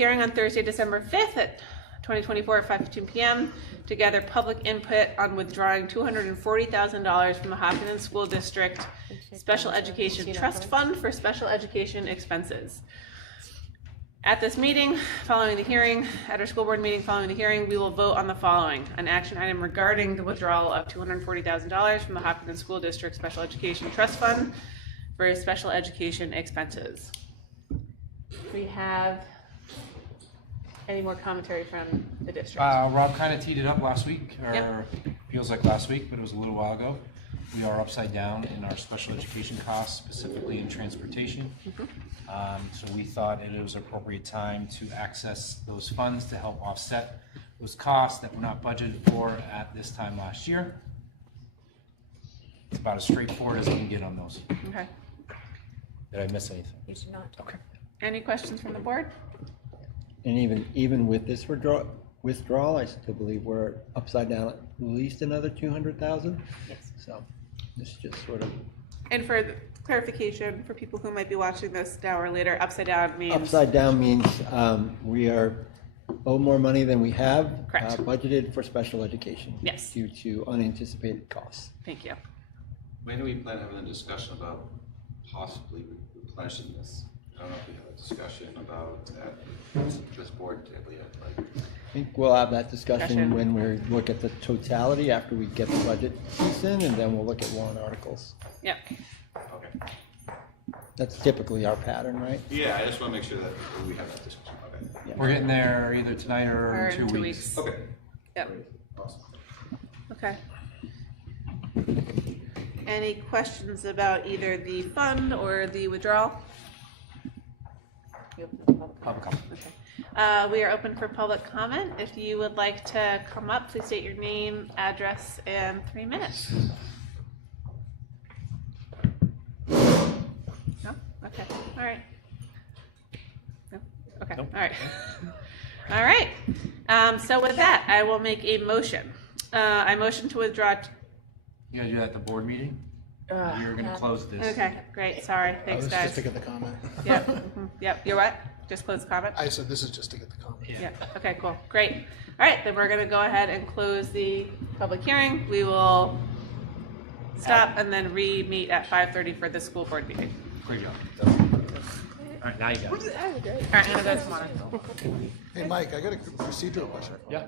hearing on Thursday, December 5th at 2024 at 5:15 p.m. to gather public input on withdrawing $240,000 from the Hopkinton School District Special Education Trust Fund for special education expenses. At this meeting, following the hearing, at our school board meeting following the hearing, we will vote on the following: an action item regarding the withdrawal of $240,000 from the Hopkinton School District Special Education Trust Fund for special education expenses. We have any more commentary from the district? Rob kind of teed it up last week, or Yep. feels like last week, but it was a little while ago. We are upside down in our special education costs, specifically in transportation. So we thought it was appropriate time to access those funds to help offset those costs that were not budgeted for at this time last year. It's about as straightforward as I can get on those. Okay. Did I miss anything? You should not. Okay. Any questions from the board? And even with this withdrawal, I still believe we're upside down at least another 200,000. Yes. So this is just sort of And for the clarification, for people who might be watching this now or later, upside down means? upside down means we owe more money than we have Correct. budgeted for special education. Yes. Due to unanticipated costs. Thank you. When do we plan on having a discussion about possibly replenishing this? I don't know if we have a discussion about that this board table yet, but I think we'll have that discussion when we look at the totality after we get the budget piece in, and then we'll look at warrant articles. Yep. okay. That's typically our pattern, right? Yeah, I just want to make sure that we have that discussion. Okay. Yeah. We're getting there either tonight or in 2 weeks. Okay. Yep. Awesome. Okay. Any questions about either the fund or the withdrawal? Public comment. Okay. We are open for public comment. If you would like to come up, please state your name, address, and 3 minutes. No? Okay. All right. No? Okay. Nope. All right. All right. So with that, I will make a motion. I motion to withdraw. You gotta do that at the board meeting? You're gonna close this. Okay, great. Sorry. Thanks, This is guys. just to get the comment. Yep. Yep. You're what? Just close the comment? I said this is just to get the comment. Yeah. Okay, cool. Great. All right, then we're going to go ahead and close the public hearing. We will stop and then re-meet at 5:30 for the school board meeting. Great job. All right, now you got it. All right, I'm going to go to Monica. Hey, Mike, I got a procedural question. Yeah.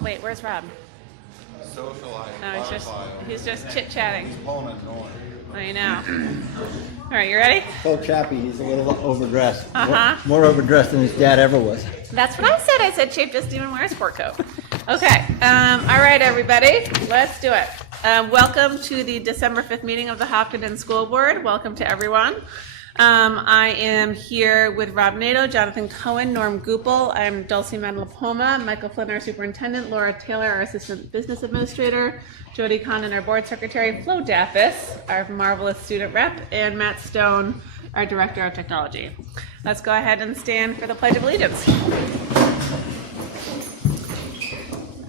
Wait, where's Rob? Socialize, No, he's just chit-chatting. Pulling a noise. I know. All right, you ready? Old chappie, he's a little overdressed. Uh-huh. More overdressed than his dad ever was. That's what I said. I said Shape doesn't even wear a sport coat. Okay. All right, everybody. Let's do it. Welcome to the December 5th meeting of the Hopkinton School Board. Welcome to everyone. I am here with Rob Nato, Jonathan Cohen, Norm Goupel. I'm Dulcie Mandelpoma, Michael Flynn, our superintendent, Laura Taylor, our assistant business administrator, Jody Condon, our board secretary, Flo Daffis, our marvelous student rep, and Matt Stone, our director of technology. Let's go ahead and stand for the Pledge of Allegiance.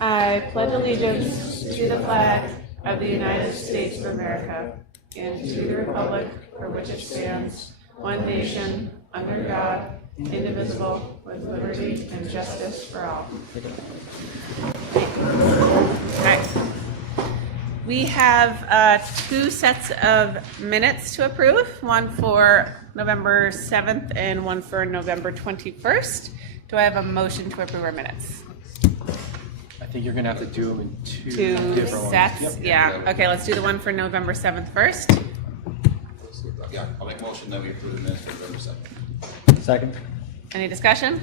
I pledge allegiance to the flag of the United States of America and to the republic for which it stands, one nation, under God, indivisible, with liberty and justice for all. Okay. We have 2 sets of minutes to approve, one for November 7th and one for November 21st. Do I have a motion to approve our minutes? I think you're gonna have to do them in two 2 different sets? ones. Yep. Yeah. Okay, let's do the one for November 7th first. Yeah, I'll make a motion that we approve the minutes for November 7th. Second? Any discussion?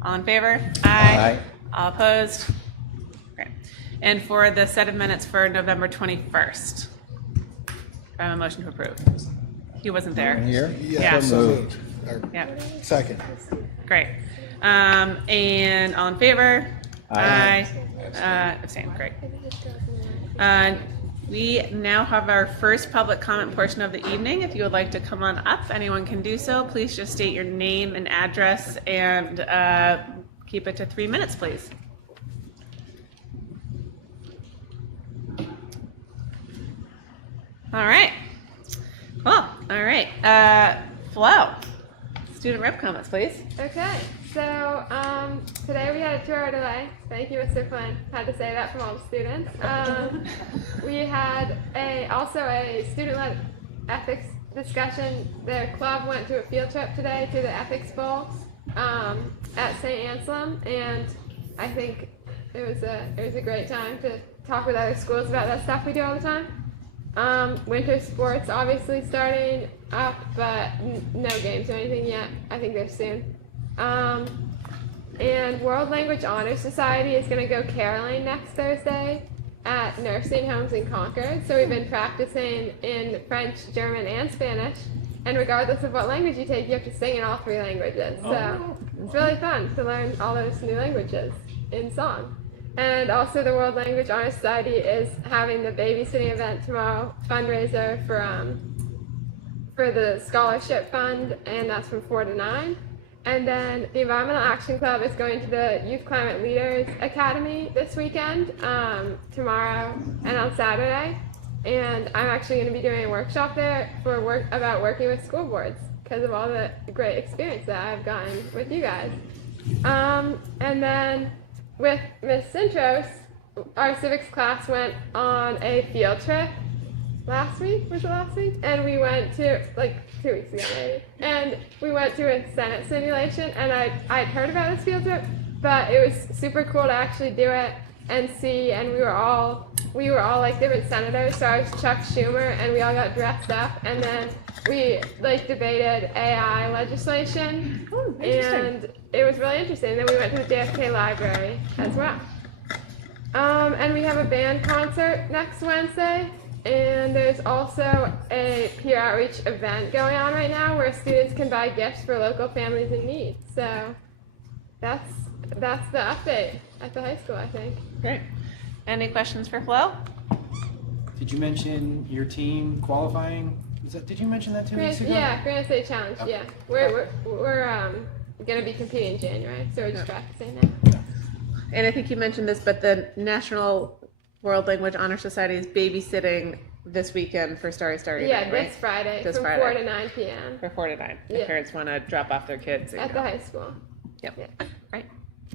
All in favor? Aye. All opposed? Great. And for the set of minutes for November 21st, I have a motion to approve. He wasn't there. Here? Yeah. So moved. Or Yeah, second. great. And all in favor? Aye. Abstain, great. We now have our first public comment portion of the evening. If you would like to come on up, anyone can do so. Please just state your name and address and keep it to 3 minutes, please. All right. Cool. All right. Flo, student rep comments, please. Okay, so today we had a 2-hour delay. Thank you, Mr. Flynn. Had to say that from all the students. We had also a student-led ethics discussion. The club went to a field trip today to the Ethics Bowl at St. Anselm, and I think it was a great time to talk with other schools about that stuff we do all the time. Winter sports obviously starting up, but no games or anything yet. I think they're soon. And World Language Honor Society is going to go caroling next Thursday at nursing homes in Concord. So we've been practicing in French, German, and Spanish. And regardless of what language you take, you have to sing in all 3 languages. So it's really fun to learn all those new languages in song. And also the World Language Honor Society is having the babysitting event tomorrow, fundraiser for the scholarship fund, and that's from 4 to 9. And then the Environmental Action Club is going to the Youth Climate Leaders Academy this weekend, tomorrow and on Saturday. And I'm actually going to be doing a workshop there about working with school boards because of all the great experience that I've gotten with you guys. And then with Miss Cintros, our civics class went on a field trip last week, and we went to, like 2 weeks ago maybe, and we went to a Senate simulation, and I'd heard about this field trip, but it was super cool to actually do it and see, and we were all like different senators, so I was Chuck Schumer, and we all got dressed up, and then we like debated AI legislation, and it was really interesting. Then we went to the JFK Library as well. And we have a band concert next Wednesday, and there's also a peer outreach event going on right now where students can buy gifts for local families in need. So that's the update at the high school, I think. Great. Any questions for Flo? Did you mention your team qualifying? Did you mention that 2 weeks ago? Yeah, Granite State Challenge. Yeah, we're gonna be competing in January, so we're just practicing now. And I think you mentioned this, but the National World Language Honor Society is babysitting this weekend for Starry Starry Yeah, Day, right? this Friday This from Friday. 4 to 9 p.m. For 4 to 9. If Yeah. parents want to drop off their kids. at the high school. Yep. Yeah. Right.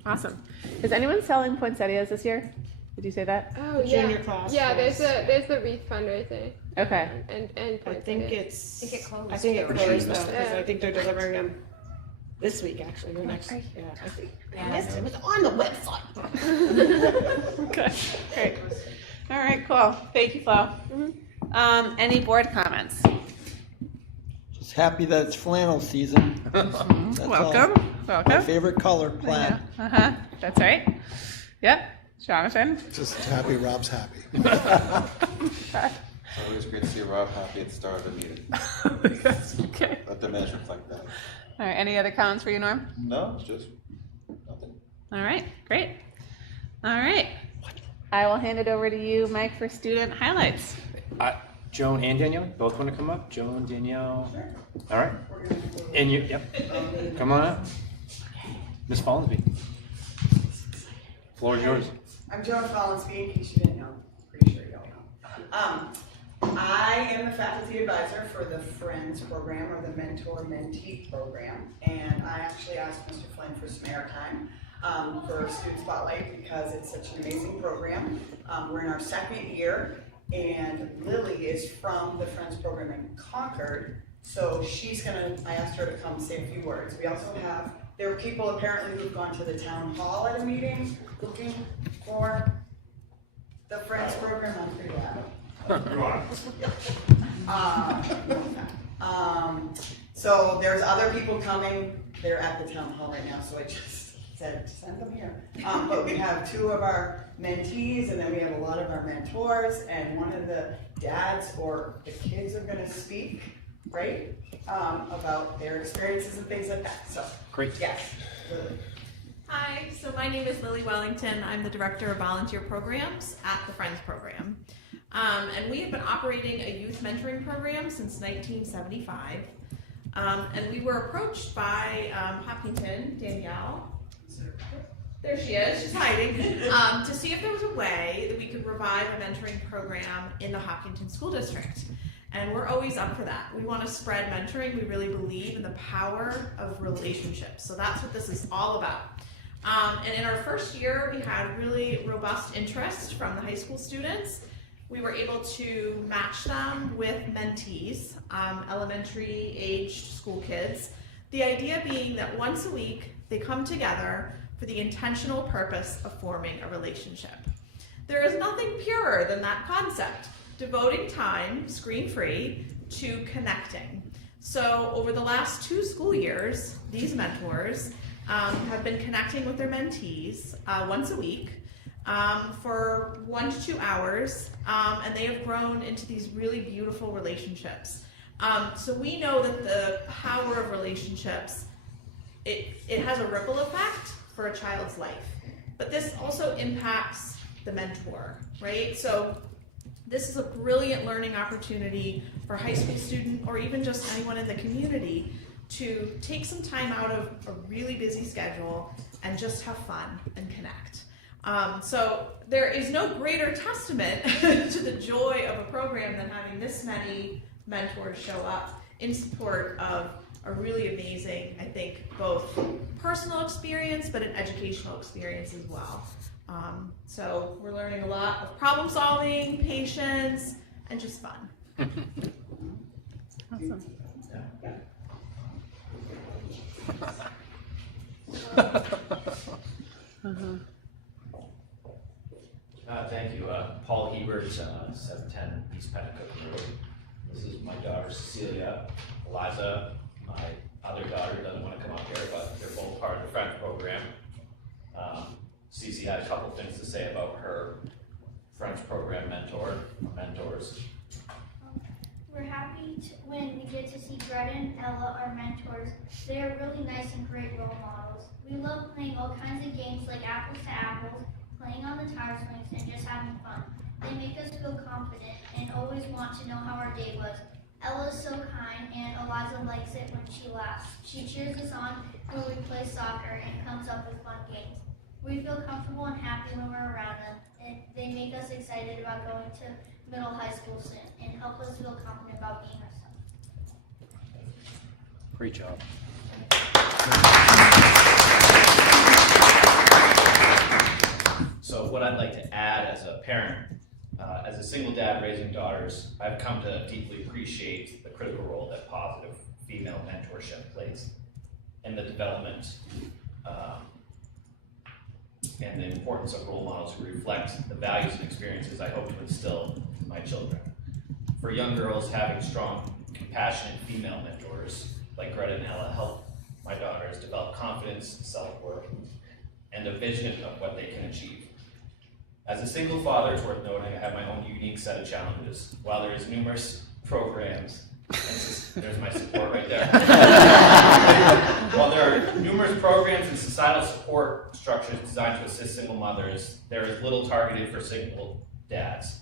Awesome. Is anyone selling poinsettias this year? Did you say that? Oh yeah. Junior class Yeah, was- there's the wreath fundraiser Okay. and I think poinsettias. it's. I think it closed. I think it closed though, because Yeah. I think they're delivering them. This week, actually, or next, Okay. yeah, I think. Yeah. It was on the website. Okay, great. All right, cool. Thank you, Flo. Any board comments? Just happy that it's flannel season. That's all. Welcome, My welcome. favorite color, plaid. Uh-huh, that's right. Yep, Jonathan? Just happy Rob's happy. It's always great to see Rob happy at the start of the meeting. Yes, okay. Let the minutes reflect that. All right, any other comments for you, Norm? No, it's just nothing. All right, great. All right. I will hand it over to you, Mike, for student highlights. Joan and Danielle, both want to come up? Joan, Danielle? All right. And you, yep. Come on up. Miss Follansby. Floor is yours. I'm Joan Collinsby, in case you didn't know. Pretty sure you don't know. I am the faculty advisor for the Friends program, or the Mentor-Mentee program, and I actually asked Mr. Flynn for some airtime for Student Spotlight because it's such an amazing program. We're in our second year, and Lily is from the Friends program in Concord, so I asked her to come say a few words. We also have, there are people apparently who've gone to the town hall at a meeting looking for the Friends program. I'm pretty loud. So there's other people coming. They're at the town hall right now, so I just said, send them here. But we have two of our mentees, and then we have a lot of our mentors, and one of the dads or the kids are gonna speak, right? About their experiences and things like that, so. Great. Yes, Lily. Hi, so my name is Lily Wellington. I'm the Director of Volunteer Programs at the Friends Program. And we have been operating a youth mentoring program since 1975. And we were approached by Hopkinton, Danielle, there she is, she's hiding, to see if there was a way that we could revive a mentoring program in the Hopkinton School District. And we're always up for that. We want to spread mentoring. We really believe in the power of relationships. So that's what this is all about. And in our first year, we had really robust interest from the high school students. We were able to match them with mentees, elementary aged school kids. The idea being that once a week, they come together for the intentional purpose of forming a relationship. There is nothing purer than that concept, devoting time, screen-free, to connecting. So over the last 2 school years, these mentors have been connecting with their mentees once a week for 1 to 2 hours, and they have grown into these really beautiful relationships. So we know that the power of relationships, it has a ripple effect for a child's life, but this also impacts the mentor, right? So this is a brilliant learning opportunity for a high school student or even just anyone in the community to take some time out of a really busy schedule and just have fun and connect. So there is no greater testament to the joy of a program than having this many mentors show up in support of a really amazing, I think, both personal experience, but an educational experience as well. So we're learning a lot of problem solving, patience, and just fun. Awesome. Thank you. Paul Hebert, 710 East Petticoat Road. This is my daughter Cecilia. Eliza, my other daughter, doesn't want to come up here, but they're both part of the Friends program. Cece had a couple things to say about her Friends program mentors. We're happy when we get to see Greta and Ella, our mentors. They are really nice and great role models. We love playing all kinds of games like apples to apples, playing on the tire swings, and just having fun. They make us feel confident and always want to know how our day was. Ella is so kind, and Eliza likes it when she laughs. She cheers us on when we play soccer and comes up with fun games. We feel comfortable and happy when we're around them, and they make us excited about going to middle high school soon and help us feel confident about being ourselves. Great job. So what I'd like to add as a parent, as a single dad raising daughters, I've come to deeply appreciate the critical role that positive female mentorship plays. and the development and the importance of role models who reflect the values and experiences I hope to instill in my children. For young girls, having strong, compassionate female mentors like Greta and Ella help my daughters develop confidence, self-worth, and a vision of what they can achieve. As a single father, it's worth noting I have my own unique set of challenges. While there is numerous programs, there's my support right there. While there are numerous programs and societal support structures designed to assist single mothers, there is little targeted for single dads.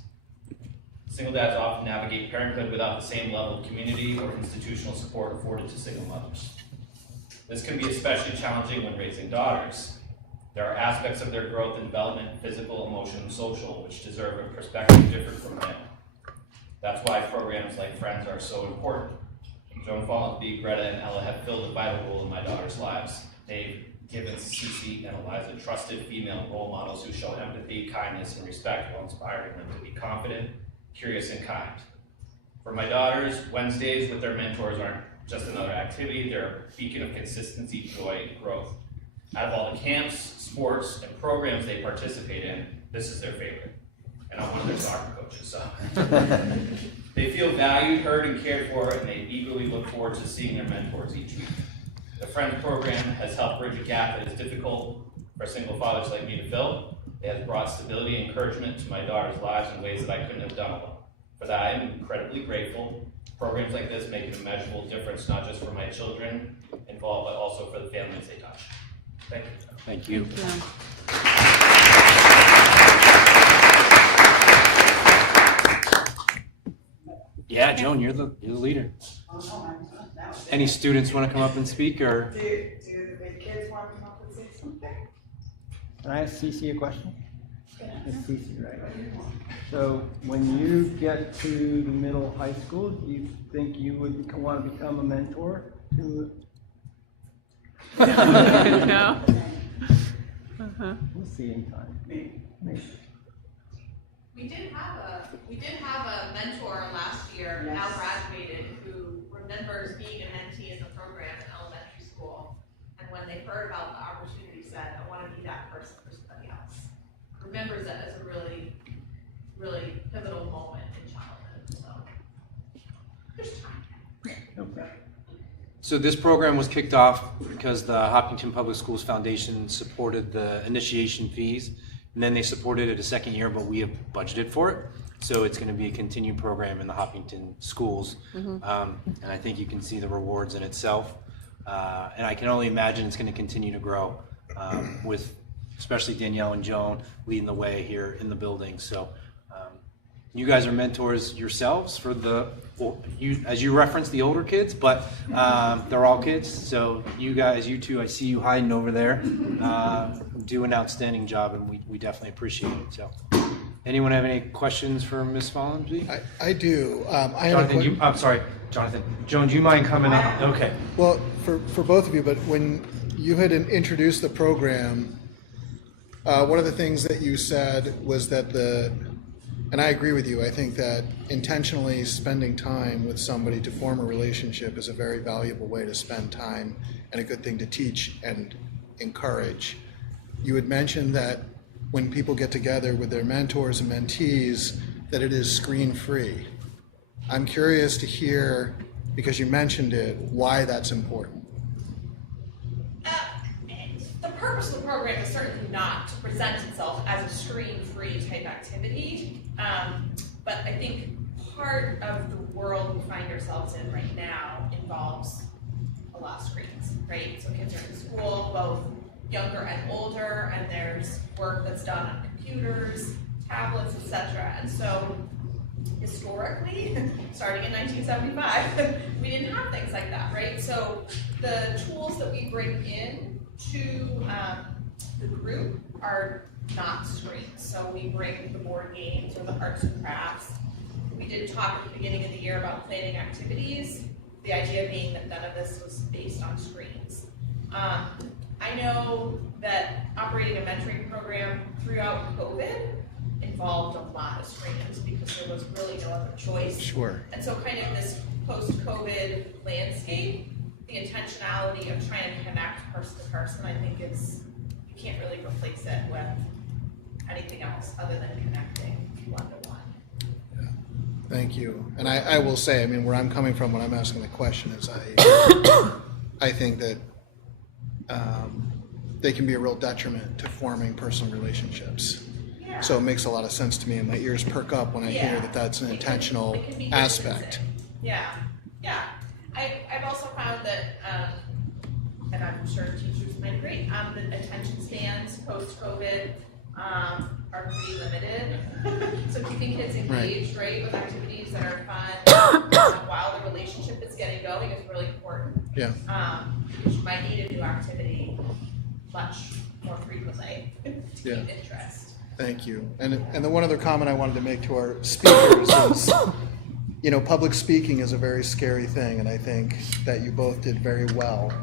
Single dads often navigate parenthood without the same level of community or institutional support afforded to single mothers. This can be especially challenging when raising daughters. There are aspects of their growth and development, physical, emotional, and social, which deserve a perspective different from mine. That's why programs like Friends are so important. Joan Follansbee, Greta, and Ella have filled a vital role in my daughters' lives. They've given Cece and Eliza trusted female role models who show empathy, kindness, and respect while inspiring them to be confident, curious, and kind. For my daughters, Wednesdays with their mentors aren't just another activity, they're a beacon of consistency, joy, and growth. Out of all the camps, sports, and programs they participate in, this is their favorite. And I'm one of their soccer coaches, so. They feel valued, heard, and cared for, and they eagerly look forward to seeing their mentors each week. The Friends program has helped bridge a gap that is difficult for single fathers like me to fill. It has brought stability and encouragement to my daughters' lives in ways that I couldn't have done alone. For that, I am incredibly grateful. Programs like this make an immeasurable difference, not just for my children involved, but also for the families they touch. Thank you. Thank you. Yeah, Joan, you're the leader. Any students want to come up and speak, or? Do the big kids want to come up and say something? Can I ask Cece a question? It's Cece, right? So when you get to the middle high school, do you think you would want to become a mentor to? No. We'll see in time. Maybe. We did have a mentor last year, now graduated, who remembers being a mentee in the program in elementary school. And when they heard about the opportunity, said, I want to be that person for somebody else. Remembers that as a really, really pivotal moment in childhood. So there's time. Okay. So this program was kicked off because the Hopkinton Public Schools Foundation supported the initiation fees, and then they supported it a second year, but we have budgeted for it. So it's going to be a continued program in the Hopkinton schools. And I think you can see the rewards in itself. And I can only imagine it's going to continue to grow with especially Danielle and Joan leading the way here in the building. So you guys are mentors yourselves for as you referenced the older kids, but they're all kids. So you guys, you two, I see you hiding over there, do an outstanding job, and we definitely appreciate it. So anyone have any questions for Ms. Follansbee? I do. Jonathan, I'm sorry, Jonathan. Joan, do you mind coming up? Okay. Well, for both of you, but when you had introduced the program, one of the things that you said was that and I agree with you, I think that intentionally spending time with somebody to form a relationship is a very valuable way to spend time and a good thing to teach and encourage. You had mentioned that when people get together with their mentors and mentees, that it is screen-free. I'm curious to hear, because you mentioned it, why that's important. The purpose of the program is certainly not to present itself as a screen-free type activity, but I think part of the world we find ourselves in right now involves a lot of screens, right? So kids are in school, both younger and older, and there's work that's done on computers, tablets, etc. And so historically, starting in 1975, we didn't have things like that, right? So the tools that we bring in to the group are not screens. So we bring the board games or the arts and crafts. We did talk at the beginning of the year about planning activities, the idea being that none of this was based on screens. I know that operating a mentoring program throughout COVID involved a lot of screens because there was really no other choice. Sure. And so kind of this post-COVID landscape, the the intentionality of trying to connect person to person, I think is, you can't really replace it with anything else other than connecting one-to-one. Thank you. And I will say, I mean, where I'm coming from when I'm asking the question is I think that they can be a real detriment to forming personal relationships. Yeah. So it makes a lot of sense to me, and my ears perk up when I hear Yeah. that that's an It can- intentional it can be aspect. distancing. Yeah, yeah. I've also found that, and I'm sure teachers might agree, the attention spans post-COVID are pretty limited. So keeping kids engaged, right, with activities that are fun while the relationship is getting going is really important. Yeah. Because you might need a new activity much more frequently to Yeah. keep interest. Thank you. And the one other comment I wanted to make to our speakers is, you know, public speaking is a very scary thing, and I think that you both did very well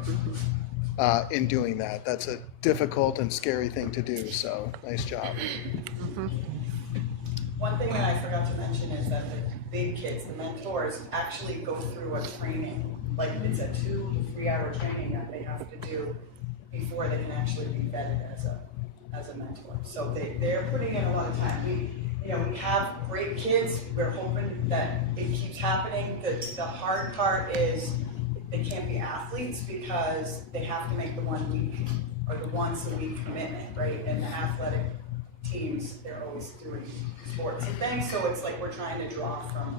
in doing that. That's a difficult and scary thing to do, so nice job. One thing that I forgot to mention is that the big kids, the mentors, actually go through a training. Like, it's a 2 to 3 hour training that they have to do before they can actually be vetted as a mentor. So they're putting in a lot of time. We have great kids. We're hoping that it keeps happening. The hard part is they can't be athletes because they have to make the 1 week or the once a week commitment, right? And the athletic teams, they're always doing sports and things. So it's like we're trying to draw from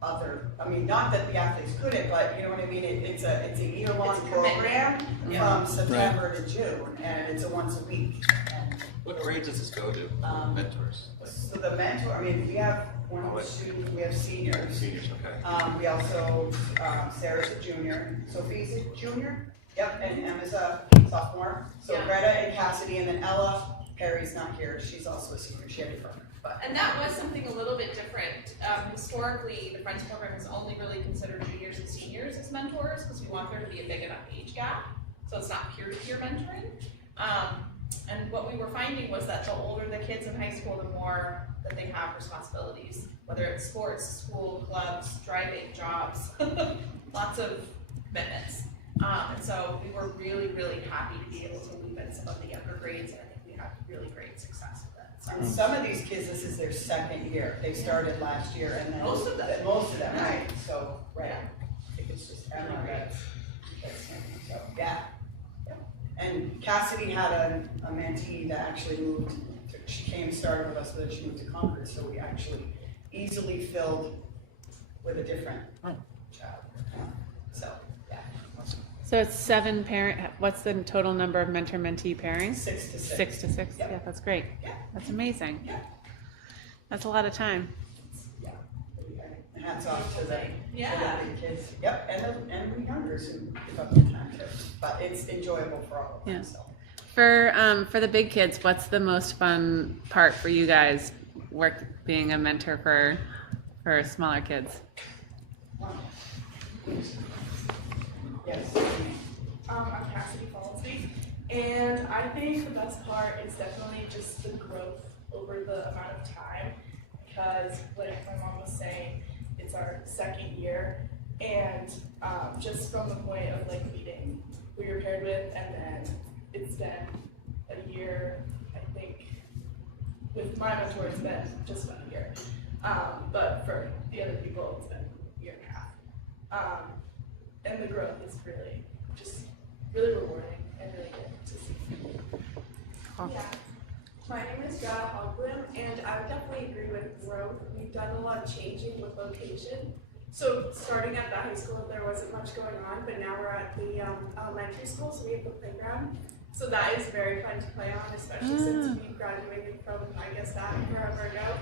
other, I mean, not that the athletes couldn't, but you know what I mean? It's a year-long It's a commitment. program Yeah. from September to June, and it's a once a week. And What grade does this go to, mentors? Like so the mentor, I mean, we have we have seniors. seniors, okay. We also, Sarah's a junior, Sophie's a junior, yep, and Emma's a sophomore. So Yeah. Greta and Cassidy, and then Ella, Perry's not here, she's also a senior, she had it from her. But And that was something a little bit different. Historically, the Friends program has only really considered juniors and seniors as mentors because we want there to be a big enough age gap, so it's not peer-to-peer mentoring. And what we were finding was that the older the kids in high school, the more that they have responsibilities, whether it's sports, school, clubs, driving, jobs, lots of commitments. And so we were really, really happy to be able to move in some of the younger grades, and I think we had really great success with it. So. and some of these kids, this is their second year, they started last year, and then. Most of them. Right, so, right, I think it's just Emma that's so, yeah. And Cassidy had a mentee that actually moved, she came and started with us, but then she moved to Concord, so we actually easily filled with a different child. So, yeah, So it's 7 parent, what's the total number of mentor-mentee pairings? 6 to 6. 6 to 6, Yep. yeah, that's great. Yeah. That's amazing. Yeah. That's a lot of time. Yeah. Hats off to the big kids. Yep, and the youngers who give up their time too. But it's enjoyable for all of them, Yeah. so. For the big kids, what's the most fun part for you guys, being a mentor for smaller kids? Yes. I'm Cassidy Fallsby, and I think the best part is definitely just the growth over the amount of time, because like my mom was saying, it's our second year, and just from the point of like meeting who you're paired with, and then it's been a year, I think, with my mentor it's been just about a year, but for the other people it's been a year and a half. And the growth is really, just really rewarding and really good to see. Yeah. My name is Jada Hogblum, and I would definitely agree with growth. We've done a lot of changing with location. So starting at the high school, there wasn't much going on, but now we're at the elementary school, so we have the playground. So that is very fun to play on, especially since we graduated from, I guess, that forever ago.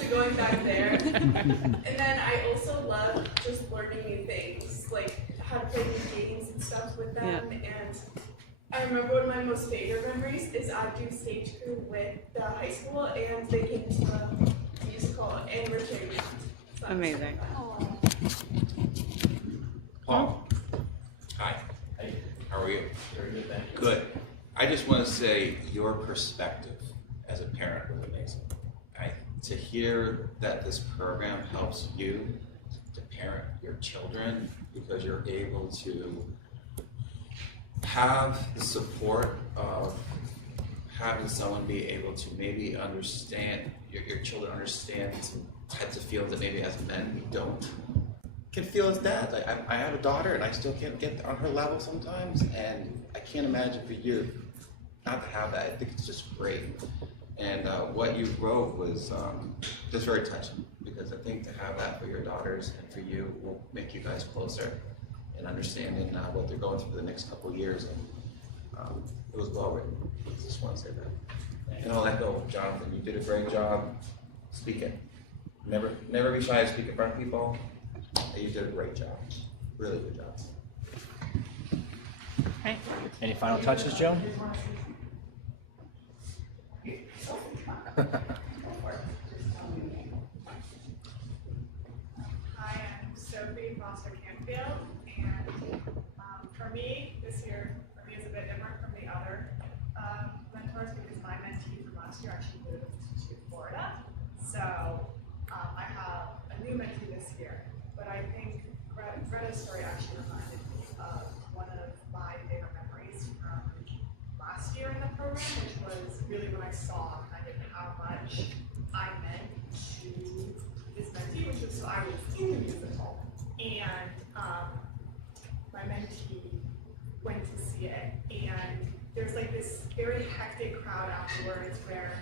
So going back there. And then I also love just learning new things, like how to play new games and stuff with them. Yeah. And I remember one of my most favorite memories is I do stage crew with the high school, and they came to the musical anniversary. So Amazing. Paul. Hi. Hey, How are you? very good, thank you. Good. I just want to say your perspective as a parent was amazing. To hear that this program helps you to parent your children because you're able to have the support of having someone be able to maybe understand, your children understand some types of feelings that maybe as men we don't can feel as dads. I have a daughter and I still can't get on her level sometimes, and I can't imagine for you not to have that. I think it's just great. And what you wrote was just very touching, because I think to have that for your daughters and for you will make you guys closer in understanding what they're going through for the next couple of years. And it was well written. I just want to say that. And I'll echo Jonathan. You did a great job speaking. Never be shy to speak in front of people. And you did a great job. Really good job. Okay. Any final touches, Joan? Hi, I'm Sophie Foster Canfield, and for me, this year is a bit different from the other mentors, because my mentee from last year actually moved to Florida. So I have a new mentee this year, but I think Greta's story actually reminded me of one of my favorite memories from last year in the program, which was really when I saw kind of how much I meant to this mentee, which was, so I was in the musical, and my mentee went to see it, and there's like this very hectic crowd afterwards where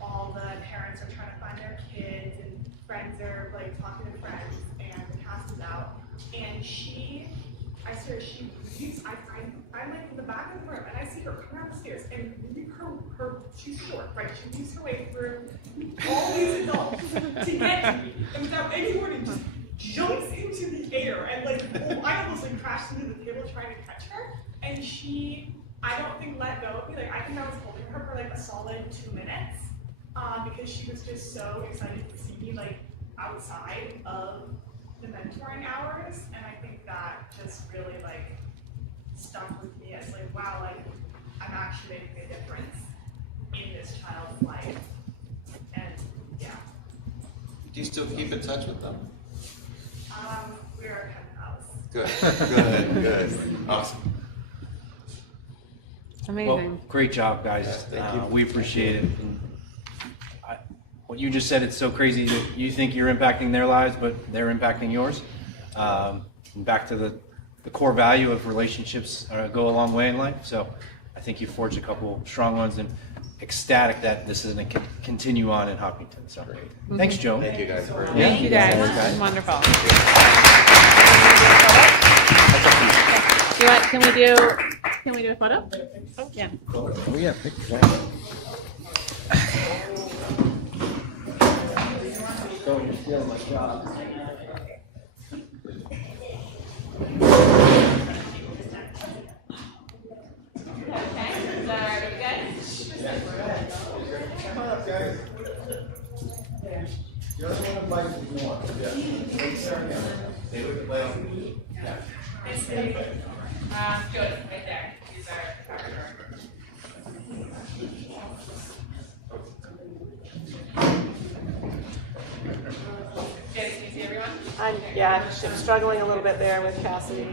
all the parents are trying to find their kids and friends are like talking to friends, and the cast is out, and I swear she leaves, I'm like in the back of the room, and I see her come downstairs, and she's short, right? She leaves her way through all these adults to get to me, and without any warning, just jumps into the air, and like, I almost like crashed into the table trying to catch her, and she, I don't think let go of me. Like, I think I was holding her for like a solid 2 minutes, because she was just so excited to see me like outside of the mentoring hours, and I think that just really like stuck with me as like, wow, like I'm actually making a difference in this child's life. And yeah. Do you still keep in touch with them? We're house. Good. Awesome. Amazing. Well, great job, guys. Thank you. We appreciate it. And what you just said, it's so crazy that you think you're impacting their lives, but they're impacting yours. And back to the core value of relationships go a long way in life. So I think you forged a couple strong ones, and ecstatic that this is going to continue on in Hopkinton. So thanks, Joan. Thank you guys. Thank you guys. This is wonderful. Can we do a photo? Oh, yeah. Oh, yeah, pictures. So you're stealing my job. You're the one who likes to more. Good, right there. These are Janice, can you see everyone? Yeah, I'm struggling a little bit there with Cassidy.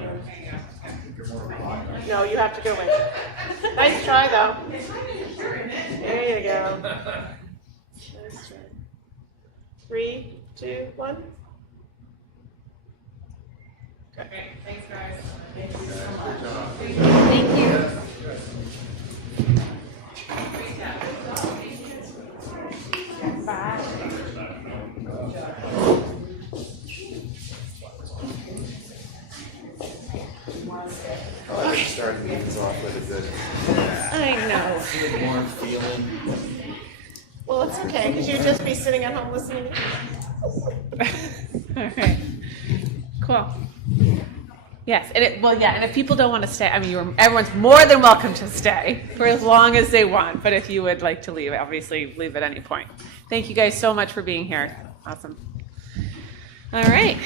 No, you have to go in. Nice try, though. There you go. Nice try. 3, 2, 1. Great, thanks guys. Thank you so much. Thank you. Bye. Oh, I started meetings off with a good. I know. More feeling. Well, it's okay, because you'd just be sitting at home listening. All right. Cool. Yes, and if people don't want to stay, I mean, everyone's more than welcome to stay for as long as they want. But if you would like to leave, obviously leave at any point. Thank you guys so much for being here. Awesome. All right.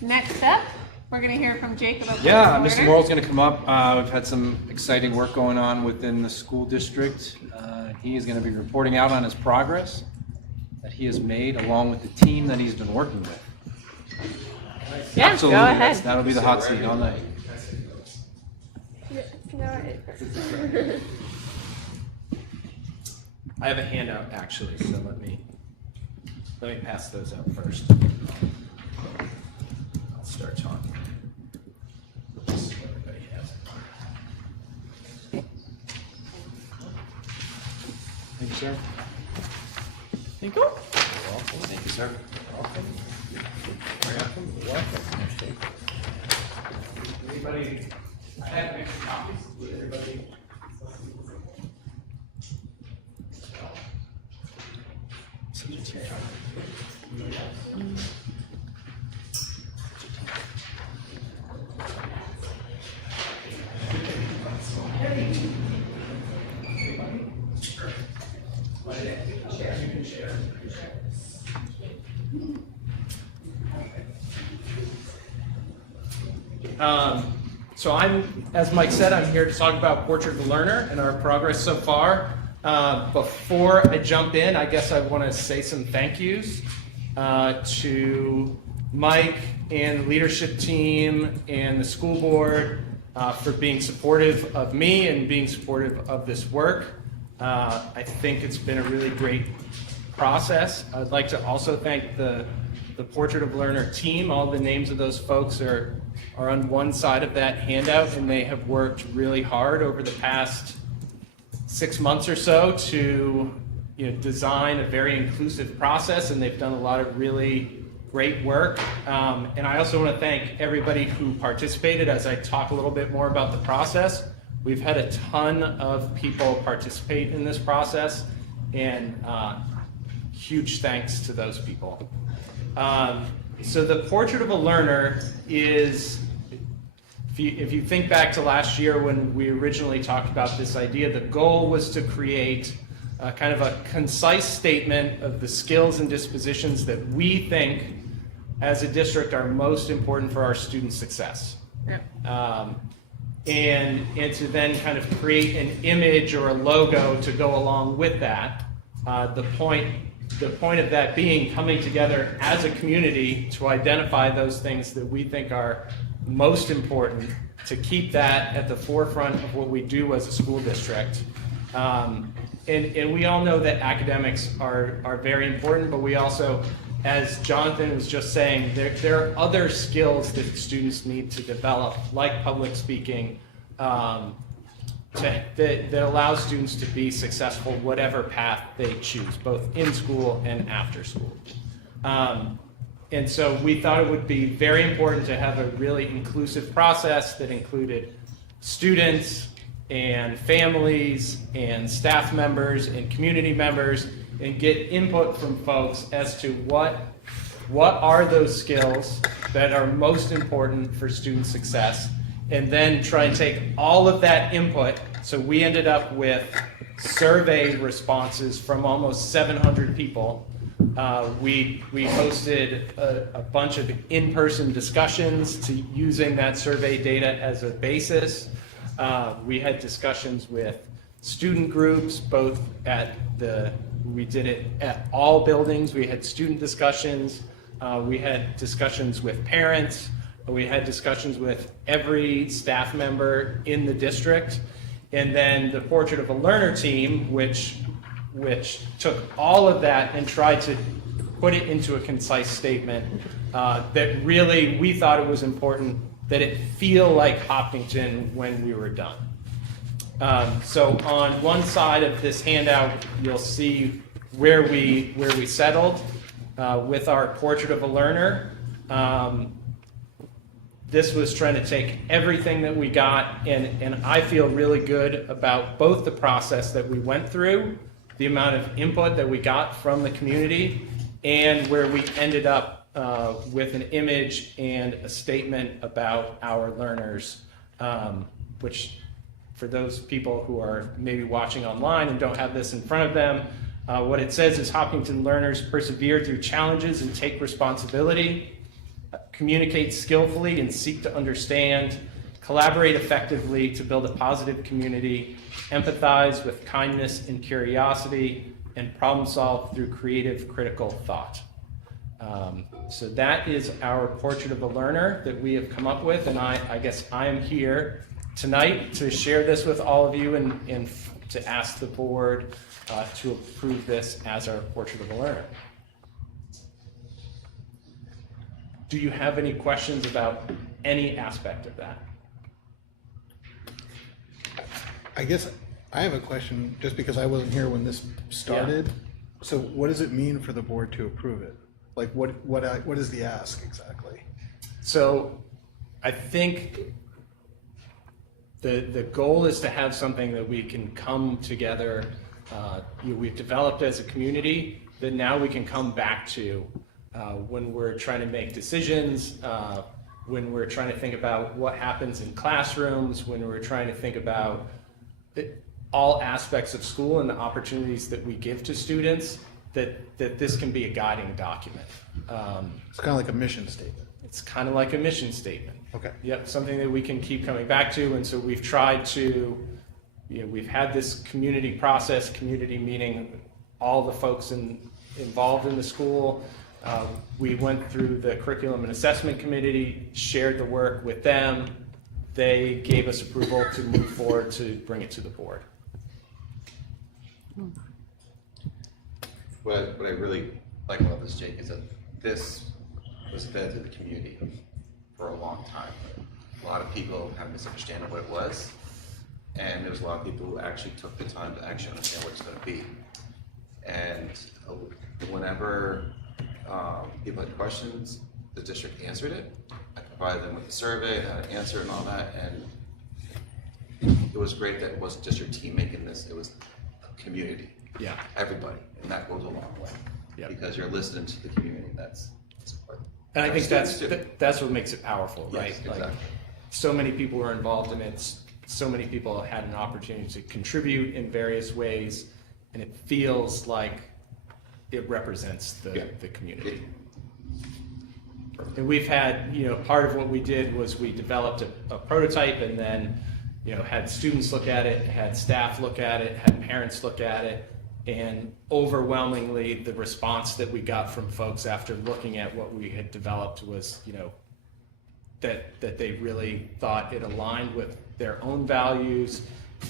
Next up, we're going to hear from Jake about Yeah, Mr. Mr. Morrell's going to come up. We've had some exciting work going on within the school district. He is going to be reporting out on his progress that he has made along with the team that he's been working with. Yeah, Absolutely. go ahead. That'll be the hot seat all night. I have a handout actually, so let me pass those out first. I'll start talking. Just so everybody has it. Thank you, sir. Thank you. Thank you, sir. Anybody? I have extra copies. Would everybody? So as Mike said, I'm here to talk about Portrait of a Learner and our progress so far. Before I jump in, I guess I want to say some thank yous to Mike and the leadership team and the school board for being supportive of me and being supportive of this work. I think it's been a really great process. I'd like to also thank the Portrait of a Learner team. All the names of those folks are on one side of that handout, and they have worked really hard over the past 6 months or so to design a very inclusive process, and they've done a lot of really great work. And I also want to thank everybody who participated as I talk a little bit more about the process. We've had a ton of people participate in this process, and huge thanks to those people. So the Portrait of a Learner is, if you think back to last year when we originally talked about this idea, the goal was to create kind of a concise statement of the skills and dispositions that we think as a district are most important for our student success. Yep. And to then kind of create an image or a logo to go along with that. The point of that being coming together as a community to identify those things that we think are most important, to keep that at the forefront of what we do as a school district. And we all know that academics are very important, but we also, as Jonathan was just saying, there are other skills that students need to develop, like public speaking, that allows students to be successful whatever path they choose, both in school and after school. And so we thought it would be very important to have a really inclusive process that included students and families and staff members and community members, and get input from folks as to what are those skills that are most important for student success, and then try and take all of that input. So we ended up with survey responses from almost 700 people. We hosted a bunch of in-person discussions to using that survey data as a basis. We had discussions with student groups, we did it at all buildings. We had student discussions. We had discussions with parents. We had discussions with every staff member in the district. And then the Portrait of a Learner team, which took all of that and tried to put it into a concise statement that really we thought it was important that it feel like Hopkinton when we were done. So on one side of this handout, you'll see where we settled with our Portrait of a Learner. This was trying to take everything that we got, and I feel really good about both the process that we went through, the amount of input that we got from the community, and where we ended up with an image and a statement about our learners, which for those people who are maybe watching online and don't have this in front of them, what it says is Hopkinton learners persevere through challenges and take responsibility, communicate skillfully and seek to understand, collaborate effectively to build a positive community, empathize with kindness and curiosity, and problem solve through creative, critical thought. So that is our portrait of a learner that we have come up with, and I guess I am here tonight to share this with all of you and to ask the board to approve this as our portrait of a learner. Do you have any questions about any aspect of that? I guess I have a question, just because I wasn't here when this started. Yeah. So what does it mean for the board to approve it? Like what is the ask exactly? So I think the goal is to have something that we can come together, we've developed as a community, that now we can come back to when we're trying to make decisions, when we're trying to think about what happens in classrooms, when we're trying to think about all aspects of school and the opportunities that we give to students, that this can be a guiding document. It's kind of like a mission statement. It's kind of like a mission statement. Okay. Yep, something that we can keep coming back to, and so we've tried to, we've had this community process, community meeting, all the folks involved in the school. We went through the curriculum and assessment committee, shared the work with them. They gave us approval to move forward to bring it to the board. What I really like about this, Jake, is that this was fed to the community for a long time. A lot of people had a misunderstanding of what it was, and there was a lot of people who actually took the time to actually understand what it's going to be. And whenever people had questions, the district answered it. I provided them with the survey, how to answer and all that, and it was great that it wasn't just your team making this, it was the community. Yeah. Everybody, and that goes a long way. Yeah. Because you're listening to the community, that's important. And I think that's what makes it powerful, right? Yes, exactly. Like, so many people were involved in it, so many people had an opportunity to contribute in various ways, and it feels like it represents the community. And we've had, part of what we did was we developed a prototype, and then, had students look at it, had staff look at it, had parents look at it, and overwhelmingly the response that we got from folks after looking at what we had developed was, that they really thought it aligned with their own values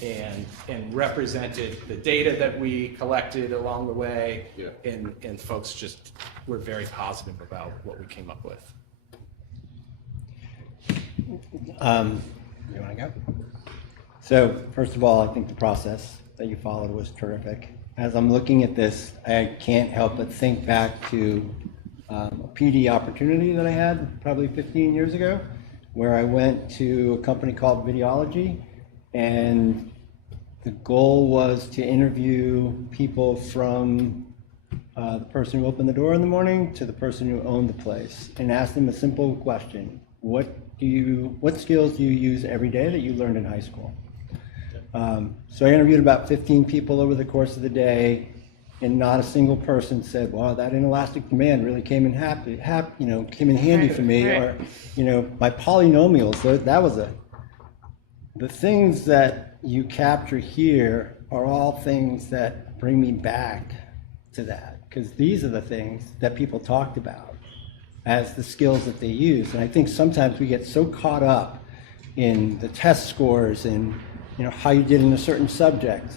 and represented the data that we collected along the way. Yeah. And folks just were very positive about what we came up with. You want to go? So first of all, I think the process that you followed was terrific. As I'm looking at this, I can't help but think back to a PD opportunity that I had probably 15 years ago, where I went to a company called Videology, and the goal was to interview people from the person who opened the door in the morning to the person who owned the place, and ask them a simple question: what skills do you use every day that you learned in high school? So I interviewed about 15 people over the course of the day, and not a single person said, "Wow, that inelastic demand really came in came in handy for me," or my polynomials. That was the things that you capture here are all things that bring me back to that, because these are the things that people talked about as the skills that they use. And I think sometimes we get so caught up in the test scores and how you did in a certain subject,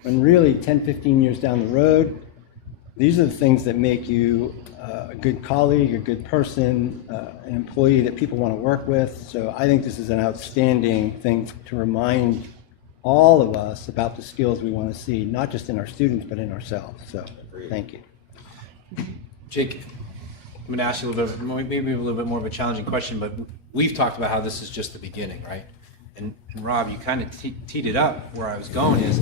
when really 10, 15 years down the road, these are the things that make you a good colleague, a good person, an employee that people want to work with. So I think this is an outstanding thing to remind all of us about the skills we want to see, not just in our students, but in ourselves. So thank you. Jake, I'm going to ask you maybe a little bit more of a challenging question, but we've talked about how this is just the beginning, right? And Rob, you kind of teed it up. Where I was going is,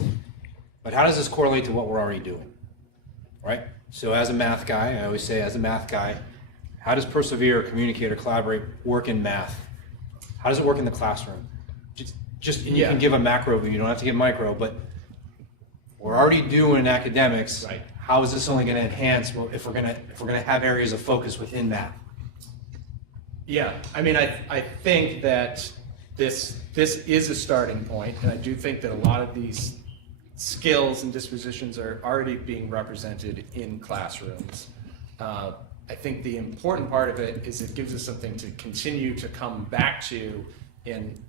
but how does this correlate to what we're already doing, right? So as a math guy, I always say as a math guy, how does persevere, communicate, or collaborate work in math? How does it work in the classroom? And you can give a macro view, you don't have to give micro, but we're already doing academics. Right. How is this only going to enhance if we're going to have areas of focus within math? Yeah, I mean, I think that this is a starting point, and I do think that a lot of these skills and dispositions are already being represented in classrooms. I think the important part of it is it gives us something to continue to come back to, and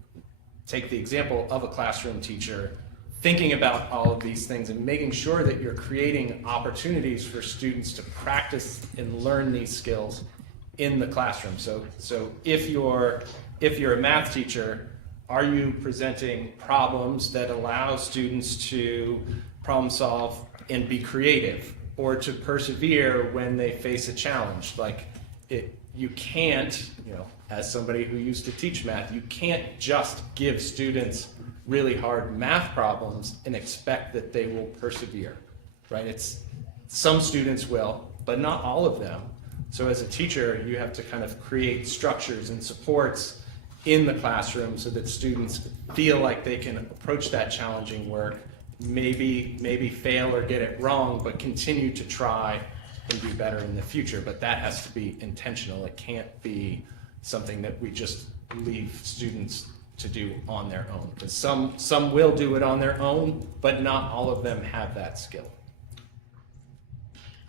take the example of a classroom teacher thinking about all of these things and making sure that you're creating opportunities for students to practice and learn these skills in the classroom. So if you're a math teacher, are you presenting problems that allow students to problem solve and be creative, or to persevere when they face a challenge? Like, you can't, as somebody who used to teach math, you can't just give students really hard math problems and expect that they will persevere, right? Some students will, but not all of them. So as a teacher, you have to kind of create structures and supports in the classroom so that students feel like they can approach that challenging work, maybe fail or get it wrong, but continue to try and do better in the future. But that has to be intentional. It can't be something that we just leave students to do on their own, because some will do it on their own, but not all of them have that skill.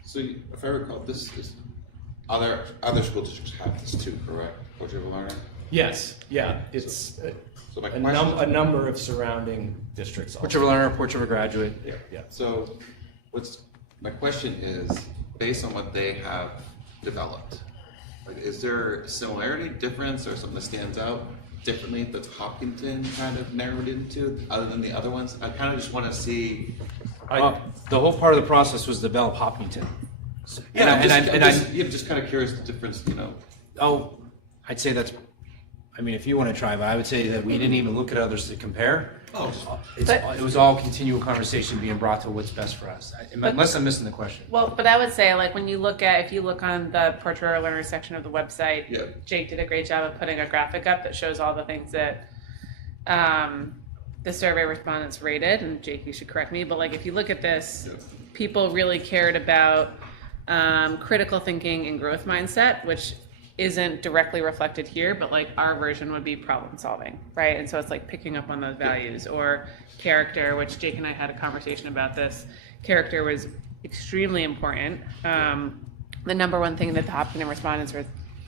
So if I recall, this is other school districts have this too, correct? Portrait of a Learner? Yes, yeah, it's So my a number of surrounding districts. Portrait of a learner, portrait of a graduate. Yeah. So my question is, based on what they have developed, like, is there a similarity, difference, or something that stands out differently that Hopkinton kind of narrowed into, other than the other ones? I kind of just want to see. The whole part of the process was develop Hopkinton. Yeah, I'm just kind of curious the difference, Oh, I'd say that's, if you want to try, but I would say that we didn't even look at others to compare. Oh, It was all continual conversation being brought to what's best for us, unless I'm missing the question. Well, but I would say, like, if you look on the Portrait of a Learner section of the website, Yeah. Jake did a great job of putting a graphic up that shows all the things that the survey respondents rated. And Jake, you should correct me, but like, if you look at this, people really cared about critical thinking and growth mindset, which isn't directly reflected here, but like our version would be problem solving, right? And so it's like picking up on those values, or character, which Jake and I had a conversation about this. Character was extremely important. The number one thing that the Hopkinton respondents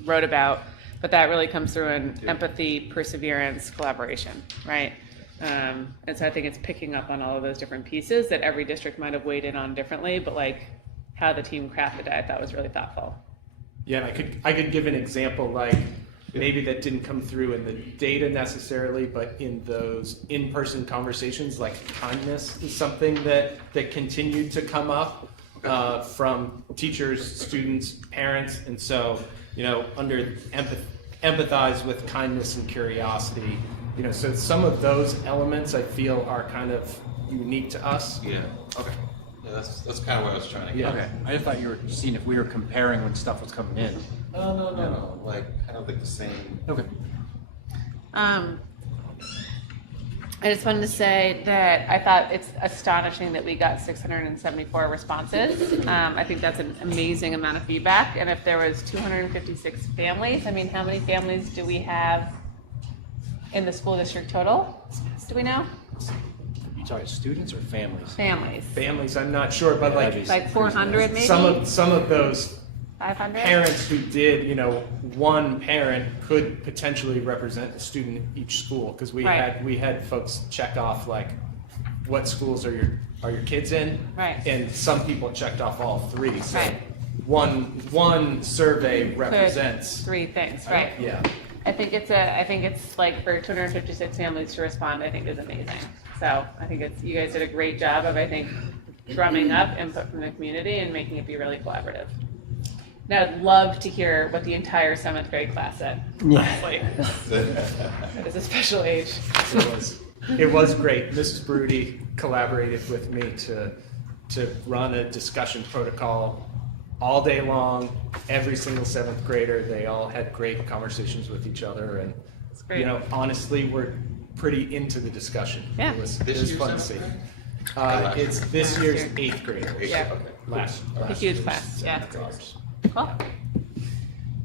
wrote about, but that really comes through in empathy, perseverance, collaboration, right? And so I think it's picking up on all of those different pieces that every district might have weighed in on differently, but like how the team crafted it, I thought was really thoughtful. Yeah, and I could give an example, like, maybe that didn't come through in the data necessarily, but in those in-person conversations, like kindness is something that continued to come up from teachers, students, parents. And so, under empathize with kindness and curiosity, so some of those elements I feel are kind of unique to us. Yeah, okay. Yeah, that's kind of what I was trying to get. Yeah. Okay. I just thought you were seeing if we were comparing when stuff was coming in. No. Like, kind of like the same. Okay. I just wanted to say that I thought it's astonishing that we got 674 responses. I think that's an amazing amount of feedback. And if there was 256 families, how many families do we have in the school district total? Do we know? You talking students or families? Families, I'm not sure, but like 400 maybe? Some of those 500? parents who did, one parent could potentially represent a student at each school, because we had folks check off, like, what schools are your kids in, right? And some people checked off all three. So right. One survey represents 3 things, right? Yeah. I think it's like for 256 families to respond, I think is amazing. So I think you guys did a great job of, drumming up input from the community and making it be really collaborative. Now, I'd love to hear what the entire 7th grade class said. Honestly. It's a special age. It was great. Mrs. Broody collaborated with me to run a discussion protocol all day long. Every single 7th grader, they all had great conversations with each other, and honestly, we're pretty into the discussion. Yeah. It was fun to see. It's this year's 8th grader. Yeah. Last a huge class. Yeah. graders. Cool.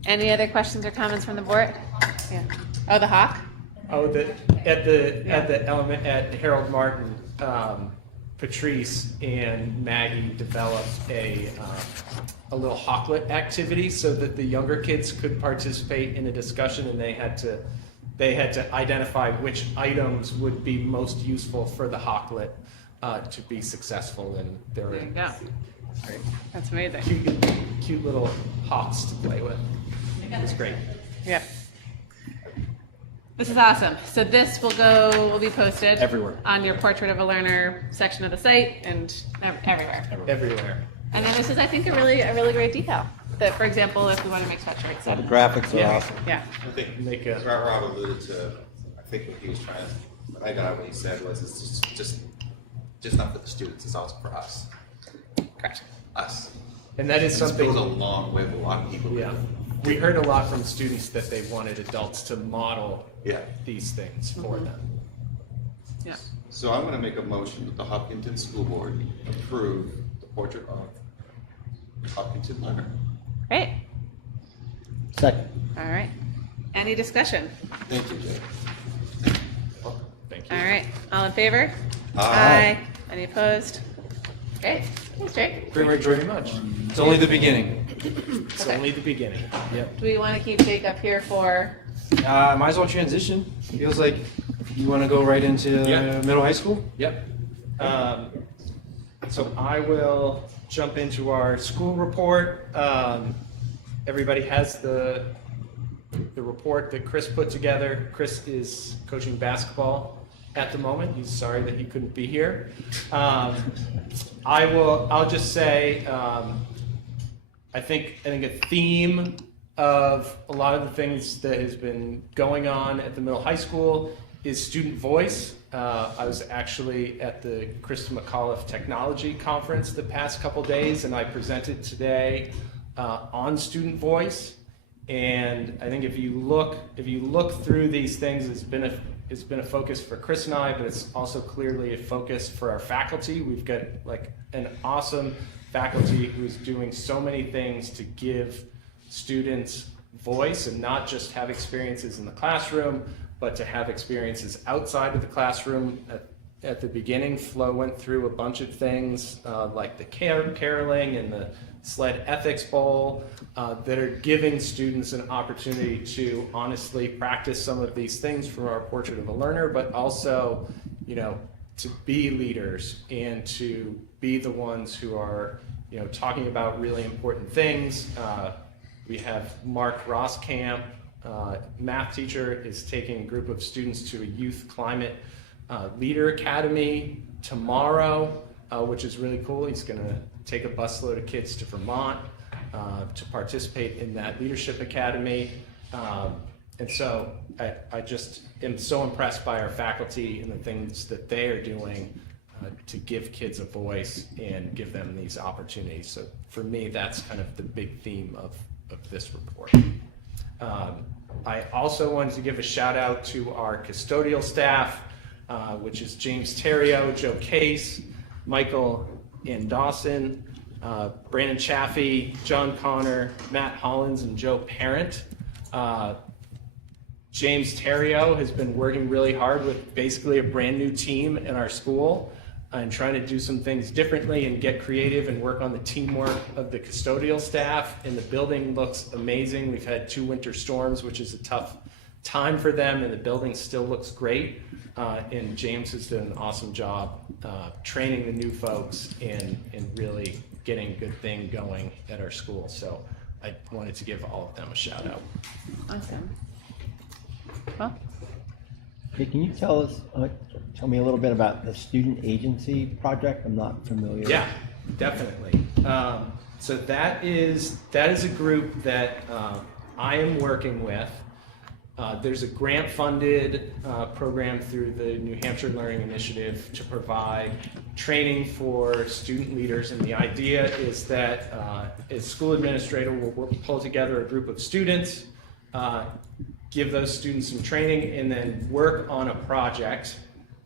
Any other questions or comments from the board? Yeah. Oh, the Hawk? Oh, at the element at Harold Martin, Patrice and Maggie developed a little Hawklet activity so that the younger kids could participate in a discussion, and they had to identify which items would be most useful for the Hawklet to be successful. And there There you go. Great. That's amazing. Cute little hawks to play with. It's great. Yeah. This is awesome. So this will be posted Everywhere. on your Portrait of a Learner section of the site and everywhere. Everywhere. And then this is, I think, a really great detail. That, for example, if we want to make sweatshirts. The graphics are awesome. Yeah. I think Make a- Rob alluded to, I think what he was trying to, what I got what he said was, it's just not for the students, it's also for us. Correct. Us. And that is This something. goes a long way with a lot of people. Yeah. We heard a lot from students that they wanted adults to model Yeah. these things for them. Yeah. So I'm gonna make a motion that the Hopkinton School Board approve the portrait of Hopkinton learner. Great. Second. All right. Any discussion? Thank you, Jay. Thank you. All right. All in favor? Aye. Any opposed? Great. Thanks, Jake. Very much. It's only the beginning. It's Okay. only the beginning. Yep. Do we want to keep Jake up here for? Might as well transition. Feels like you want to go right into Yeah. middle high school? Yep. So I will jump into our school report. Everybody has the report that Chris put together. Chris is coaching basketball at the moment. He's sorry that he couldn't be here. I'll just say, I think a theme of a lot of the things that has been going on at the middle high school is student voice. I was actually at the Krista McAuliffe Technology Conference the past couple days, and I presented today on student voice. And I think if you look through these things, it's been a focus for Chris and I, but it's also clearly a focus for our faculty. We've got like an awesome faculty who's doing so many things to give students voice and not just have experiences in the classroom, but to have experiences outside of the classroom. At the beginning, Flo went through a bunch of things like the caroling and the SLED Ethics Bowl that are giving students an opportunity to honestly practice some of these things from our Portrait of a Learner, but also, to be leaders and to be the ones who are, talking about really important things. We have Mark Rosskamp, math teacher, is taking a group of students to a youth climate leader academy tomorrow, which is really cool. He's going to take a busload of kids to Vermont to participate in that leadership academy. And so I just am so impressed by our faculty and the things that they are doing to give kids a voice and give them these opportunities. So for me, that's kind of the big theme of this report. I also wanted to give a shout out to our custodial staff, which is James Terrio, Joe Case, Michael and Dawson, Brandon Chaffee, John Connor, Matt Hollins, and Joe Parent. James Terrio has been working really hard with basically a brand new team in our school and trying to do some things differently and get creative and work on the teamwork of the custodial staff. And the building looks amazing. We've had 2 winter storms, which is a tough time for them, and the building still looks great. And James has done an awesome job training the new folks and really getting a good thing going at our school. So I wanted to give all of them a shout out. Awesome. Well, Hey, can you tell me a little bit about the student agency project? I'm not familiar. Yeah, definitely. So that is a group that I am working with. There's a grant-funded program through the New Hampshire Learning Initiative to provide training for student leaders, and the idea is that a school administrator will pull together a group of students, give those students some training, and then work on a project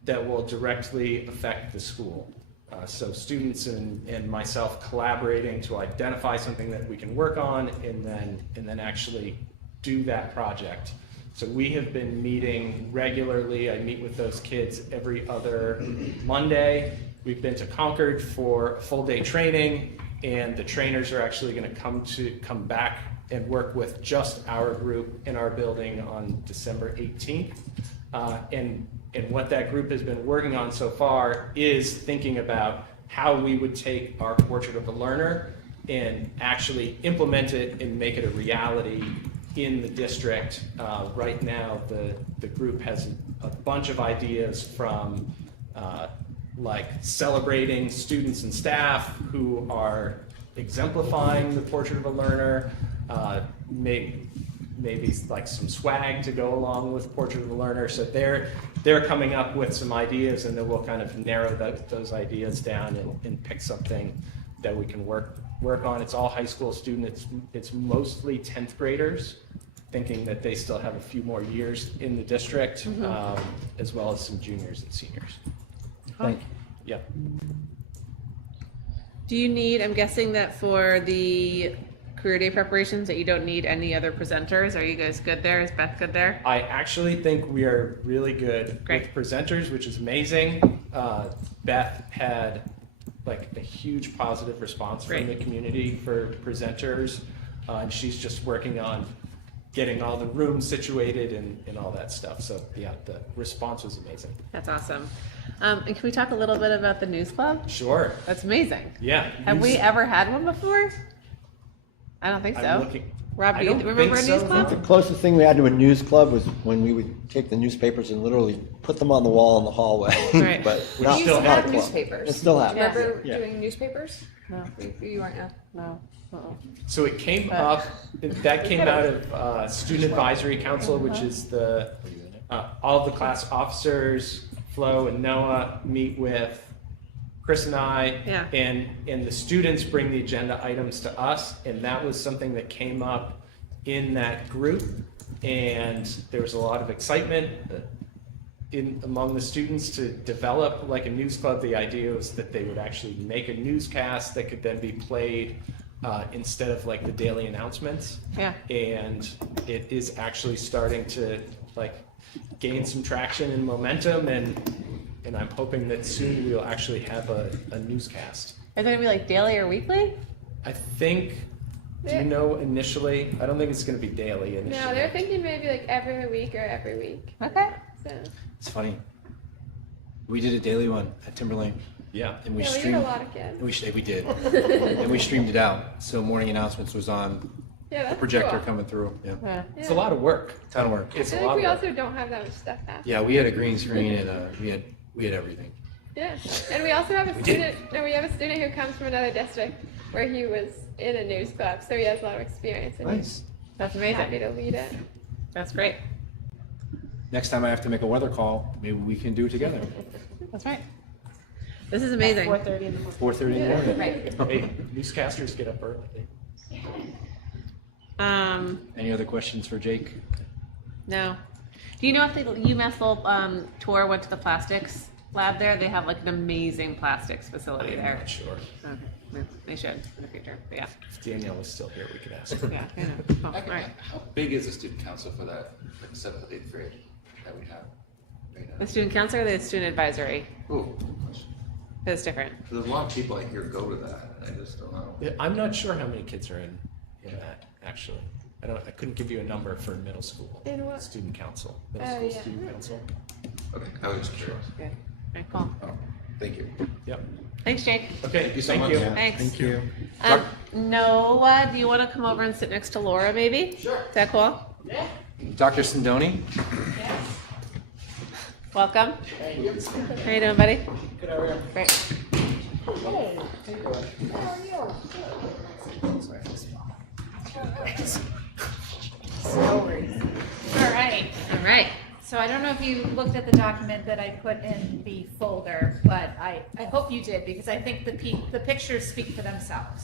that will directly affect the school. So students and myself collaborating to identify something that we can work on and then actually do that project. So we have been meeting regularly. I meet with those kids every other Monday, We've been to Concord for a full day training, and the trainers are actually going to come back and work with just our group in our building on December 18th. And what that group has been working on so far is thinking about how we would take our Portrait of the Learner and actually implement it and make it a reality in the district. Right now, the group has a bunch of ideas from like celebrating students and staff who are exemplifying the Portrait of a Learner, maybe like some swag to go along with Portrait of a Learner. So they're coming up with some ideas, and then we'll kind of narrow those ideas down and pick something that we can work on. It's all high school students. It's mostly 10th graders, thinking that they still have a few more years in the district, as well as some juniors and seniors. Thank you. Yep. Do you need, I'm guessing that for the career day preparations that you don't need any other presenters? Are you guys good there? Is Beth good there? I actually think we are really good Great. with presenters, which is amazing. Beth had like a huge positive response from Great. the community for presenters, and she's just working on getting all the rooms situated and all that stuff. So yeah, the response was amazing. That's awesome. And can we talk a little bit about the news club? Sure. That's amazing. Yeah. Have we ever had one before? I don't think so. I'm looking. Rob, I do you don't remember think a news so. club? The closest thing we had to a news club was when we would take the newspapers and literally put them on the wall in the hallway. Right. But We not, still not have a club. newspapers. It still happens. Remember Yeah. doing newspapers? No. You weren't, yeah. No. So it came up, that came out of Student Advisory Council, which is the, all of the class officers, Flo and Noah, meet with Chris and I, Yeah. and the students bring the agenda items to us, and that was something that came up in that group, and there was a lot of excitement among the students to develop like a news club. The idea was that they would actually make a newscast that could then be played instead of like the daily announcements. Yeah. And it is actually starting to like gain some traction and momentum, and I'm hoping that soon we'll actually have a newscast. Is it gonna be like daily or weekly? I think, do you know initially? I don't think it's going to be daily initially. No, they're thinking maybe like every week or every week. Okay. So, It's funny. We did a daily one at Timberlane, Yeah. and we yeah, we get streamed. a lot of kids. We did, and we streamed it out. So morning announcements was on Yeah, the that's projector cool. coming through. Yeah, Yeah. It's a lot of work. ton of work. It's I a feel lot like of we work. also don't have that much stuff happening. Yeah, we had a green screen and we had everything. Yeah, and we also have a student. No, we have a student who comes from another district where he was in a news club, so he has a lot of experience. And Nice. That's he's amazing. happy to lead it. That's great. Next time I have to make a weather call, maybe we can do it together. That's right. This is amazing. 4:30 in the morning. 4:30 in the morning. Right. Hey, newscasters get up early. Any other questions for Jake? No. Do you know if the UMass little tour went to the plastics lab there? They have like an amazing plastics facility I'm there. not sure. Okay. They should in the future. But yeah. If Danielle was still here, we could ask her. Yeah. I know. Oh, all right. How big is the student council for that, like 7th to 8th grade that we have right now? The student council or the student advisory? Ooh, good question. It's different. There's a lot of people I hear go to that, and I just don't know. Yeah, I'm not sure how many kids are in that actually. I couldn't give you a number for middle school. In what? Student council. Middle Oh, school yeah. student council. Okay, I was just curious. Good. All right, cool. Oh, thank you. Yep. Thanks, Jake. Okay, Thank you so thank much. you. Yeah. Thanks. Thank you. Noah, do you want to come over and sit next to Laura, maybe? Sure. Is that cool? Dr. Sindoni? Welcome. How you doing, buddy? Good, how are you? Great. All right. All right. So I don't know if you looked at the document that I put in the folder, but I hope you did, because I think the pictures speak for themselves.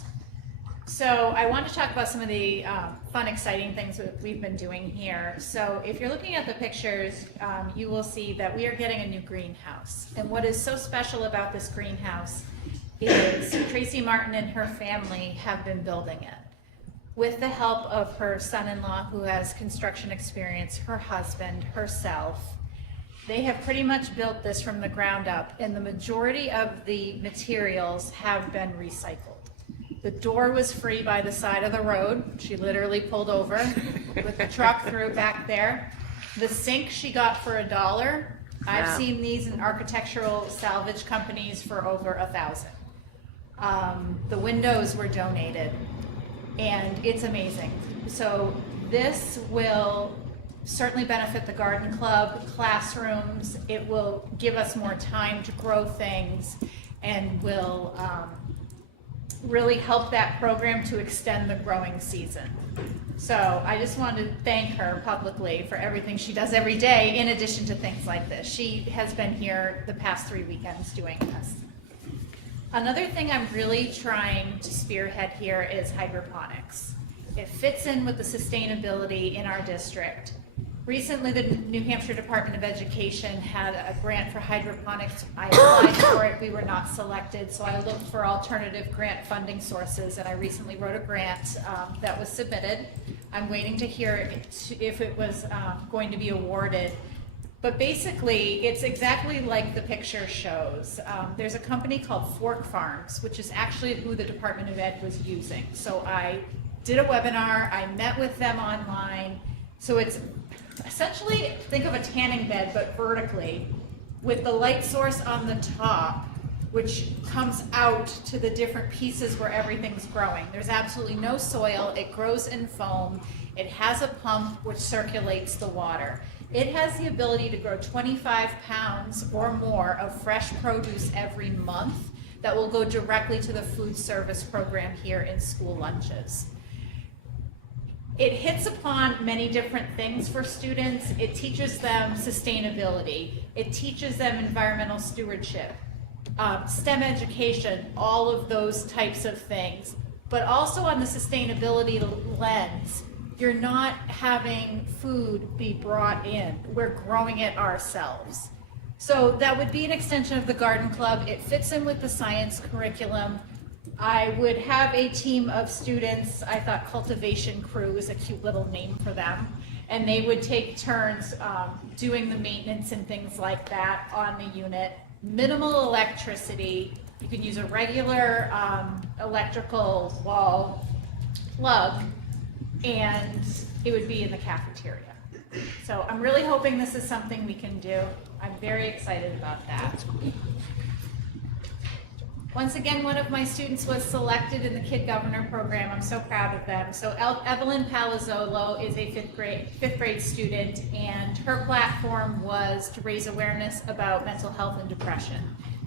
So I want to talk about some of the fun, exciting things that we've been doing here. So if you're looking at the pictures, you will see that we are getting a new greenhouse. And what is so special about this greenhouse is Tracy Martin and her family have been building it with the help of her son-in-law, who has construction experience, her husband, herself. They have pretty much built this from the ground up, and the majority of the materials have been recycled. The door was free by the side of the road. She literally pulled over with the truck through back there. The sink she got for $1. I've Wow. seen these in architectural salvage companies for over $1,000. The windows were donated, and it's amazing. So this will certainly benefit the garden club, classrooms. It will give us more time to grow things, and will really help that program to extend the growing season. So I just wanted to thank her publicly for everything she does every day, in addition to things like this. She has been here the past 3 weekends doing this. Another thing I'm really trying to spearhead here is hydroponics. It fits in with the sustainability in our district. Recently, the New Hampshire Department of Education had a grant for hydroponics. I applied for it. We were not selected, so I looked for alternative grant funding sources, and I recently wrote a grant that was submitted. I'm waiting to hear if it was going to be awarded. But basically, it's exactly like the picture shows. There's a company called Fork Farms, which is actually who the Department of Ed was using. So I did a webinar, I met with them online. So it's essentially, think of a tanning bed, but vertically, with the light source on the top, which comes out to the different pieces where everything's growing. There's absolutely no soil, it grows in foam, it has a pump which circulates the water. It has the ability to grow 25 pounds or more of fresh produce every month that will go directly to the food service program here in school lunches. It hits upon many different things for students. It teaches them sustainability. It teaches them environmental stewardship, STEM education, all of those types of things. But also on the sustainability lens, you're not having food be brought in. We're growing it ourselves. So that would be an extension of the garden club. It fits in with the science curriculum. I would have a team of students. I thought cultivation crew is a cute little name for them. And they would take turns doing the maintenance and things like that on the unit. Minimal electricity. You can use a regular electrical wall plug, and it would be in the cafeteria. So I'm really hoping this is something we can do. I'm very excited about that. Once again, one of my students was selected in the Kid Governor program. I'm so proud of them. So Evelyn Palazzolo is a fifth grade student, and her platform was to raise awareness about mental health and depression.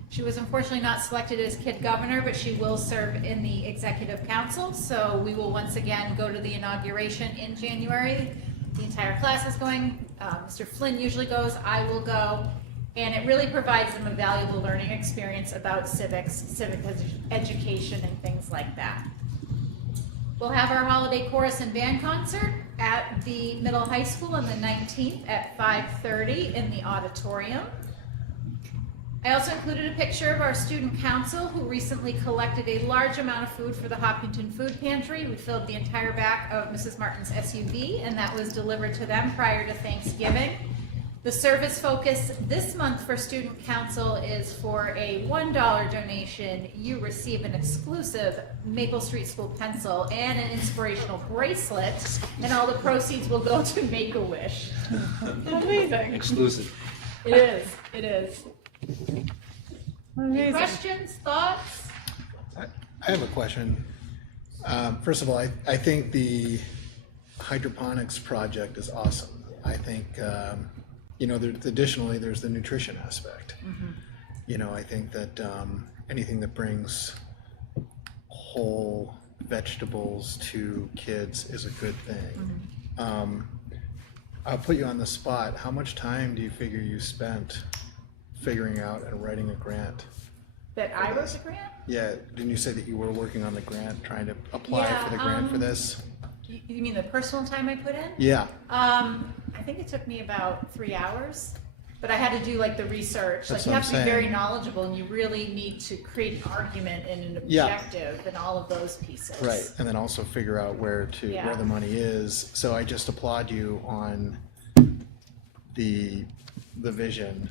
She was unfortunately not selected as Kid Governor, but she will serve in the Executive Council. So we will once again go to the inauguration in January. The entire class is going. Mr. Flynn usually goes. I will go. And it really provides them a valuable learning experience about civics, civic education, and things like that. We'll have our holiday chorus and band concert at the middle high school on the 19th at 5:30 in the auditorium. I also included a picture of our student council who recently collected a large amount of food for the Hopkinton Food Pantry. We filled the entire back of Mrs. Martin's SUV, and that was delivered to them prior to Thanksgiving. The service focus this month for student council is for a $1 donation. You receive an exclusive Maple Street School pencil and an inspirational bracelet, and all the proceeds will go to Make-A-Wish. Amazing. Exclusive. It is. It is. Amazing. Any questions, thoughts? I have a question. First of all, I think the hydroponics project is awesome. I think, additionally, there's the nutrition aspect. Mm-hmm. I think that anything that brings whole vegetables to kids is a good thing. Mm-hmm. I'll put you on the spot. How much time do you figure you spent figuring out and writing a grant? That I wrote the grant? Yeah, didn't you say that you were working on the grant, trying to apply Yeah, for the grant for this? You mean the personal time I put in? Yeah. I think it took me about 3 hours, but I had to do like the research. That's Like you what have to I'm be very saying. knowledgeable, and you really need to create an argument and an Yeah. objective and all of those pieces. Right, and then also figure out where Yeah. the money is. So I just applaud you on the the vision.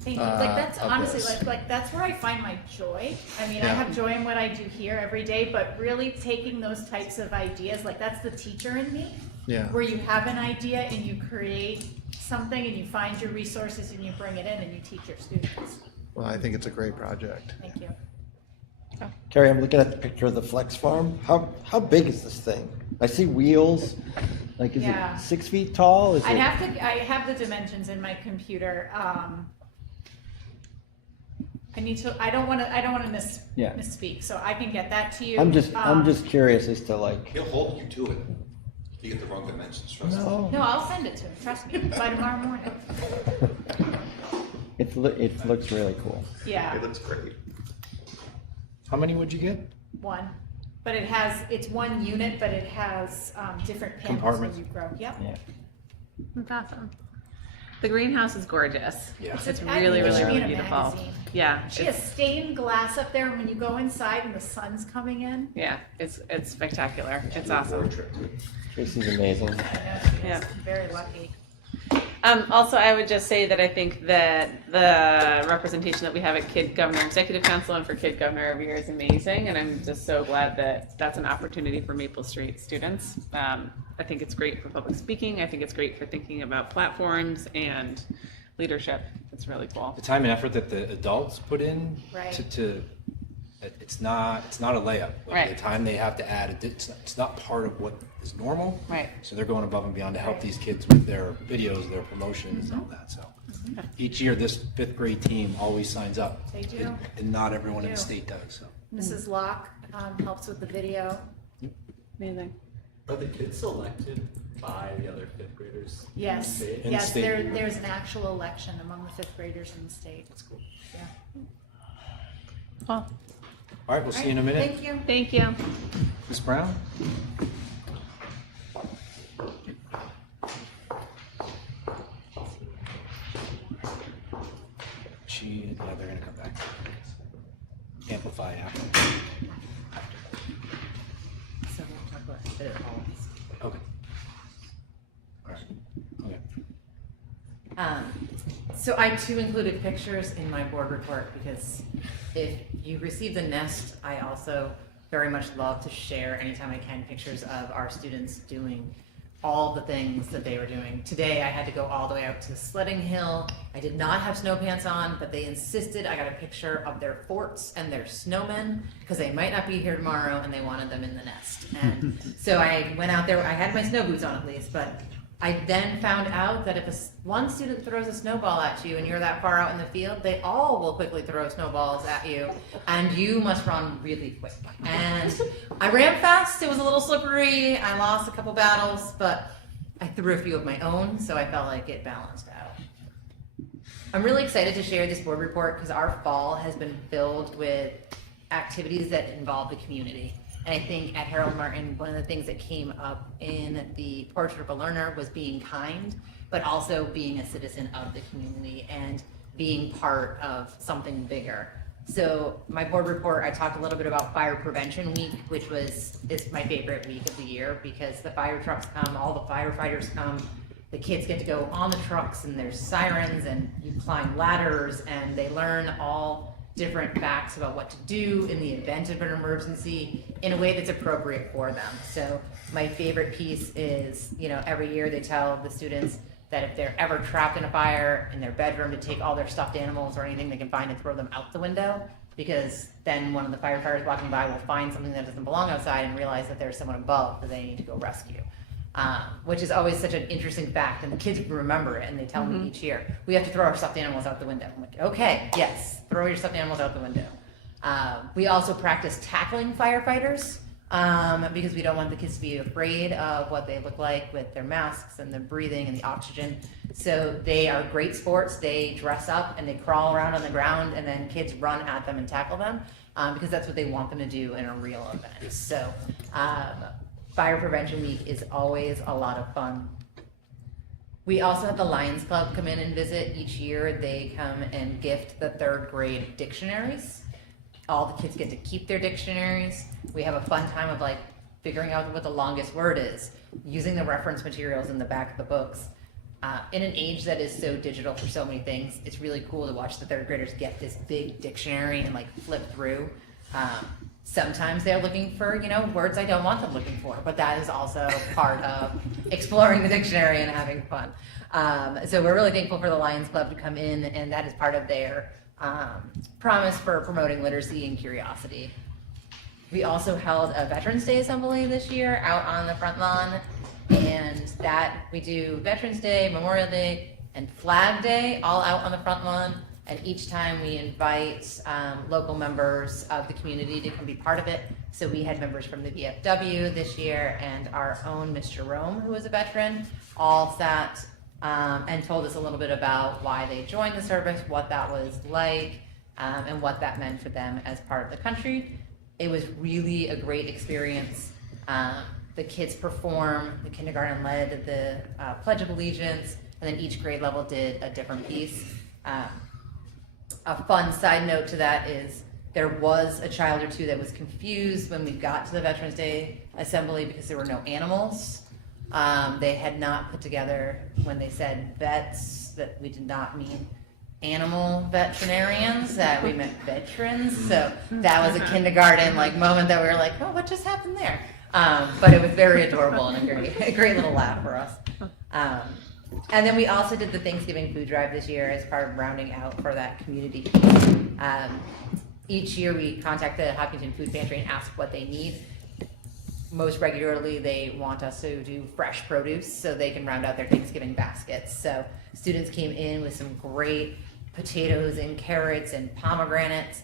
Thank you. Like that's of honestly this. like that's where I find my joy. I mean, I Yeah. have joy in what I do here every day, but really taking those types of ideas, like that's the teacher in me. Yeah. Where you have an idea and you create something and you find your resources and you bring it in and you teach your students. Well, I think it's a great project. Thank you. Carrie, I'm looking at the picture of the Flex Farm. How big is this thing? I see wheels. Like, is Yeah. it 6 feet tall? Is I it? have the dimensions in my computer. I need to. I don't want to Yeah. misspeak, so I can get that to you. I'm just curious as to like. He'll hold you to it. You get the wrong dimensions, trust me. No, I'll send it to him. Trust me. By tomorrow morning. It looks really cool. Yeah. It looks great. How many would you get? One, but it's one unit, but it has different panels Compartments. when you grow. Yep. Yeah. That's awesome. The greenhouse is gorgeous. Yeah. It's I really, think it really, should be really in a beautiful. magazine. Yeah. She has stained glass up there, and when you go inside and the sun's coming in. Yeah, it's spectacular. It's awesome. Tracy's amazing. Yeah. Very lucky. Also, I would just say that I think that the representation that we have at Kid Governor Executive Council and for Kid Governor every year is amazing, and I'm just so glad that that's an opportunity for Maple Street students. I think it's great for public speaking. I think it's great for thinking about platforms and leadership. It's really cool. The time and effort that the adults put in Right. to it's not a layup. Like, Right. the time they have to add, it's not part of what is normal. Right. So they're going above and beyond to help these kids with their videos, their promotions, and all that. So each year, this 5th grade team always signs up. They do. And not everyone in They the do. state does. So. Mrs. Locke helps with the video. Amazing. Are the kids selected by the other 5th graders? Yes, In the yes. state. There's an actual election among the 5th graders in the state. That's cool. Yeah. Well, All right, we'll see you in a minute. Thank you. thank you. Ms. Brown? They're gonna come back. Amplify after. So we'll talk about it all. Okay. All right. Okay. So I too included pictures in my board report because if you receive the nest, I also very much love to share anytime I can pictures of our students doing all the things that they were doing. Today I had to go all the way out to the sledding hill. I did not have snow pants on, but they insisted I got a picture of their forts and their snowmen because they might not be here tomorrow and they wanted them in the nest. And so I went out there, I had my snow boots on at least, but I then found out that if one student throws a snowball at you and you're that far out in the field, they all will quickly throw snowballs at you, and you must run really quick. And I ran fast, it was a little slippery, I lost a couple battles, but I threw a few of my own, so I felt like it balanced out. I'm really excited to share this board report because our fall has been filled with activities that involve the community. And I think at Harold Martin, one of the things that came up in the Portrait of a Learner was being kind, but also being a citizen of the community and being part of something bigger. So my board report, I talked a little bit about Fire Prevention Week, which is my favorite week of the year because the fire trucks come, all the firefighters come, the kids get to go on the trucks and there's sirens and you climb ladders and they learn all different facts about what to do in the event of an emergency in a way that's appropriate for them. So my favorite piece is, every year they tell the students that if they're ever trapped in a fire in their bedroom to take all their stuffed animals or anything they can find and throw them out the window, because then one of the firefighters walking by will find something that doesn't belong outside and realize that there's someone above that they need to go rescue. Which is always such an interesting fact, and the kids remember it, and they tell me each year, we have to throw our stuffed animals out the window. I'm like, okay, yes, throw your stuffed animals out the window. We also practice tackling firefighters, because we don't want the kids to be afraid of what they look like with their masks and the breathing and the oxygen. So they are great sports. They dress up and they crawl around on the ground, and then kids run at them and tackle them, because that's what they want them to do in a real event. So Fire Prevention Week is always a lot of fun. We also have the Lions Club come in and visit each year. They come and gift the 3rd grade dictionaries. All the kids get to keep their dictionaries. We have a fun time of figuring out what the longest word is, using the reference materials in the back of the books. in an age that is so digital for so many things, it's really cool to watch the third graders get this big dictionary and like flip through. Sometimes they're looking for, words I don't want them looking for, but that is also part of exploring the dictionary and having fun. So we're really thankful for the Lions Club to come in, and that is part of their promise for promoting literacy and curiosity. We also held a Veterans Day assembly this year out on the front lawn, and that we do Veterans Day, Memorial Day, and Flag Day all out on the front lawn. And each time we invite local members of the community to come be part of it. So we had members from the VFW this year and our own Miss Jerome, who was a veteran, all sat and told us a little bit about why they joined the service, what that was like, and what that meant for them as part of the country. It was really a great experience. The kids performed, the kindergarten led the Pledge of Allegiance, and then each grade level did a different piece. A fun side note to that is there was a child or two that was confused when we got to the Veterans Day assembly because there were no animals. They had not put together, when they said vets, that we did not mean animal veterinarians, that we meant veterans. So that was a kindergarten moment that we were like, oh, what just happened there? But it was very adorable and a great little laugh for us. And then we also did the Thanksgiving food drive this year as part of rounding out for that community piece. Each year we contact the Hopkinton Food Pantry and ask what they need. Most regularly they want us to do fresh produce so they can round out their Thanksgiving baskets. So students came in with some great potatoes and carrots and pomegranates.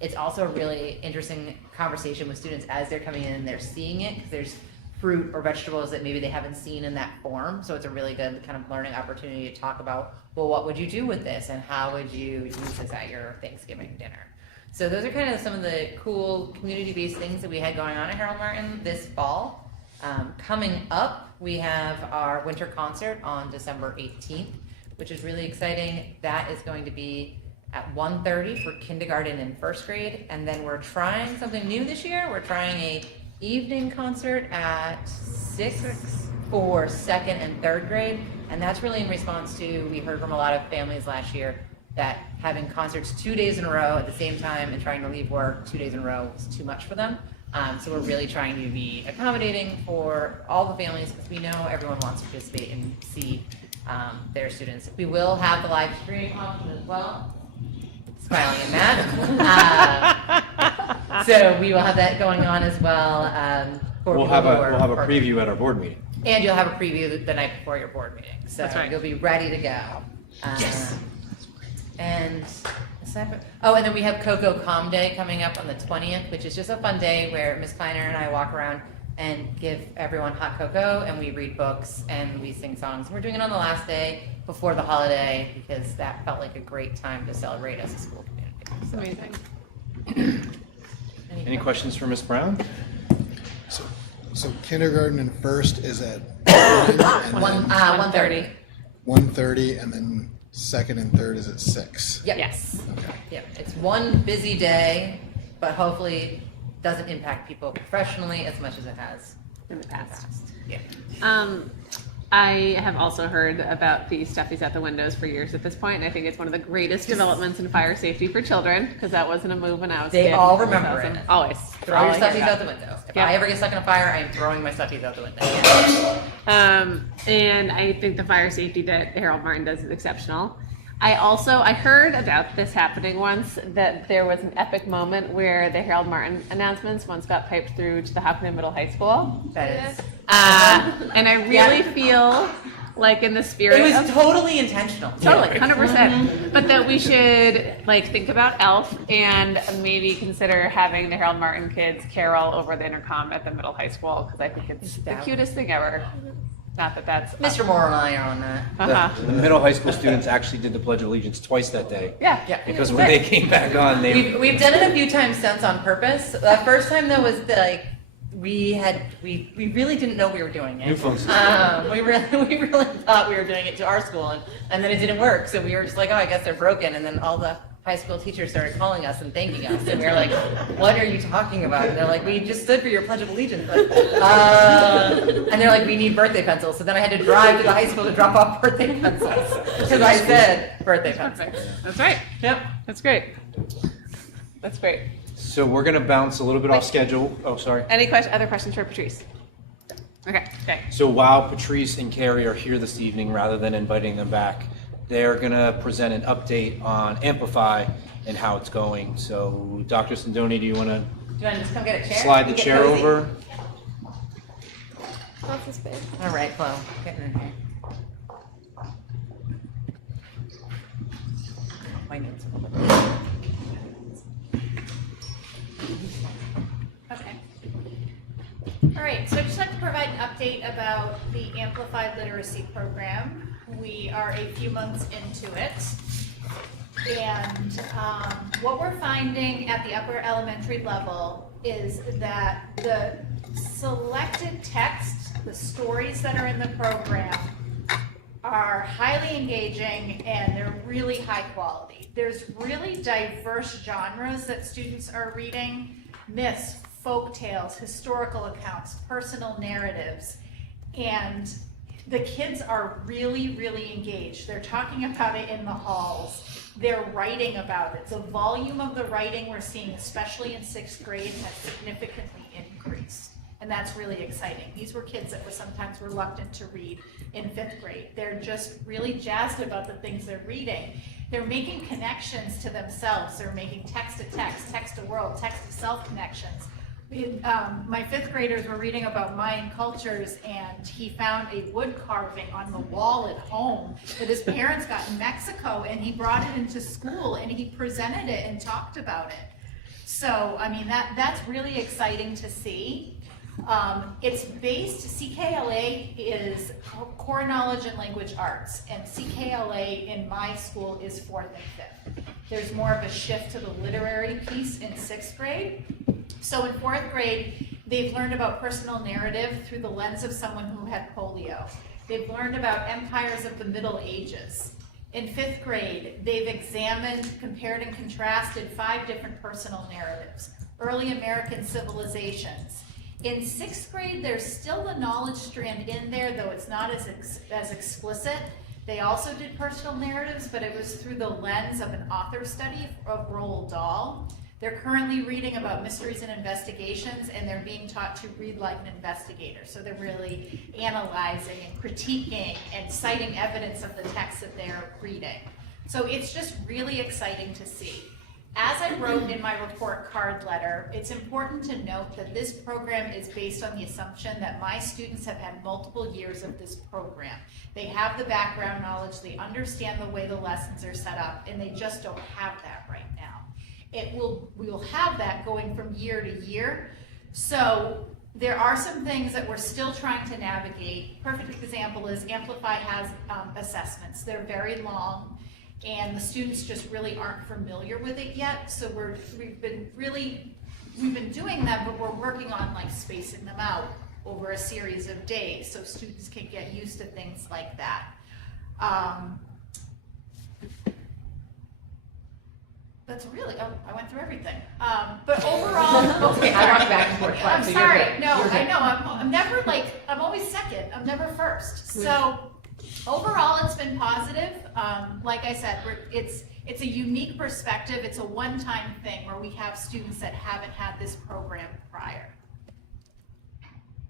It's also a really interesting conversation with students as they're coming in and they're seeing it, because there's fruit or vegetables that maybe they haven't seen in that form. So it's a really good kind of learning opportunity to talk about, well, what would you do with this and how would you use this at your Thanksgiving dinner? So those are kind of some of the cool community-based things that we had going on at Harold Martin this fall. Coming up, we have our winter concert on December 18th, which is really exciting. That is going to be at 1:30 for kindergarten and first grade. And then we're trying something new this year. We're trying a evening concert at 6 for second and third grade, and that's really in response to, we heard from a lot of families last year that having concerts 2 days in a row at the same time and trying to leave work 2 days in a row was too much for them. So we're really trying to be accommodating for all the families, because we know everyone wants to participate and see their students. We will have the live stream option as well. Smiling and Matt. So we will have that going on as well. We'll have a preview at our board meeting. And you'll have a preview the night before your board meeting. So That's right. You'll be ready to go. Yes. And then we have Cocoa Calm Day coming up on the 20th, which is just a fun day where Miss Kleiner and I walk around and give everyone hot cocoa, and we read books and we sing songs. We're doing it on the last day before the holiday because that felt like a great time to celebrate as a school community. So. Amazing. Any questions for Ms. Brown? So kindergarten and first is at 1:30. 1:30, and then second and third is at 6. Yep. Yes. Okay. Yep. It's one busy day, but hopefully doesn't impact people professionally as much as it has In the past. Yeah. I have also heard about the stuffies at the windows for years at this point, and I think it's one of the greatest developments in fire safety for children, because that wasn't a move when I was a They kid. all remember it. Always. Throw your stuffies out the window. If Yep. I ever get stuck in a fire, I'm throwing my stuffies out the window. And I think the fire safety that Harold Martin does is exceptional. I heard about this happening once, that there was an epic moment where the Harold Martin announcements once got piped through to the Hopkinton Middle High School. That is. And I really feel like in the spirit It was of totally intentional. Totally, 100%. But that we should think about ELF and maybe consider having the Harold Martin kids carol over the intercom at the middle high school, because I think it's the cutest thing ever. Not that that's Mr. Moore and I are on that. The middle high school students actually did the Pledge of Allegiance twice that day. Yeah. Because when they came back on, We've done it a few times since on purpose. The first time though was we really didn't know we were doing it. New phone system. We really thought we were doing it to our school, and then it didn't work. So we were just like, oh, I guess they're broken. And then all the high school teachers started calling us and thanking us, and we were like, "What are you talking about?" And they're like, "We just stood for your Pledge of Allegiance." And they're like, "We need birthday pencils." So then I had to drive to the high school to drop off birthday pencils because I said birthday pencils. That's right. Yep, that's great. That's great. So we're gonna bounce a little bit off schedule. Oh, sorry. Any other questions for Patrice? Okay. So while Patrice and Carrie are here this evening, rather than inviting them back, they're gonna present an update on Amplify and how it's going. So Dr. Sindoni, do you wanna Do you want to just come get a chair? slide the Get chair cozy? over? Lots of space. All right, Chloe, getting in here. My notes. Okay. All right, so I'd just like to provide an update about the Amplified Literacy Program. We are a few months into it. And what we're finding at the upper elementary level is that the selected text, the stories that are in the program, are highly engaging and they're really high quality. There's really diverse genres that students are reading: myths, folk tales, historical accounts, personal narratives, and the kids are really, really engaged. They're talking about it in the halls. They're writing about it. The volume of the writing we're seeing, especially in 6th grade, has significantly increased. And that's really exciting. These were kids that were sometimes reluctant to read in 5th grade. They're just really jazzed about the things they're reading. They're making connections to themselves. They're making text-to-text, text-to-world, text-to-self connections. My 5th graders were reading about Mayan cultures, and he found a wood carving on the wall at home that his parents got in Mexico, and he brought it into school and he presented it and talked about it. So, I mean, that's really exciting to see. It's based, CKLA is Core Knowledge and Language Arts, and CKLA in my school is 4th and 5th. There's more of a shift to the literary piece in 6th grade. So in 4th grade, they've learned about personal narrative through the lens of someone who had polio. They've learned about empires of the Middle Ages. In 5th grade, they've examined, compared, and contrasted 5 different personal narratives: early American civilizations. In 6th grade, there's still the knowledge strand in there, though it's not as explicit. They also did personal narratives, but it was through the lens of an author study of Roald Dahl. They're currently reading about mysteries and investigations, and they're being taught to read like an investigator. So they're really analyzing and critiquing and citing evidence of the text that they're reading. So it's just really exciting to see. As I wrote in my report card letter, it's important to note that this program is based on the assumption that my students have had multiple years of this program. They have the background knowledge, they understand the way the lessons are set up, and they just don't have that right now. We will have that going from year to year. So there are some things that we're still trying to navigate. Perfect example is Amplify has assessments. They're very long, and the students just really aren't familiar with it yet. So we've been doing them, but we're working on like spacing them out over a series of days so students can get used to things like that. That's really, I went through everything. But overall, Okay, I walked back and forth. I'm So you're sorry. good. No, You're good. I know. I'm never I'm always second. I'm never first. So overall, it's been positive. Like I said, it's a unique perspective. It's a one-time thing where we have students that haven't had this program prior.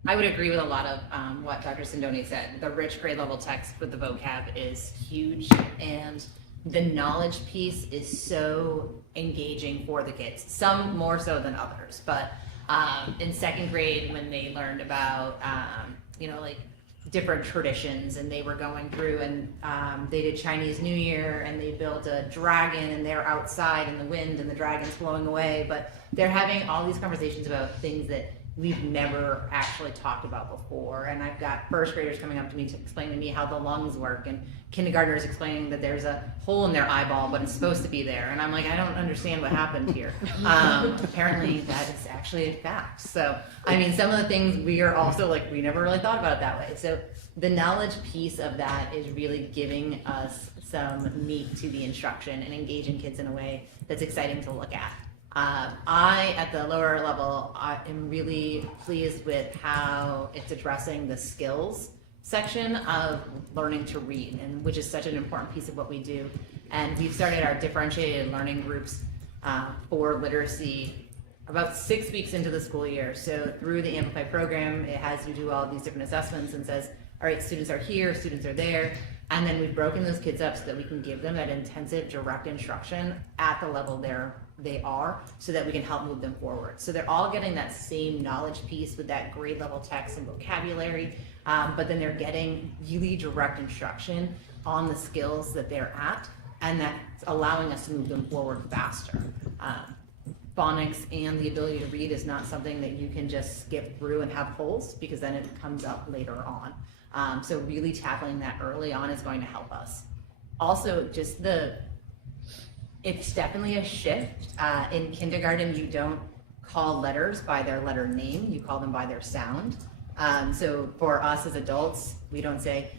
I would agree with a lot of what Dr. Sindoni said. The rich grade level text with the vocab is huge, and the knowledge piece is so engaging for the kids, some more so than others. But in 2nd grade, when they learned about, like different traditions, and they were going through and they did Chinese New Year, and they built a dragon, and they're outside in the wind and the dragon's blowing away, but they're having all these conversations about things that we've never actually talked about before. And I've got first graders coming up to me to explain to me how the lungs work, and kindergartners explaining that there's a hole in their eyeball, but it's supposed to be there. And I'm like, I don't understand what happened here. Apparently that is actually a fact. So, I mean, some of the things we are also like, we never really thought about it that way. So the knowledge piece of that is really giving us some meat to the instruction and engaging kids in a way that's exciting to look at. I, at the lower level, I am really pleased with how it's addressing the skills section of learning to read, and which is such an important piece of what we do. And we've started our differentiated learning groups for literacy about 6 weeks into the school year. So through the Amplify program, it has you do all these different assessments and says, all right, students are here, students are there. And then we've broken those kids up so that we can give them that intensive direct instruction at the level they are, so that we can help move them forward. So they're all getting that same knowledge piece with that grade level text and vocabulary, but then they're getting really direct instruction on the skills that they're at, and that's allowing us to move them forward faster. Phonics and the ability to read is not something that you can just skip through and have holes, because then it comes up later on. So really tackling that early on is going to help us. Also, just it's definitely a shift. In kindergarten, you don't call letters by their letter name, you call them by their sound. So for us as adults, we don't say,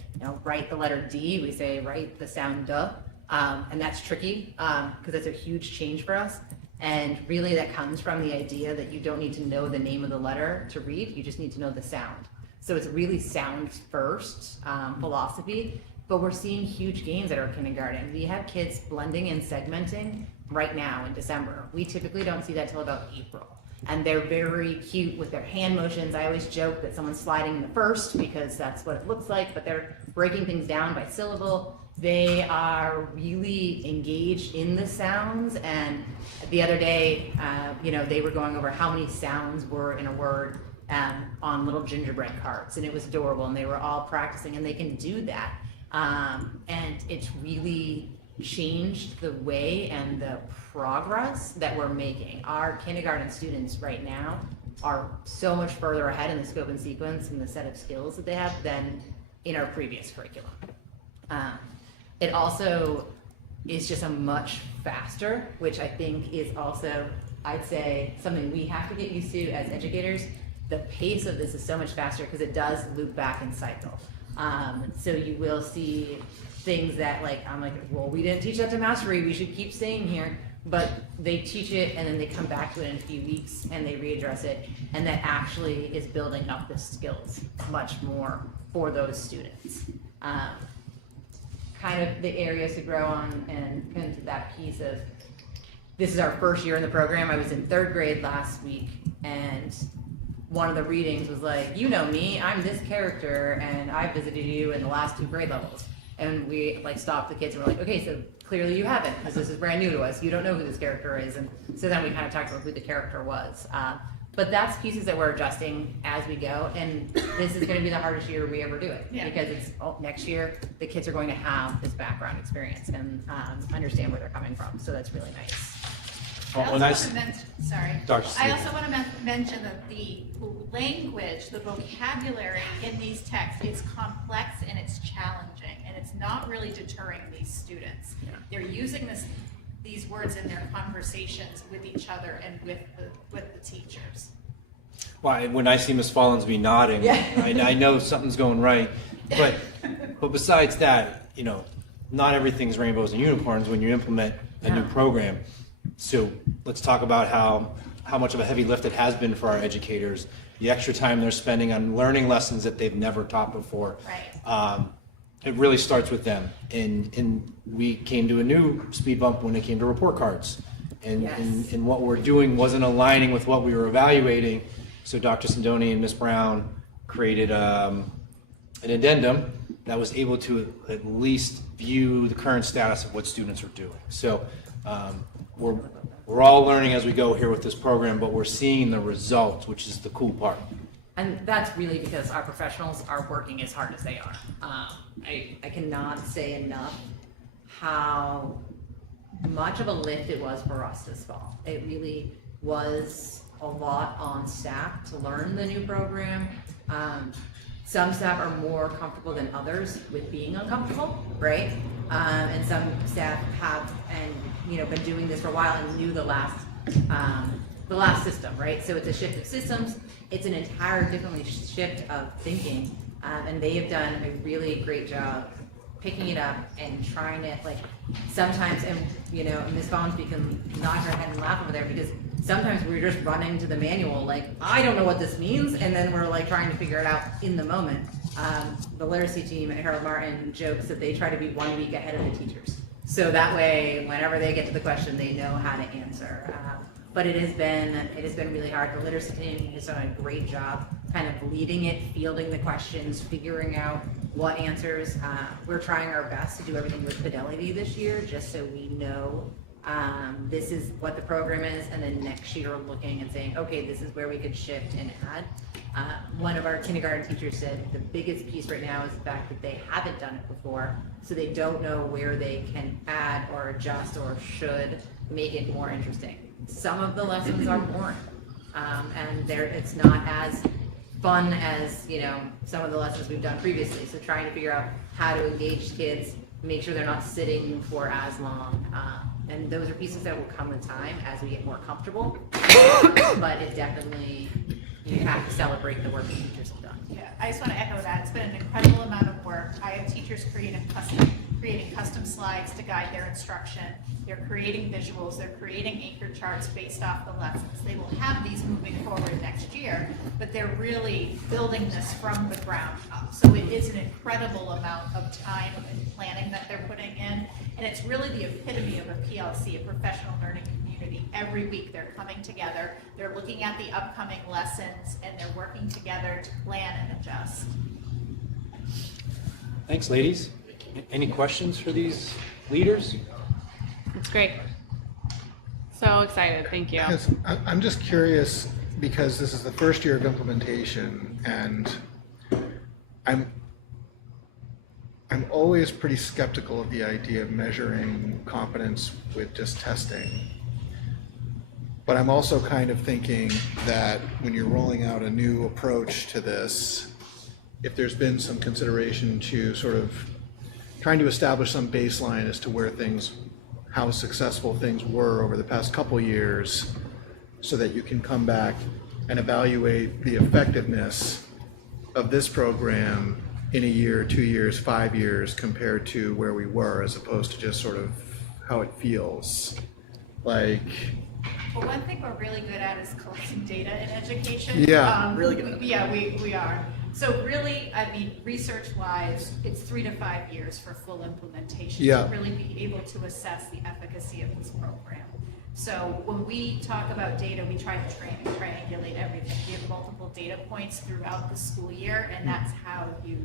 write the letter D, we say write the sound duh. And that's tricky, because that's a huge change for us. And really that comes from the idea that you don't need to know the name of the letter to read, you just need to know the sound. So it's really sound first philosophy, but we're seeing huge gains at our kindergarten. We have kids blending and segmenting right now in December. We typically don't see that till about April. And they're very cute with their hand motions. I always joke that someone's sliding in the first because that's what it looks like, but they're breaking things down by syllable. They are really engaged in the sounds. And the other day, they were going over how many sounds were in a word on little gingerbread cards, and it was adorable, and they were all practicing, and they can do that. And it's really changed the way and the progress that we're making. Our kindergarten students right now are so much further ahead in the scope and sequence and the set of skills that they have than in our previous curriculum. It also is just a much faster, which I think is also, I'd say, something we have to get used to as educators. The pace of this is so much faster because it does loop back and cycle. So you will see things that I'm like, well, we didn't teach that to mastery, we should keep staying here. But they teach it and then they come back to it in a few weeks and they readdress it. And that actually is building up the skills much more for those students. Kind of the areas to grow on and kind of that piece of, this is our first year in the program. I was in 3rd grade last week, and one of the readings was like, you know me, I'm this character, and I visited you in the last 2 grade levels. And we stopped the kids and we're like, okay, so clearly you haven't, because this is brand new to us. You don't know who this character is. And so then we kind of talked about who the character was. But that's pieces that we're adjusting as we go. And this is going to be the hardest year we ever do it. Yeah. Because it's next year, the kids are going to have this background experience and understand where they're coming from. So that's really nice. I also want to mention that the language, the vocabulary in these texts is complex and it's challenging, and it's not really deterring these students. Yeah. They're using these words in their conversations with each other and with the teachers. Well, when I see Ms. Follinsby nodding, yeah. I know something's going right. But besides that, not everything's rainbows and unicorns when you implement a new program. So let's talk about how much of a heavy lift it has been for our educators, the extra time they're spending on learning lessons that they've never taught before. Right. It really starts with them. And we came to a new speed bump when it came to report cards. And, yes. and what we're doing wasn't aligning with what we were evaluating. So Dr. Sindoni and Ms. Brown created an addendum that was able to at least view the current status of what students are doing. So we're all learning as we go here with this program, but we're seeing the results, which is the cool part. And that's really because our professionals are working as hard as they are. I cannot say enough how much of a lift it was for us this fall. It really, was a lot on staff to learn the new program. Some staff are more comfortable than others with being uncomfortable, right? And some staff have been doing this for a while and knew the last system, right? So it's a shift of systems. It's an entire different shift of thinking, and they have done a really great job picking it up and trying it. Like sometimes, and Ms. Bones can nod her head and laugh over there because sometimes we're just running to the manual, like I don't know what this means, and then we're like trying to figure it out in the moment. The literacy team at Harold Martin jokes that they try to be 1 week ahead of the teachers, so that way whenever they get to the question, they know how to answer. But it has been really hard. The literacy team has done a great job kind of leading it, fielding the questions, figuring out what answers. We're trying our best to do everything with fidelity this year, just so we know this is what the program is, and then next year looking and saying, okay, this is where we could shift and add. One of our kindergarten teachers said the biggest piece right now is the fact that they haven't done it before, so they don't know where they can add or adjust or should make it more interesting. Some of the lessons are boring, and it's not as fun as some of the lessons we've done previously. So trying to figure out how to engage kids, make sure they're not sitting for as long, and those are pieces that will come with time as we get more comfortable. But it definitely, you have to celebrate the work the teachers have done. Yeah, I just want to echo that. It's been an incredible amount of work. I have teachers creating custom slides to guide their instruction. They're creating visuals. They're creating anchor charts based off the lessons. They will have these moving forward next year, but they're really building this from the ground up. So it is an incredible amount of time and planning that they're putting in, and it's really the epitome of a PLC, a professional learning community. Every week they're coming together, they're looking at the upcoming lessons, and they're working together to plan and adjust. Thanks, ladies. Any questions for these leaders? It's great. So excited. Thank you. Yes, I'm just curious because this is the first year of implementation, and I'm always pretty skeptical of the idea of measuring competence with just testing. But I'm also kind of thinking that when you're rolling out a new approach to this, if there's been some consideration to sort of trying to establish some baseline as to where how successful things were over the past couple years, so that you can come back and evaluate the effectiveness of this program in a year, 2 years, 5 years, compared to where we were, as opposed to just sort of how it feels. Like, Well, one thing we're really good at is collecting data in education. Yeah. Really good at that. Yeah, we are. So really, I mean, research-wise, it's 3 to 5 years for full implementation Yeah. to really be able to assess the efficacy of this program. So when we talk about data, we try to triangulate everything. We have multiple data points throughout the school year, and that's how you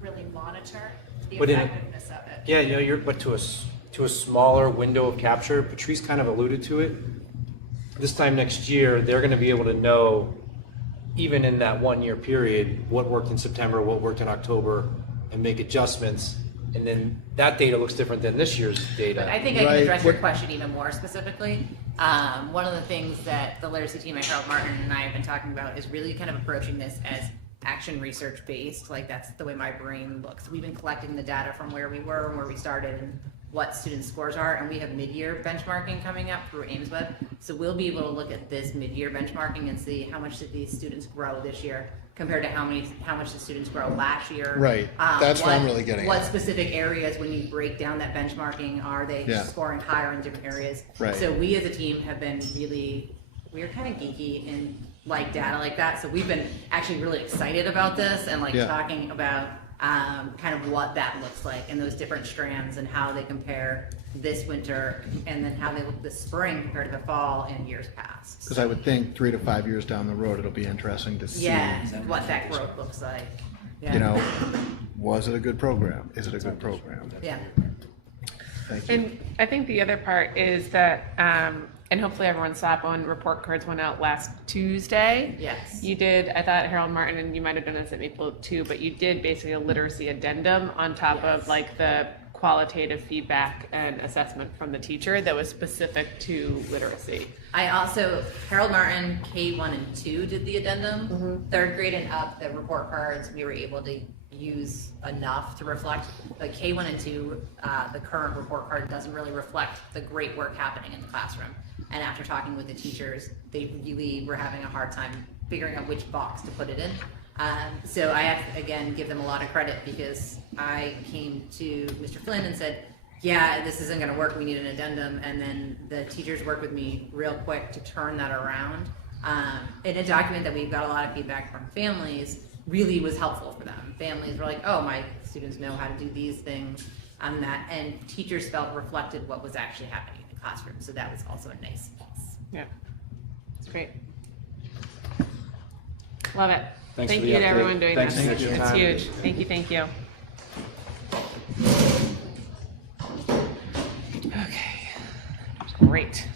really monitor the effectiveness of it. Yeah, but to a smaller window of capture. Patrice kind of alluded to it. This time next year, they're going to be able to know, even in that 1 year period, what worked in September, what worked in October, and make adjustments. And then that data looks different than this year's data. But I think I can address your question even more specifically. One of the things that the literacy team at Harold Martin and I have been talking about is really kind of approaching this as action research based. Like, that's the way my brain looks. We've been collecting the data from where we were and where we started and what student scores are, and we have mid-year benchmarking coming up through AIMSweb. So we'll be able to look at this mid-year benchmarking and see how much did these students grow this year compared to how much the students grow last year. Right. That's what I'm really getting What at. specific areas, when you break down that benchmarking, are they scoring higher in different areas? Right. So we as a team have been we're kind of geeky and like data like that. So we've been actually really excited about this and talking about kind of what that looks like and those different strands and how they compare this winter and then how they look this spring compared to the fall and years past. because I would think 3 to 5 years down the road, it'll be interesting to see. What that growth looks like. You know, was it a good program? Is it a good program? Yeah. Thank you. And I think the other part is that, and hopefully everyone saw it when report cards went out last Tuesday. Yes. You did, I thought Harold Martin, and you might have done this at Maple too, but you did basically a literacy addendum on top of like the qualitative feedback and assessment from the teacher that was specific to literacy. I also, Harold Martin, K1 and 2 did the addendum. Third grade and up, the report cards, we were able to use enough to reflect. But K1 and 2, the current report card doesn't really reflect the great work happening in the classroom. And after talking with the teachers, they really were having a hard time figuring out which box to put it in. So I have to, again, give them a lot of credit, because I came to Mr. Flynn and said, yeah, this isn't gonna work, we need an addendum. And then the teachers worked with me real quick to turn that around. In a document that we've got a lot of feedback from families, really was helpful for them. Families were like, oh, my students know how to do these things, and teachers felt reflected what was actually happening in the classroom. So that was also a nice piece. Yeah, it's great. Love it. Thanks Thank for you the to update. everyone doing Thanks this. for your It's time. huge. Thank you, thank you. Okay, great.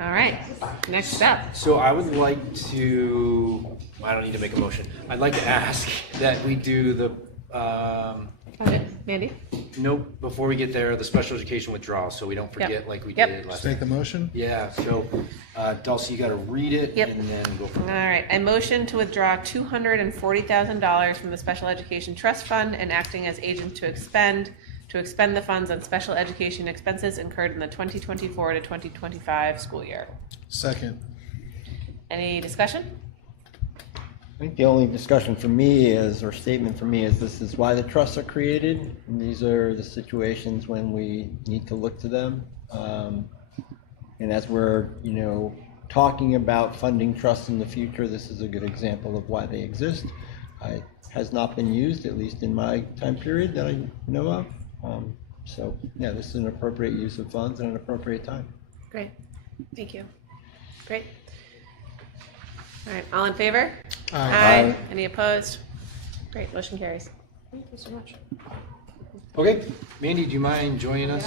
All right, next up. So I would like to, I don't need to make a motion. I'd like to ask that we do the, Mandy? nope, before we get there, the special education withdrawal, so we don't forget like we did last time. Take the motion? Yeah, so Dulcie, you gotta read it Yep. and then go from All there. right, I motion to withdraw $240,000 from the Special Education Trust Fund and acting as agent to expend the funds on special education expenses incurred in the 2024 to 2025 school year. Second. Any discussion? I think the only discussion for me is, or statement for me is, this is why the trusts are created. And these are the situations when we need to look to them. And as we're, talking about funding trusts in the future, this is a good example of why they exist. It has not been used, at least in my time period that I know of. So yeah, this is an appropriate use of funds and an appropriate time. Great, thank you. Great. All right, all in favor? Aye. Any opposed? Great, motion carries. Thank you so much. Okay, Mandy, do you mind joining us?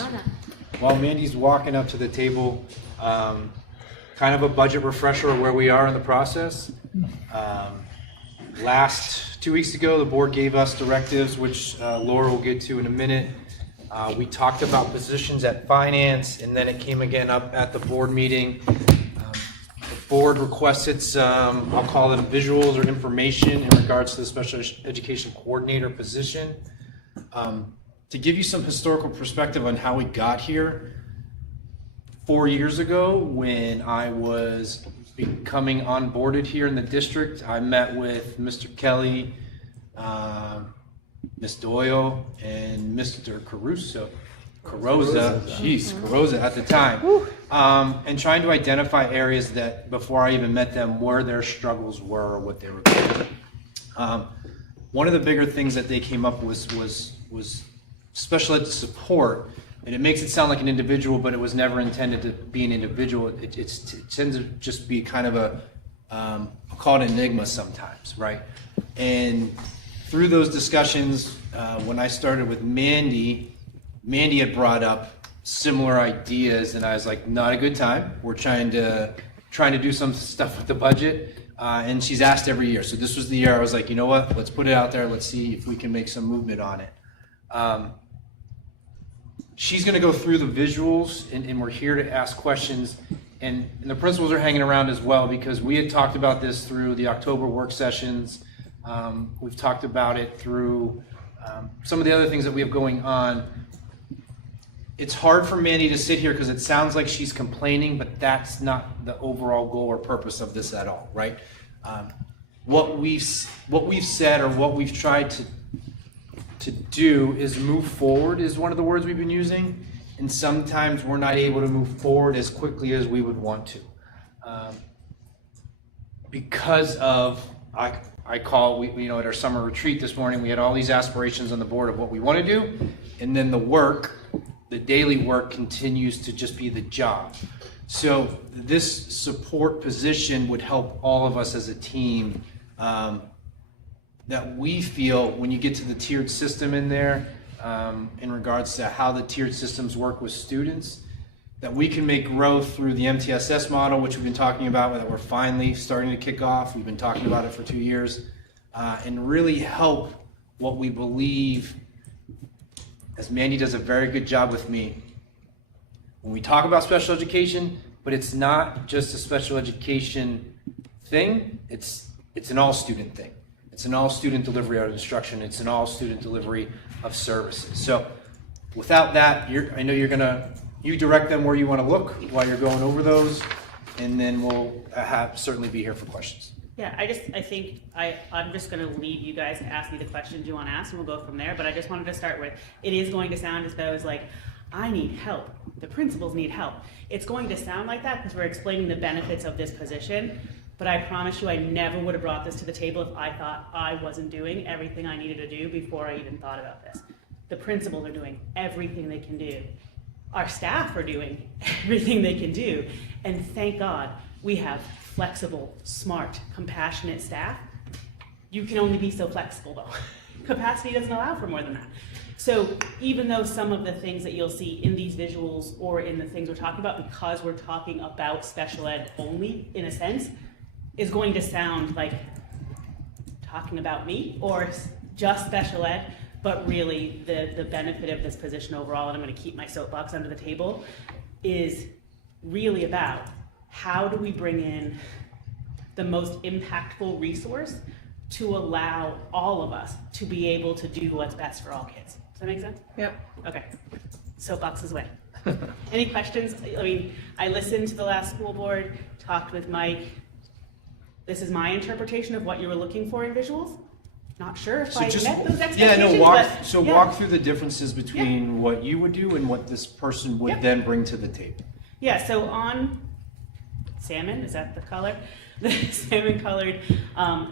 While Mandy's walking up to the table, kind of a budget refresher of where we are in the process. Last 2 weeks ago, the board gave us directives, which Laura will get to in a minute. We talked about positions at finance, and then it came again up at the board meeting. The board requested some, I'll call them visuals or information in regards to the special education coordinator position. To give you some historical perspective on how we got here, 4 years ago when I was becoming onboarded here in the district, I met with Mr. Kelly, Ms. Doyle, and Mr. Caruso. Carosa at the time, and trying to identify areas that before I even met them, where their struggles were or what they were doing. One of the bigger things that they came up with was special ed support, and it makes it sound like an individual, but it was never intended to be an individual. It tends to just be kind of a, I'll call it an enigma sometimes, right? And through those discussions, when I started with Mandy had brought up similar ideas, and I was like, not a good time. We're trying to do some stuff with the budget, and she's asked every year. So this was the year I was like, you know what? Let's put it out there. Let's see if we can make some movement on it. She's going to go through the visuals, and we're here to ask questions. And the principals are hanging around as well, because we had talked about this through the October work sessions. We've talked about it through some of the other things that we have going on. It's hard for Mandy to sit here because it sounds like she's complaining, but that's not the overall goal or purpose of this at all, right? What we've said, or what we've tried to do, is move forward, is one of the words we've been using, and sometimes we're not able to move forward as quickly as we would want to, because of I call, at our summer retreat this morning, we had all these aspirations on the board of what we want to do, and then the daily work continues to just be the job. So this support position would help all of us as a team, that we feel when you get to the tiered system in there, in regards to how the tiered systems work with students, that we can make growth through the MTSS model, which we've been talking about, that we're finally starting to kick off. We've been talking about it for 2 years, and really help what we believe as Mandy does a very good job with me, when we talk about special education, but it's not just a special education thing, it's an all-student thing. It's an all-student delivery of instruction. It's an all-student delivery of services. So without that, I know you direct them where you want to look while you're going over those, and then we'll certainly be here for questions. Yeah, I think I'm just going to leave you guys to ask me the questions you want to ask, and we'll go from there. But I just wanted to start with, it is going to sound as though it's like, I need help. The principals need help. It's going to sound like that because we're explaining the benefits of this position. But I promise you, I never would have brought this to the table if I thought I wasn't doing everything I needed to do before I even thought about this. The principals are doing everything they can do. Our staff are doing everything they can do. And thank God we have flexible, smart, compassionate staff. You can only be so flexible though. Capacity doesn't allow for more than that. So even though some of the things that you'll see in these visuals or in the things we're talking about, because we're talking about special ed only, in a sense, is going to sound like talking about me or just special ed, but really the benefit of this position overall, and I'm going to keep my soapbox under the table, is really about how do we bring in the most impactful resource to allow all of us to be able to do what's best for all kids. Does that make sense? Yep. Okay. Soapbox is away. Any questions? I mean, I listened to the last school board, talked with Mike. This is my interpretation of what you were looking for in visuals. Not sure if I met those expectations. Walk through the differences between what you would do and what this person would then bring to the table. Yeah, so on salmon, is that the color? The salmon colored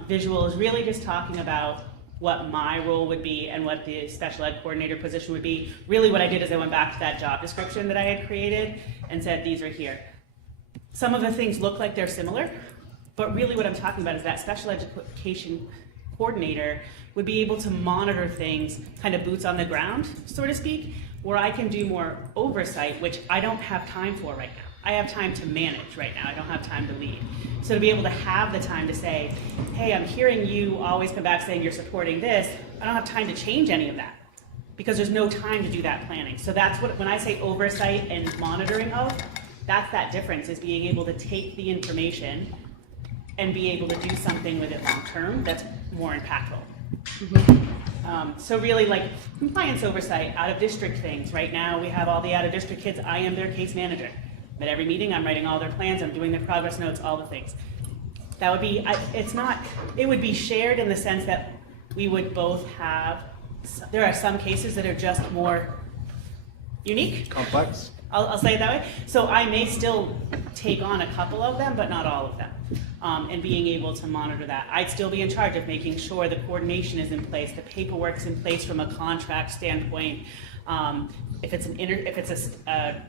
visual is really just talking about what my role would be and what the special ed coordinator position would be. Really what I did is I went back to that job description that I had created and said, these are here. Some of the things look like they're similar, but really what I'm talking about is that special education coordinator would be able to monitor things, kind of boots on the ground, so to speak, where I can do more oversight, which I don't have time for right now. I have time to manage right now. I don't have time to lead. So to be able to have the time to say, hey, I'm hearing you always come back saying you're supporting this, I don't have time to change any of that because there's no time to do that planning. So that's what, when I say oversight and monitoring of, that's that difference, is being able to take the information and be able to do something with it long term that's more impactful. So really like compliance oversight, out of district things. Right now we have all the out of district kids, I am their case manager. At every meeting I'm writing all their plans, I'm doing their progress notes, all the things. That would be, it would be shared in the sense that we would both have, there are some cases that are just more unique. Complex. I'll say it that way. So I may still take on a couple of them, but not all of them. And being able to monitor that. I'd still be in charge of making sure the coordination is in place, the paperwork's in place from a contract standpoint. If it's a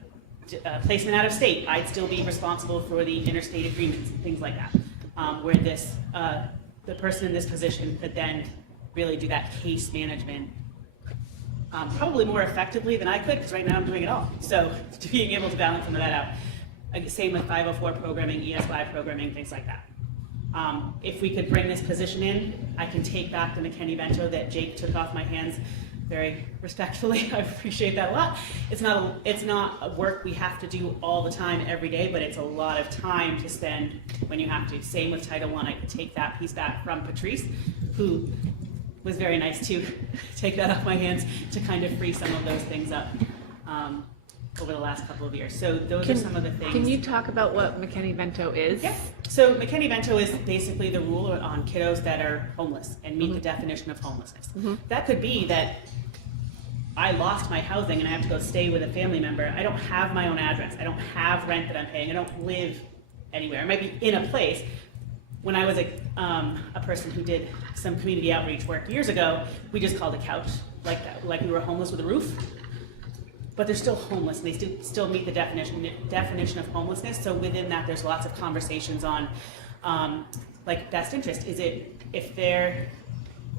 placement out of state, I'd still be responsible for the interstate agreements, things like that. Where the person in this position could then really do that case management probably more effectively than I could, because right now I'm doing it all. So being able to balance some of that out. Same with 504 programming, ESY programming, things like that. If we could bring this position in, I can take back the McKinney-Vento that Jake took off my hands very respectfully. I appreciate that a lot. It's not a work we have to do all the time, every day, but it's a lot of time to spend when you have to. Same with Title I. I could take that piece back from Patrice, who was very nice to take that off my hands to kind of free some of those things up over the last couple of years. So those are some of the things. Can you talk about what McKinney-Vento is? Yeah. So McKinney-Vento is basically the rule on kiddos that are homeless and meet the definition of homelessness. That could be that I lost my housing and I have to go stay with a family member. I don't have my own address. I don't have rent that I'm paying. I don't live anywhere. I might be in a place. When I was a person who did some community outreach work years ago, we just called a couch like that, like we were homeless with a roof. But they're still homeless, and they still meet the definition of homelessness. So within that, there's lots of conversations on like best interest. Is it if they're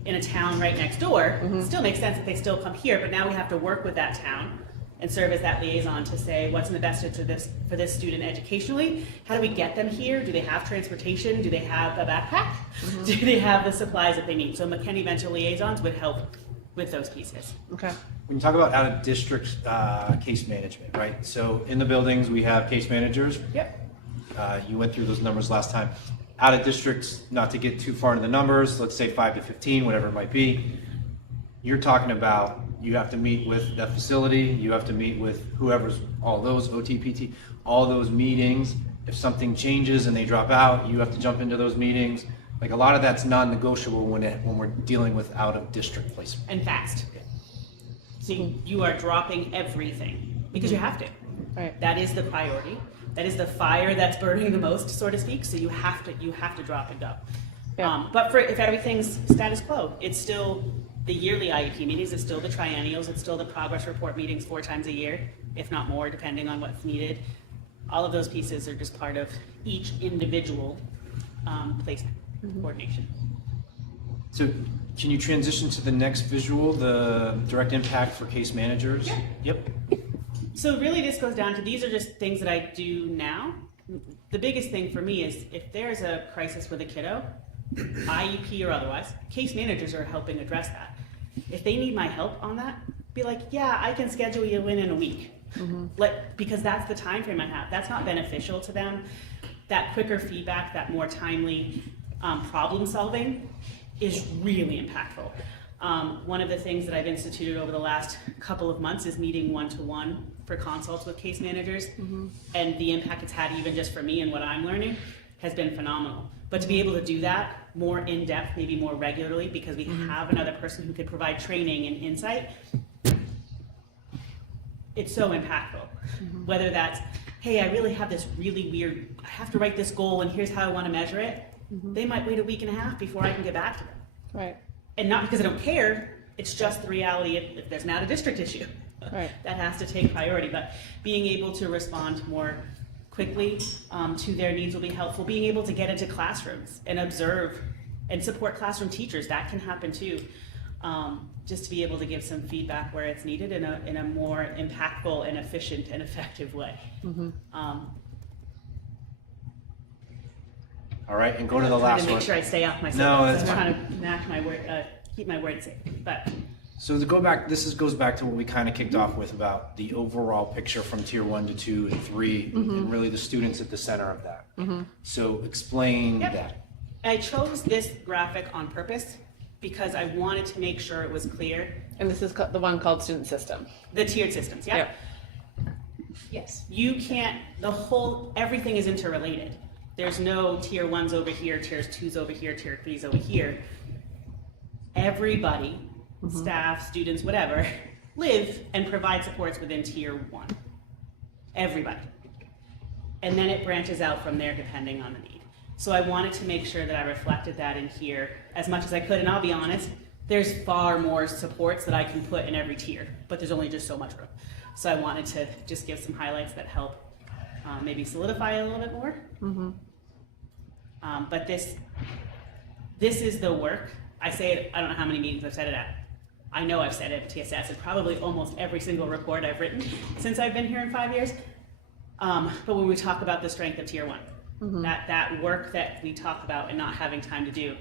in a town right next door, it still makes sense that they still come here, but now we have to work with that town and serve as that liaison to say what's in the best interest for this student educationally. How do we get them here? Do they have transportation? Do they have a backpack? Do they have the supplies that they need? So McKinney-Vento liaisons would help with those pieces. Okay. when you talk about out-of-district case management, right? So in the buildings, we have case managers. Yep. You went through those numbers last time. Out-of-districts, not to get too far into the numbers, let's say 5 to 15, whatever it might be. You're talking about you have to meet with the facility, you have to meet with whoever's, all those, OTPT, all those meetings. If something changes and they drop out, you have to jump into those meetings. Like a lot of that's non-negotiable when we're dealing with out-of-district placement. And fast. So you are dropping everything because you have to. Right. That is the priority. That is the fire that's burning the most, so to speak. So you have to drop and go. Yeah. But if everything's status quo, it's still the yearly IEP meetings, it's still the triennials, it's still the progress report meetings 4 times a year, if not more, depending on what's needed. All of those pieces are just part of each individual placement coordination. So can you transition to the next visual, the direct impact for case managers? Yeah. Yep. So really this goes down to, these are just things that I do now. The biggest thing for me is if there's a crisis with a kiddo, IEP or otherwise, case managers are helping address that. If they need my help on that, be like, yeah, I can schedule you in a week. Because that's the time frame I have. That's not beneficial to them. That quicker feedback, that more timely problem solving is really impactful. One of the things that I've instituted over the last couple of months is meeting one-to-one for consults with case managers, and the impact it's had even just for me and what I'm learning has been phenomenal. But to be able to do that more in depth, maybe more regularly, because we have another person who could provide training and insight, it's so impactful. Whether that's, hey, I really have this really weird, I have to write this goal and here's how I want to measure it. They might wait a week and a half before I can get back to them. Right. And not because I don't care, it's just the reality if there's not a district issue. Right. That has to take priority, but being able to respond more quickly to their needs will be helpful. Being able to get into classrooms and observe and support classroom teachers, that can happen too. Just to be able to give some feedback where it's needed in a more impactful and efficient and effective way. All right, and go to the last one. Make sure I stay off my No, soapbox. that's I'm fine. trying to match my word, keep my word safe. But So to go back, goes back to what we kind of kicked off with about the overall picture from tier 1 to 2 and 3, and really the students at the center of that. So explain that. I chose this graphic on purpose because I wanted to make sure it was clear. And this is the one called student system. The tiered systems, yeah. Yes. You can't, everything is interrelated. There's no tier 1s over here, tiers 2s over here, tier 3s over here. Everybody, staff, students, whatever, live and provide supports within tier 1. Everybody. And then it branches out from there depending on the need. So I wanted to make sure that I reflected that in here as much as I could, and I'll be honest, there's far more supports that I can put in every tier, but there's only just so much room. So I wanted to just give some highlights that help maybe solidify a little bit more. But this is the work. I say it, I don't know how many meetings I've said it at. I know I've said it at TSS and probably almost every single report I've written since I've been here in 5 years. But when we talk about the strength of tier 1, that work that we talk about and not having time to do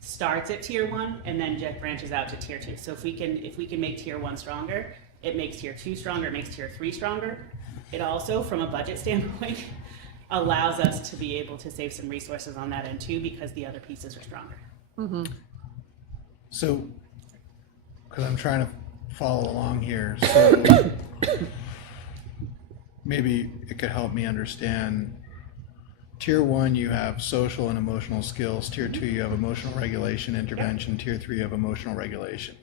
starts at tier 1 and then just branches out to tier 2. So if we can make tier 1 stronger, it makes tier 2 stronger, it makes tier 3 stronger. It also, from a budget standpoint, allows us to be able to save some resources on that end too, because the other pieces are stronger. So, because I'm trying to follow along here, so maybe it could help me understand. Tier 1, you have social and emotional skills. Tier 2, you have emotional regulation, intervention. Tier 3, you have emotional regulation.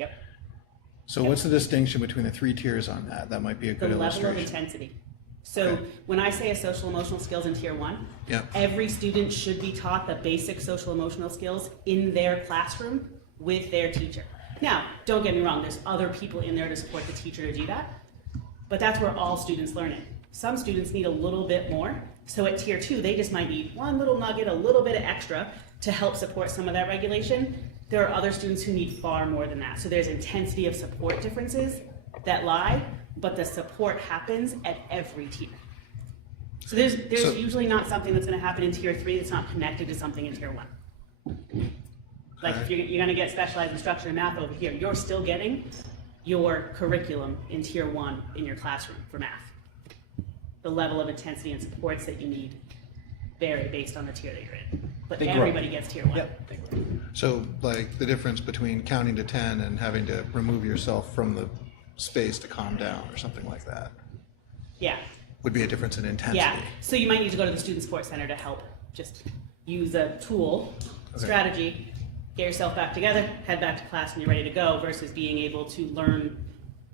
So what's the distinction between the 3 tiers on that? That might be a good illustration. The level of intensity. So when I say a social emotional skills in tier 1, Yep. every student should be taught the basic social emotional skills in their classroom with their teacher. Now, don't get me wrong, there's other people in there to support the teacher to do that, but that's where all students learn it. Some students need a little bit more, so at tier 2, they just might need one little nugget, a little bit of extra to help support some of that regulation. There are other students who need far more than that. So there's intensity of support differences that lie, but the support happens at every tier. So there's usually not something that's going to happen in tier 3 that's not connected to something in tier 1. Like if you're going to get specialized instruction in math over here, you're still getting your curriculum in tier 1 in your classroom for math. The level of intensity and supports that you need vary based on the tier that you're in. But They grow. everybody gets tier 1. Yep, they grow. So like the difference between counting to 10 and having to remove yourself from the space to calm down or something like that Yeah. would be a difference in intensity. Yeah. So you might need to go to the Student Support Center to help just use a tool, strategy, get yourself back together, head back to class, and you're ready to go, versus being able to learn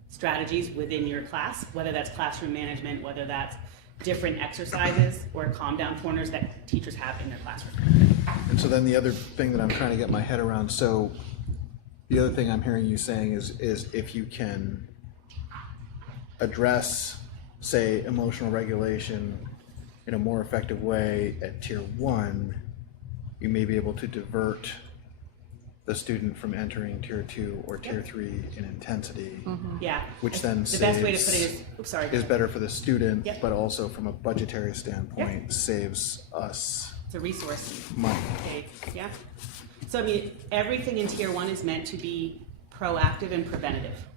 strategies within your class, whether that's classroom management, whether that's different exercises or calm down corners that teachers have in their classroom. And so then the other thing that I'm trying to get my head around, so the other thing I'm hearing you saying is if you can address, say, emotional regulation in a more effective way at tier 1, you may be able to divert the student from entering tier 2 or tier 3 in intensity. Yeah. Which then the best way to put it is, is better for the student, Yep. but also from a budgetary standpoint saves us It's a resource. money. Okay, yeah. So I mean, everything in tier 1 is meant to be proactive and preventative.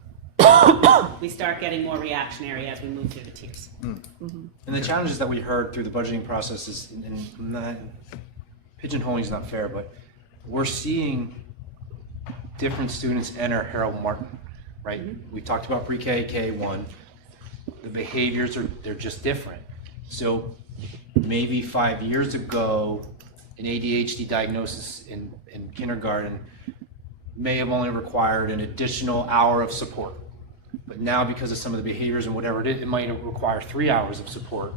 We start getting more reactionary as we move through the tiers. And the challenges that we heard through the budgeting process is, and not, pigeonholing is not fair, but we're seeing different students enter Harold Martin, right? We talked about pre-K, K1. The behaviors they're just different. So maybe 5 years ago, an ADHD diagnosis in kindergarten may have only required an additional hour of support. But now, because of some of the behaviors and whatever it is, it might require 3 hours of support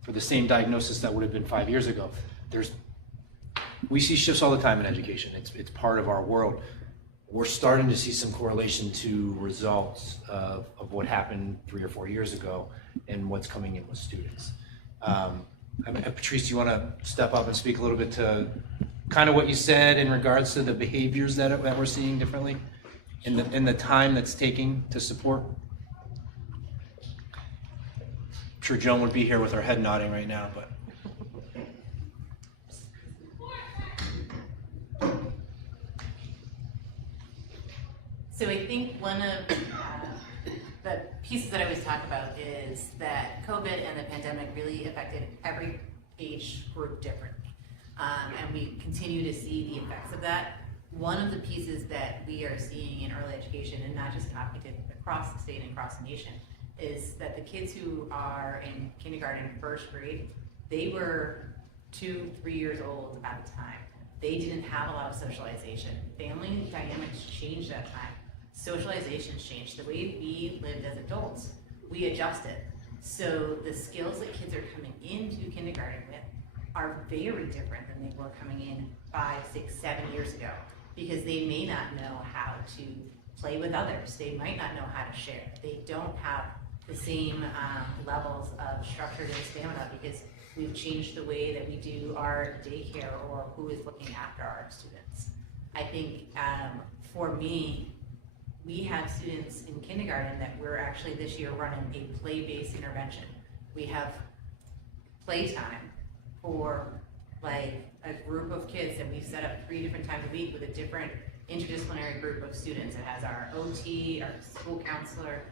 for the same diagnosis that would have been 5 years ago. We see shifts all the time in education. It's part of our world. We're starting to see some correlation to results of what happened 3 or 4 years ago and what's coming in with students. Patrice, do you want to step up and speak a little bit to kind of what you said in regards to the behaviors that we're seeing differently in the time that's taking to support? I'm sure Joan would be here with her head nodding right now, but. So I think one of the pieces that I always talk about is that COVID and the pandemic really affected every age group differently. And we continue to see the effects of that. One of the pieces that we are seeing in early education, and not just in Hopkinton, but across the state and across the nation, is that the kids who are in kindergarten and first grade, they were 2-3 years old at the time. They didn't have a lot of socialization. Family dynamics changed that time. Socialization's changed. The way we lived as adults, we adjusted. So the skills that kids are coming into kindergarten with are very different than they were coming in 5, 6, 7 years ago, because they may not know how to play with others. They might not know how to share. They don't have the same levels of structure and stamina because we've changed the way that we do our daycare or who is looking after our students. I think for me, we have students in kindergarten that we're actually this year running a play-based intervention. We have playtime for like a group of kids that we've set up 3 different times a week with a different interdisciplinary group of students. It has our OT, our school counselor,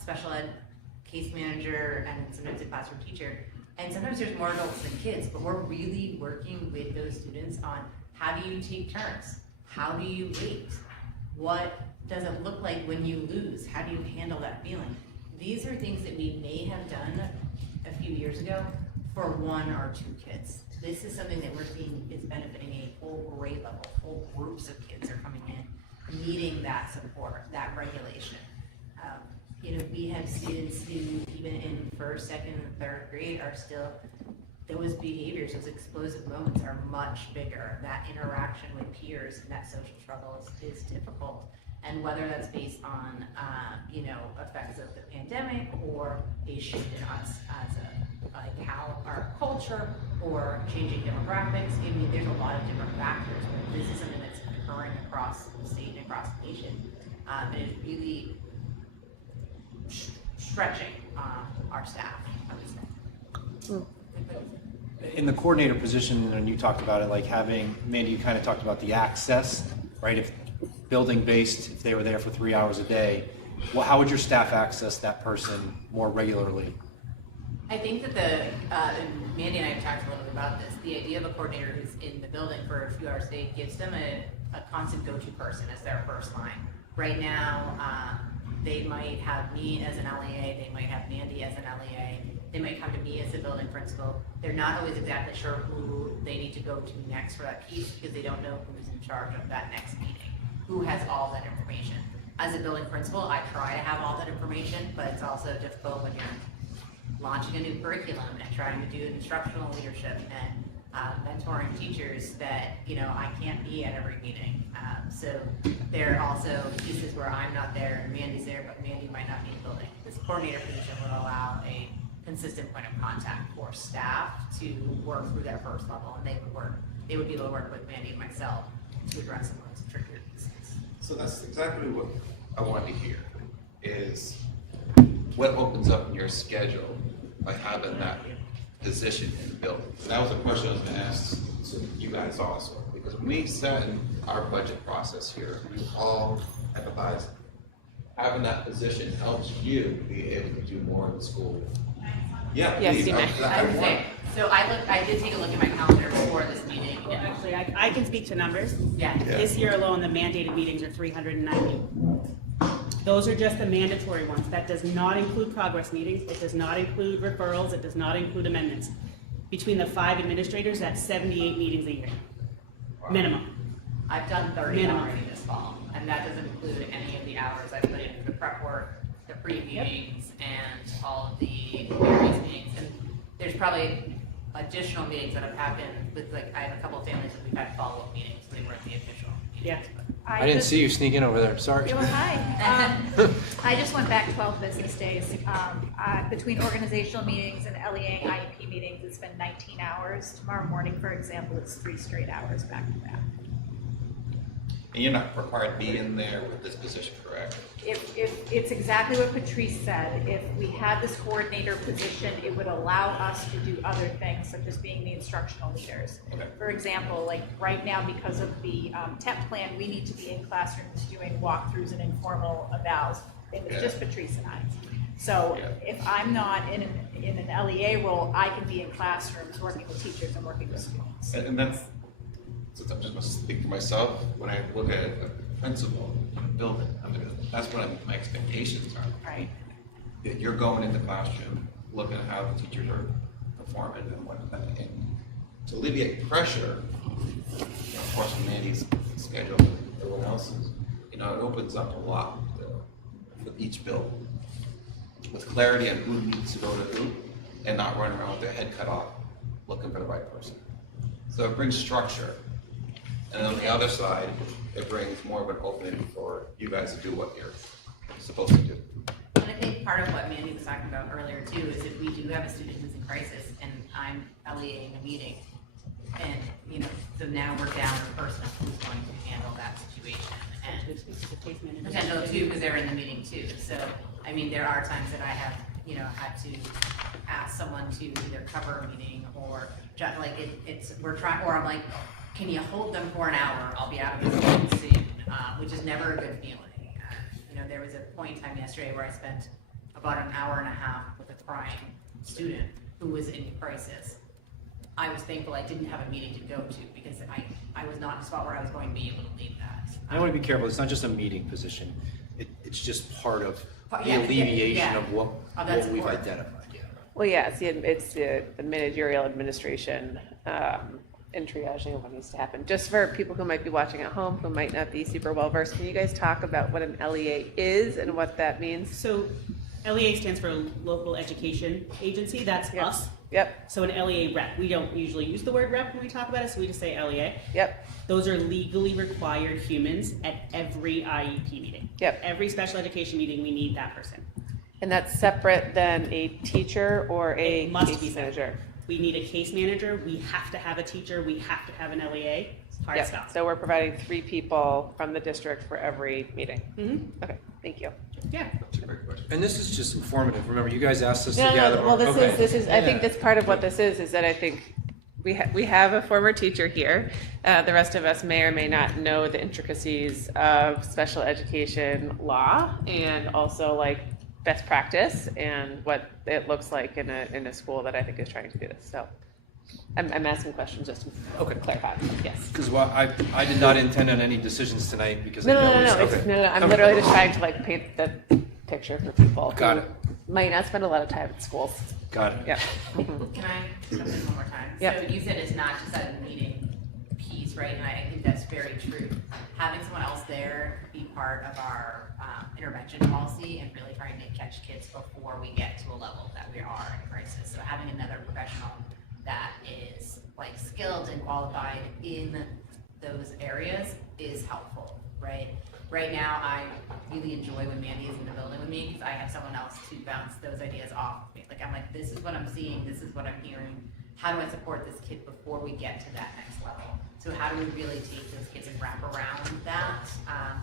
special ed case manager, and sometimes a classroom teacher. And sometimes there's more adults than kids, but we're really working with those students on how do you take turns? How do you wait? What does it look like when you lose? How do you handle that feeling? These are things that we may have done a few years ago for 1 or 2 kids. This is something that we're seeing is benefiting a whole grade level. Whole groups of kids are coming in, needing that support, that regulation. We have students who, even in 1st, 2nd, and 3rd grade, are still, those behaviors, those explosive moments are much bigger. That interaction with peers and that social struggle is difficult. And whether that's based on, effects of the pandemic or a shift in us as how our culture or changing demographics, there's a lot of different factors, but this is something that's occurring across the state and across the nation. And it's really stretching our staff, I would say. In the coordinator position, and you talked about it, like having, Mandy, you kind of talked about the access, right? If building based, if they were there for 3 hours a day, well, how would your staff access that person more regularly? I think that and Mandy and I have talked a little bit about this, the idea of a coordinator who's in the building for a few hours a day gives them a constant go-to person as their first line. Right now, they might have me as an LEA, they might have Mandy as an LEA, they might come to me as a building principal. They're not always exactly sure who they need to go to next for that piece because they don't know who's in charge of that next meeting, who has all that information. As a building principal, I try to have all that information, but it's also difficult when you're launching a new curriculum and trying to do instructional leadership and mentoring teachers that, I can't be at every meeting. So there are also pieces where I'm not there and Mandy's there, but Mandy might not be in the building. This coordinator position would allow a consistent point of contact for staff to work through that first level, and they would be able to work with Mandy and myself to address some of those trickier pieces. So that's exactly what I wanted to hear, is what opens up in your schedule by having that position in the building. And that was a question I was gonna ask to you guys also, because when we sat in our budget process here, we all empathize. Having that position helps you be able to do more in the school. Yeah, Yes, please. you may. I would say, so I did take a look at my calendar before this meeting. Well, actually, I can speak to numbers. Yeah. This year alone, the mandated meetings are 390. Those are just the mandatory ones. That does not include progress meetings. It does not include referrals. It does not include amendments. Between the 5 administrators, that's 78 meetings a year, minimum. I've done 30 Minimum. already this fall, and that doesn't include any of the hours I put in for the prep work, the pre-meetings, and all of the various meetings. And there's probably additional meetings that have happened with, I have a couple of families that we've had follow-up meetings. They weren't the official meetings. Yeah. I didn't see you sneak in over there, sorry. Well, hi. I just went back 12 business days. Between organizational meetings and LEA and IEP meetings, it's been 19 hours. Tomorrow morning, for example, it's 3 straight hours back to back. And you're not required to be in there with this position, correct? If it's exactly what Patrice said, if we had this coordinator position, it would allow us to do other things, such as being the instructional leaders. Okay. For example, right now, because of the temp plan, we need to be in classrooms doing walkthroughs and informal evals. It was just Patrice and I. So if I'm not in an LEA role, I can be in classrooms working with teachers and working with students. And that's, since I'm just gonna speak for myself, when I look at a principal in a building, that's what my expectations are. Right. That you're going in the classroom, looking at how the teachers are performing and to alleviate pressure, of course, from Mandy's schedule and everyone else's, it opens up a lot with each building. With clarity on who needs to go to who, and not running around with their head cut off, looking for the right person. So it brings structure. And on the other side, it brings more of an opening for you guys to do what you're supposed to do. And I think part of what Mandy was talking about earlier too is if we do have a student who's in crisis and I'm LEAing a meeting, and so now we're down a person of who's going to handle that situation, and potential too because they're in the meeting too. So I mean, there are times that I have had to ask someone to either cover a meeting or or I'm like, can you hold them for an hour? I'll be out of this meeting soon, which is never a good feeling. There was a point in time yesterday where I spent about an hour and a half with a crying student who was in crisis. I was thankful I didn't have a meeting to go to because I was not in a spot where I was going to be able to leave that. I want to be careful, it's not just a meeting position, it's just part of the Yeah, alleviation yeah. of what we've important. identified. Well, yeah, it's the managerial administration and triaging of what needs to happen. Just for people who might be watching at home, who might not be super well versed, can you guys talk about what an LEA is and what that means? So LEA stands for Local Education Agency. That's us. Yep. So an LEA rep. We don't usually use the word rep when we talk about it, so we just say LEA. Yep. Those are legally required humans at every IEP meeting. Yep. Every special education meeting, we need that person. And that's separate than a teacher or a It must case be manager. We need a case manager. We have to have a teacher. We have to have an LEA. Hard Yep. stop. So we're providing 3 people from the district for every meeting. Mm-hmm. Okay, thank you. Yeah. And this is just informative, remember, you guys asked us to No, gather. well, this okay. is, I think Yeah. that's part of what this is that I think we have a former teacher here. The rest of us may or may not know the intricacies of special education law and also like best practice and what it looks like in a school that I think is trying to do this. So I'm asking questions just to clarify. Yes. Because I did not intend on any decisions tonight because No. Okay. I'm literally just trying to like paint the picture for people Got who it. might not spend a lot of time at schools. Got it. Yeah. Can I jump in one more time? Yeah. So you said it's not just a meeting piece, right? And I think that's very true. Having someone else there be part of our intervention policy and really trying to catch kids before we get to a level that we are in crisis. So having another professional that is like skilled and qualified in those areas is helpful, right? Right now, I really enjoy when Mandy is in the building with me because I have someone else to bounce those ideas off of me. Like I'm like, this is what I'm seeing, this is what I'm hearing. How do I support this kid before we get to that next level? So how do we really take those kids and wrap around that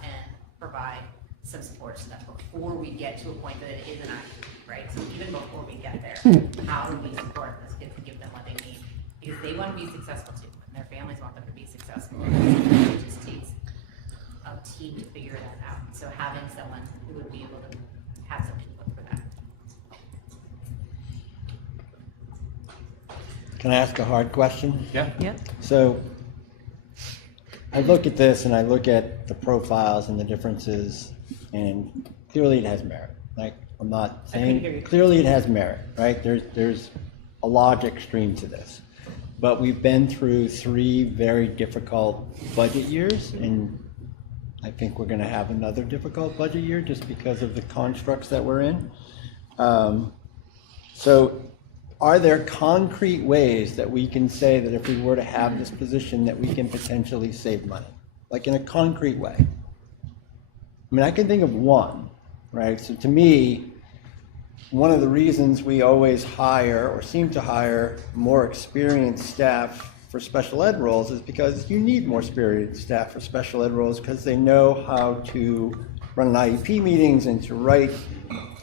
and provide some support stuff before we get to a point that it is an IEP, right? So even before we get there, how do we support those kids and give them what they need? Because they want to be successful too, and their families want them to be successful. It just takes a team to figure that out. So having someone who would be able to have some input for that. Can I ask a hard question? Yeah. Yeah. So I look at this and I look at the profiles and the differences, and clearly it has merit. Like, I'm not couldn't hear saying, you. clearly it has merit, right? There's a logic stream to this. But we've been through 3 very difficult budget years, and I think we're gonna have another difficult budget year just because of the constructs that we're in. So are there concrete ways that we can say that if we were to have this position that we can potentially save money? Like in a concrete way? I mean, I can think of one, right? So to me, one of the reasons we always hire or seem to hire more experienced staff for special ed roles is because you need more experienced staff for special ed roles because they know how to run IEP meetings and to write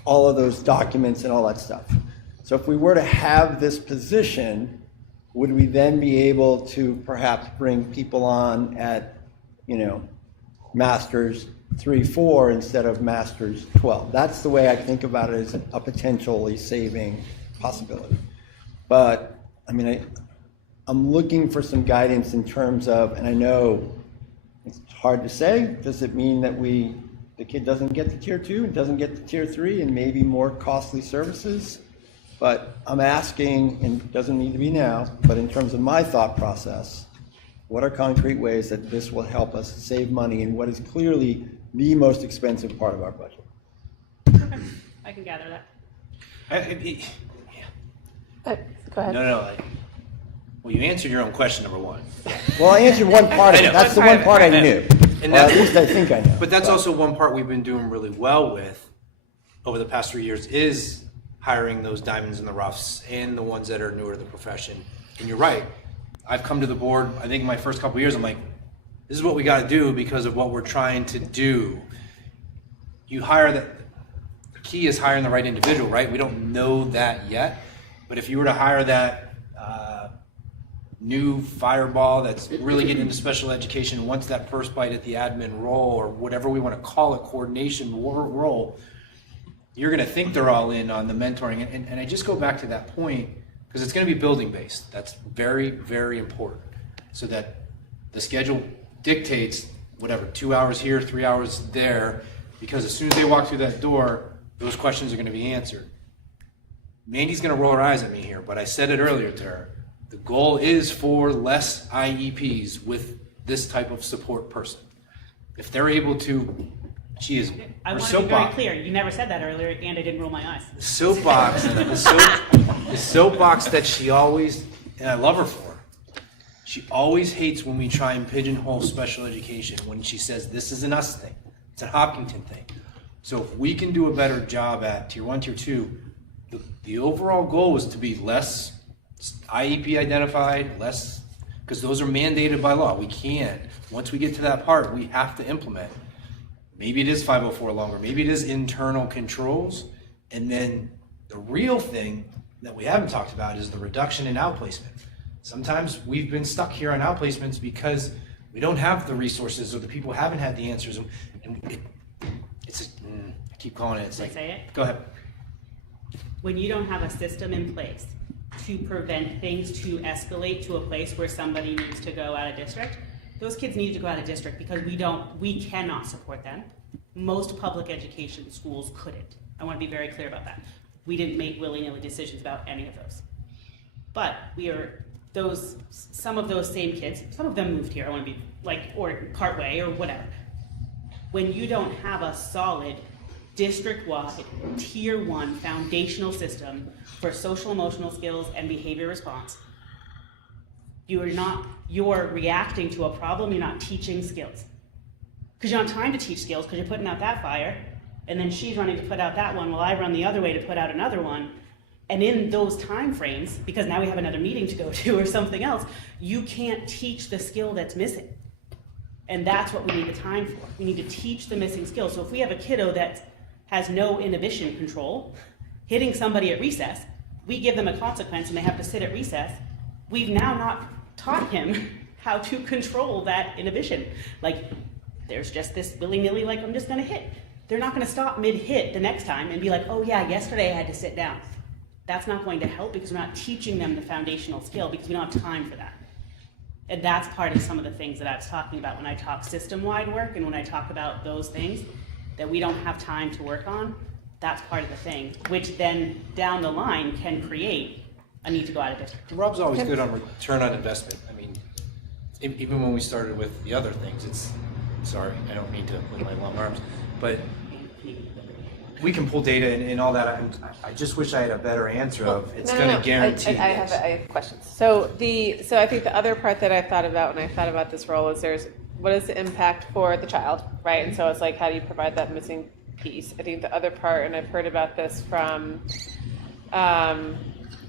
all of those documents and all that stuff. So if we were to have this position, would we then be able to perhaps bring people on at, Masters 3, 4 instead of Masters 12? That's the way I think about it as a potentially saving possibility. But, I mean, I'm looking for some guidance in terms of, and I know it's hard to say, does it mean that the kid doesn't get to tier 2 and doesn't get to tier 3 and maybe more costly services? But I'm asking, and it doesn't need to be now, but in terms of my thought process, what are concrete ways that this will help us save money in what is clearly the most expensive part of our budget? Okay, I can gather that. Go ahead. No. Well, you answered your own question, number 1. Well, I answered one part of I it. know. That's the one part I knew. And Or at least I think I know. But that's also one part we've been doing really well with over the past 3 years is hiring those diamonds in the roughs and the ones that are newer to the profession. And you're right. I've come to the board, I think in my first couple of years, I'm like, this is what we got to do because of what we're trying to do. You hire the key is hiring the right individual, right? We don't know that yet. But if you were to hire that new fireball that's really getting into special education, wants that first bite at the admin role or whatever we want to call it, coordination role, you're going to think they're all in on the mentoring. And I just go back to that point because it's going to be building based. That's very, very important so that the schedule dictates whatever, 2 hours here, 3 hours there, because as soon as they walk through that door, those questions are going to be answered. Mandy's going to roll her eyes at me here, but I said it earlier to her. The goal is for less IEPs with this type of support person. If they're able to, she is. I her want to be very soapbox- clear. You never said that earlier, and I didn't roll my eyes. The soapbox, the soapbox that she always, and I love her for. She always hates when we try and pigeonhole special education. When she says this is an us thing, it's a Hopkinton thing. So if we can do a better job at tier 1, tier 2, the overall goal was to be less IEP identified, less, because those are mandated by law. We can't. Once we get to that part, we have to implement. Maybe it is 504 longer. Maybe it is internal controls. And then the real thing that we haven't talked about is the reduction in outplacement. sometimes we've been stuck here on outplacements because we don't have the resources or the people haven't had the answers. And I keep calling it. It's Can I like, say it? go ahead. When you don't have a system in place to prevent things to escalate to a place where somebody needs to go out of district, those kids need to go out of district because we cannot support them. Most public education schools couldn't. I want to be very clear about that. We didn't make willy-nilly decisions about any of those. But some of those same kids, some of them moved here, I want to be or partway or whatever. When you don't have a solid district-wide, tier 1 foundational system for social emotional skills and behavior response, you're reacting to a problem, you're not teaching skills. Because you don't have time to teach skills because you're putting out that fire, and then she's running to put out that one while I run the other way to put out another one. And in those time frames, because now we have another meeting to go to or something else, you can't teach the skill that's missing. And that's what we need the time for. We need to teach the missing skill. So if we have a kiddo that has no inhibition control, hitting somebody at recess, we give them a consequence and they have to sit at recess, we've now not taught him how to control that inhibition. There's just this willy-nilly, I'm just gonna hit. They're not gonna stop mid-hit the next time and be like, oh yeah, yesterday I had to sit down. That's not going to help because we're not teaching them the foundational skill because we don't have time for that. And that's part of some of the things that I was talking about when I talk system-wide work and when I talk about those things that we don't have time to work on. That's part of the thing, which then down the line can create a need to go out of district. Rob's always good on return on investment. I mean, even when we started with the other things, sorry, I don't mean to with my long arms, but we can pull data and all that. I just wish I had a better answer of it's going to guarantee. I have questions. So I think the other part that I thought about when I thought about this role is what is the impact for the child, right? And so it's how do you provide that missing piece? I think the other part, and I've heard about this from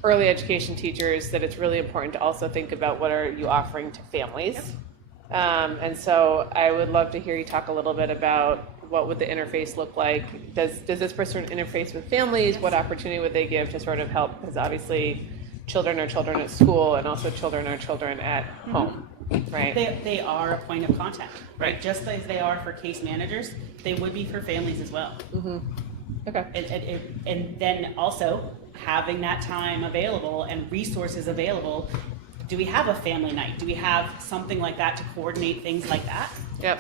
early education teachers, that it's really important to also think about what are you offering to families. Yep. And so I would love to hear you talk a little bit about what would the interface look like? Does this person interface with families? What opportunity would they give to sort of help? Because obviously children are children at school and also children are children at home, right? They are a point of contact, right? Just as they are for case managers, they would be for families as well. Mm-hmm. Okay. And then also having that time available and resources available. Do we have a family night? Do we have something like that to coordinate things like that? Yep.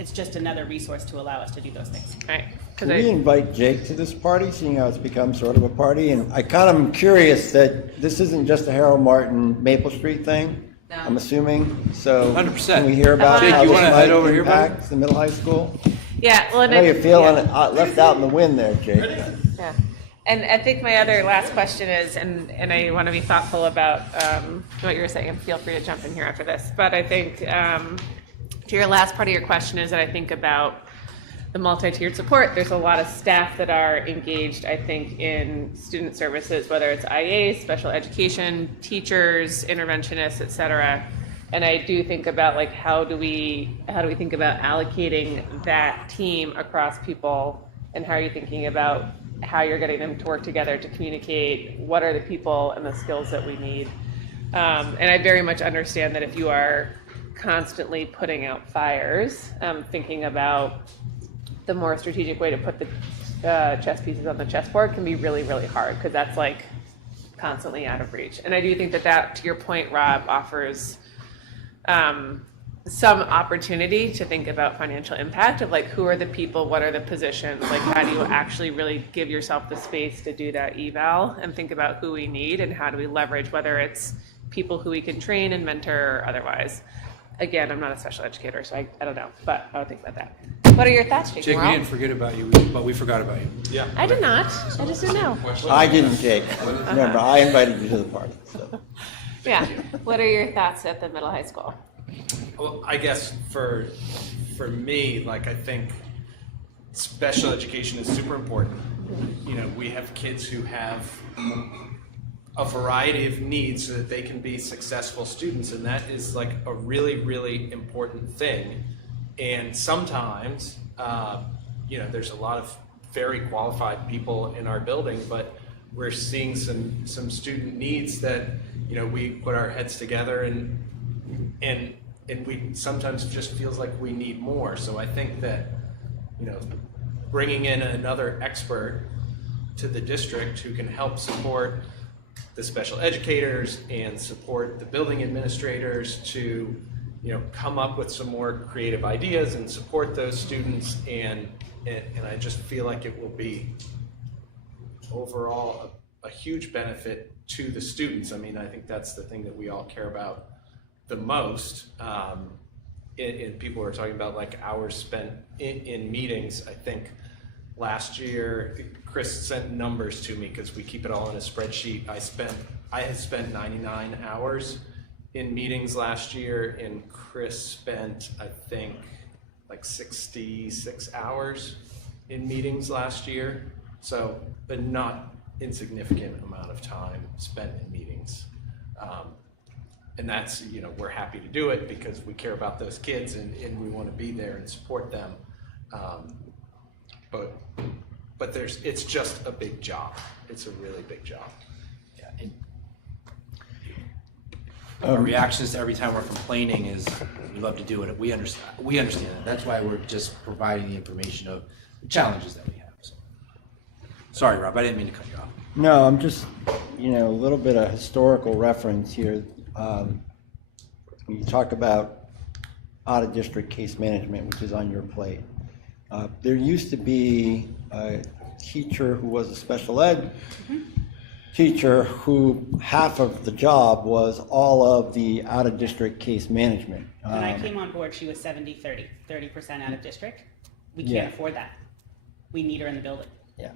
It's just another resource to allow us to do those things. Right. Can we invite Jake to this party, seeing how it's become sort of a party? And I kind of am curious that this isn't just a Harold Martin Maple Street thing, No. I'm assuming. So 100%. Can we hear about Jake, how you this wanna might head over here, buddy? impact the middle high school? Yeah. Well, I and know you're feeling left out in the wind there, Jake. Yeah. And I think my other last question is, and I want to be thoughtful about what you were saying, and feel free to jump in here after this, but I think to your last part of your question is that I think about the multi-tiered support. There's a lot of staff that are engaged, I think, in student services, whether it's IAs, special education, teachers, interventionists, et cetera. And I do think about how do we think about allocating that team across people, and how are you thinking about how you're getting them to work together to communicate what are the people and the skills that we need. And I very much understand that if you are constantly putting out fires, thinking about the more strategic way to put the chess pieces on the chessboard can be really, really hard, because that's constantly out of reach. And I do think that, to your point, Rob, offers some opportunity to think about financial impact of who are the people, what are the positions, how do you actually really give yourself the space to do that eval and think about who we need and how do we leverage, whether it's people who we can train and mentor or otherwise. Again, I'm not a special educator, so I don't know, but I would think about that. What are your thoughts, Jake? Jake, we didn't forget about you, but we forgot about you. Yeah. I did not. I just didn't know. I didn't, Jake. Remember, I invited you to the party. So. Yeah. What are your thoughts at the middle high school? Well, I guess for me, I think special education is super important. We have kids who have a variety of needs so that they can be successful students, and that is a really, really important thing. And sometimes, there's a lot of very qualified people in our building, but we're seeing some student needs that you know, we put our heads together and we sometimes just feels like we need more. So I think that, you know, bringing in another expert to the district who can help support the special educators and support the building administrators to, you know, come up with some more creative ideas and support those students, and I just feel like it will be overall a huge benefit to the students. I mean, I think that's the thing that we all care about the most. And people are talking about like hours spent in meetings. I think last year, Chris sent numbers to me because we keep it all in a spreadsheet. I had spent 99 hours in meetings last year, and Chris spent, I think, like 66 hours in meetings last year. So, but not insignificant amount of time spent in meetings. And that's, you know, we're happy to do it because we care about those kids and we want to be there and support them. But it's just a big job. It's a really big job. Yeah. Our reactions to every time we're complaining is we love to do it. We understand that. That's why we're just providing the information of the challenges that we have. So. Sorry, Rob, I didn't mean to cut you off. No, I'm just, you know, a little bit of historical reference here. When you talk about out-of-district case management, which is on your plate, there used to be a teacher who was a special ed teacher who half of the job was all of the out-of-district case management. When I came on board, she was 70-30, 30% out of district. We can't Yeah. afford that. We need her in the building. Yeah.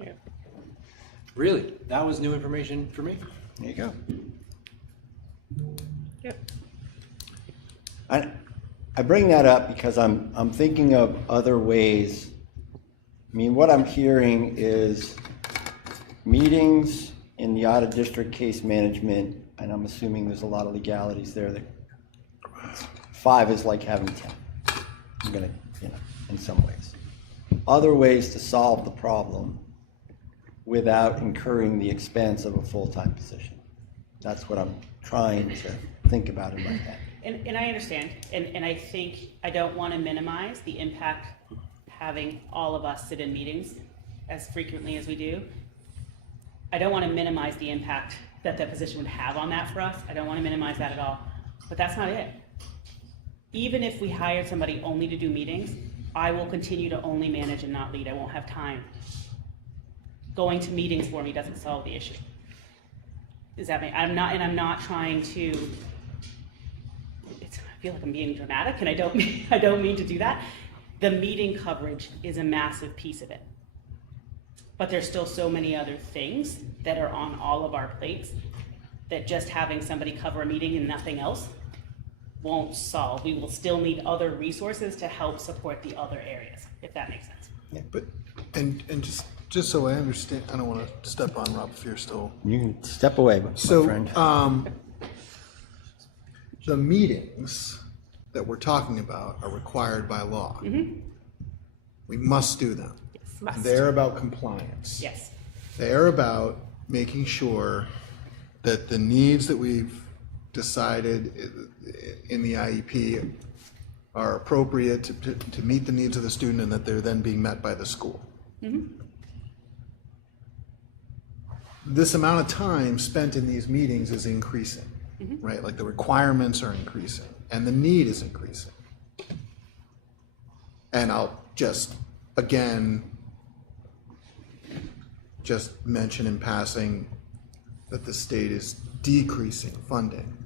Really? That was new information for me? There you go. Yep. I bring that up because I'm thinking of other ways. I mean, what I'm hearing is meetings in the out-of-district case management, and I'm assuming there's a lot of legalities there. That 5 is like having 10. I'm gonna, you know, in some ways. Other ways to solve the problem without incurring the expense of a full-time position. That's what I'm trying to think about in my head. And I understand, and I think I don't want to minimize the impact having all of us sit in meetings as frequently as we do. I don't want to minimize the impact that that position would have on that for us. I don't want to minimize that at all, but that's not it. Even if we hired somebody only to do meetings, I will continue to only manage and not lead. I won't have time. Going to meetings for me doesn't solve the issue. Does that make, I'm not trying to, I feel like I'm being dramatic, and I don't mean to do that. The meeting coverage is a massive piece of it. But there's still so many other things that are on all of our plates that just having somebody cover a meeting and nothing else won't solve. We will still need other resources to help support the other areas, if that makes sense. Yeah, but, and just so I understand, I don't want to step on Rob if you're still. You can step away, my friend. The meetings that we're talking about are required by law. Mm-hmm. We must do them. Yes, must. They're about compliance. Yes. They're about making sure that the needs that we've decided in the IEP are appropriate to meet the needs of the student, and that they're then being met by the school. Mm-hmm. This amount of time spent in these meetings is increasing, right? Like the requirements are increasing and the need is increasing. And I'll just, again, just mention in passing that the state is decreasing funding.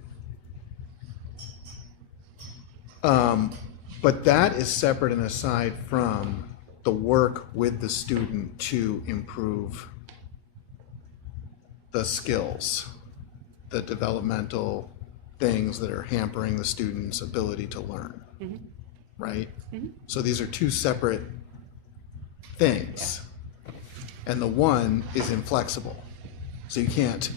But that is separate and aside from the work with the student to improve the skills, the developmental things that are hampering the student's ability to learn, right? So these are two separate things. And the one is inflexible. So you can't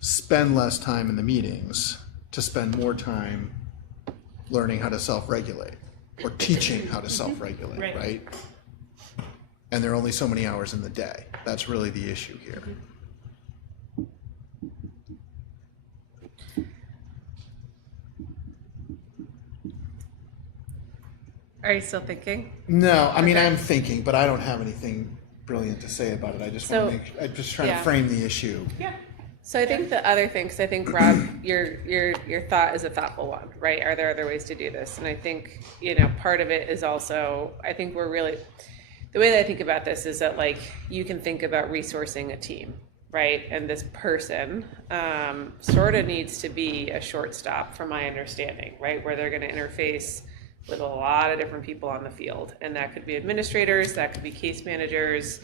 spend less time in the meetings to spend more time learning how to self-regulate or teaching how to self-regulate, right? And there are only so many hours in the day. That's really the issue here. Are you still thinking? No, I mean, I'm thinking, but I don't have anything brilliant to say about it. I just want So, to I'm just trying yeah. to frame the issue. Yeah. So I think the other thing, because I think Rob, your thought is a thoughtful one, right? Are there other ways to do this? And I think, part of it is also, I think we're really, the way that I think about this is that like you can think about resourcing a team, right? And this person sort of needs to be a shortstop, from my understanding, right? Where they're going to interface with a lot of different people on the field, and that could be administrators, that could be case managers,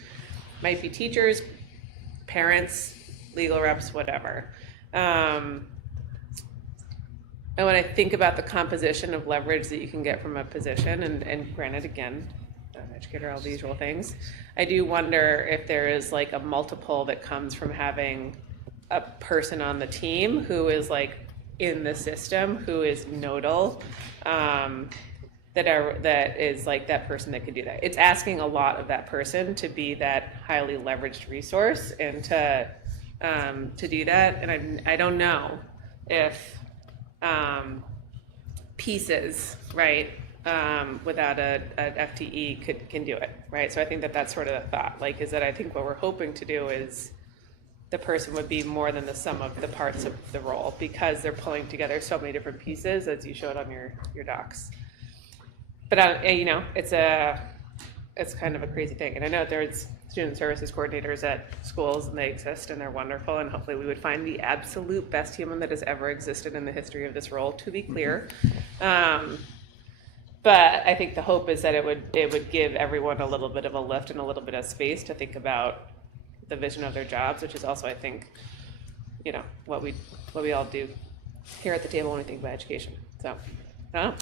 might be teachers, parents, legal reps, whatever. And when I think about the composition of leverage that you can get from a position, and granted, again, I'm an educator, all the usual things, I do wonder if there is like a multiple that comes from having a person on the team who is like in the system, who is nodal, that is like that person that could do that. It's asking a lot of that person to be that highly leveraged resource and to do that. And I don't know if pieces, right, without a FTE can do it, right? So I think that's sort of the thought, like, is that I think what we're hoping to do is the person would be more than the sum of the parts of the role, because they're pulling together so many different pieces, as you showed on your docs. But it's kind of a crazy thing, and I know there's student services coordinators at schools, and they exist, and they're wonderful, and hopefully we would find the absolute best human that has ever existed in the history of this role, to be clear. But I think the hope is that it would give everyone a little bit of a lift and a little bit of space to think about the vision of their jobs, which is also, I think, what we all do here at the table when we think about education. So I don't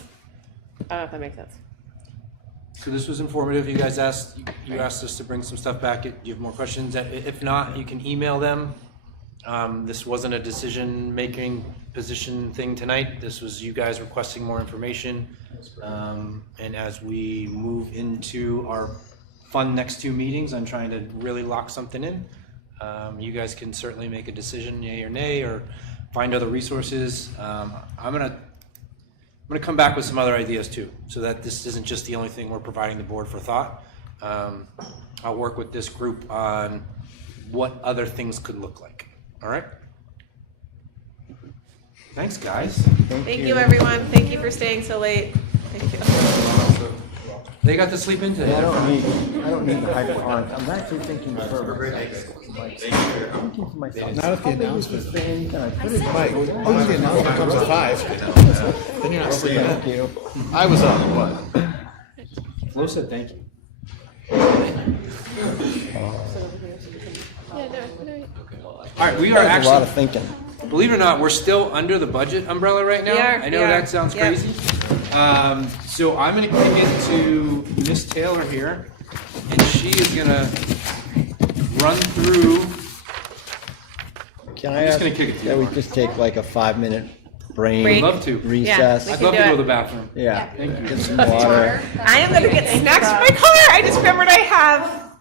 know if that makes sense. So this was informative. You guys asked us to bring some stuff back. Do you have more questions? If not, you can email them. This wasn't a decision-making position thing tonight. This was you guys requesting more information. And as we move into our fun next two meetings, I'm trying to really lock something in. You guys can certainly make a decision, yay or nay, or find other resources. I'm gonna come back with some other ideas too, so that this isn't just the only thing we're providing the board for thought. I'll work with this group on what other things could look like. All right? Thanks, guys. Thank you, everyone. Thank you for staying so late. Thank you. They got to sleep in today. I don't need the hyper. I'm actually thinking for myself. Not if the announcement. I put it Mike, once the announcement comes at 5, then you're not sleeping Thank in. you. I was up, what? Flo said thank you. All right, we are That was a lot of actually, thinking. believe it or not, we're still under the budget umbrella right now. We are, I know we are. that sounds Yep. crazy. So I'm gonna kick it to Miss Taylor here, and she is gonna run through. Can I'm I just ask gonna kick it to you, that we Mark. just take like a 5-minute brain Break. Love to. recess? Yeah, I'd can love do to go it. to the bathroom. Yeah. Thank you. Get some water. I am gonna get snacks for my car. I just remembered I have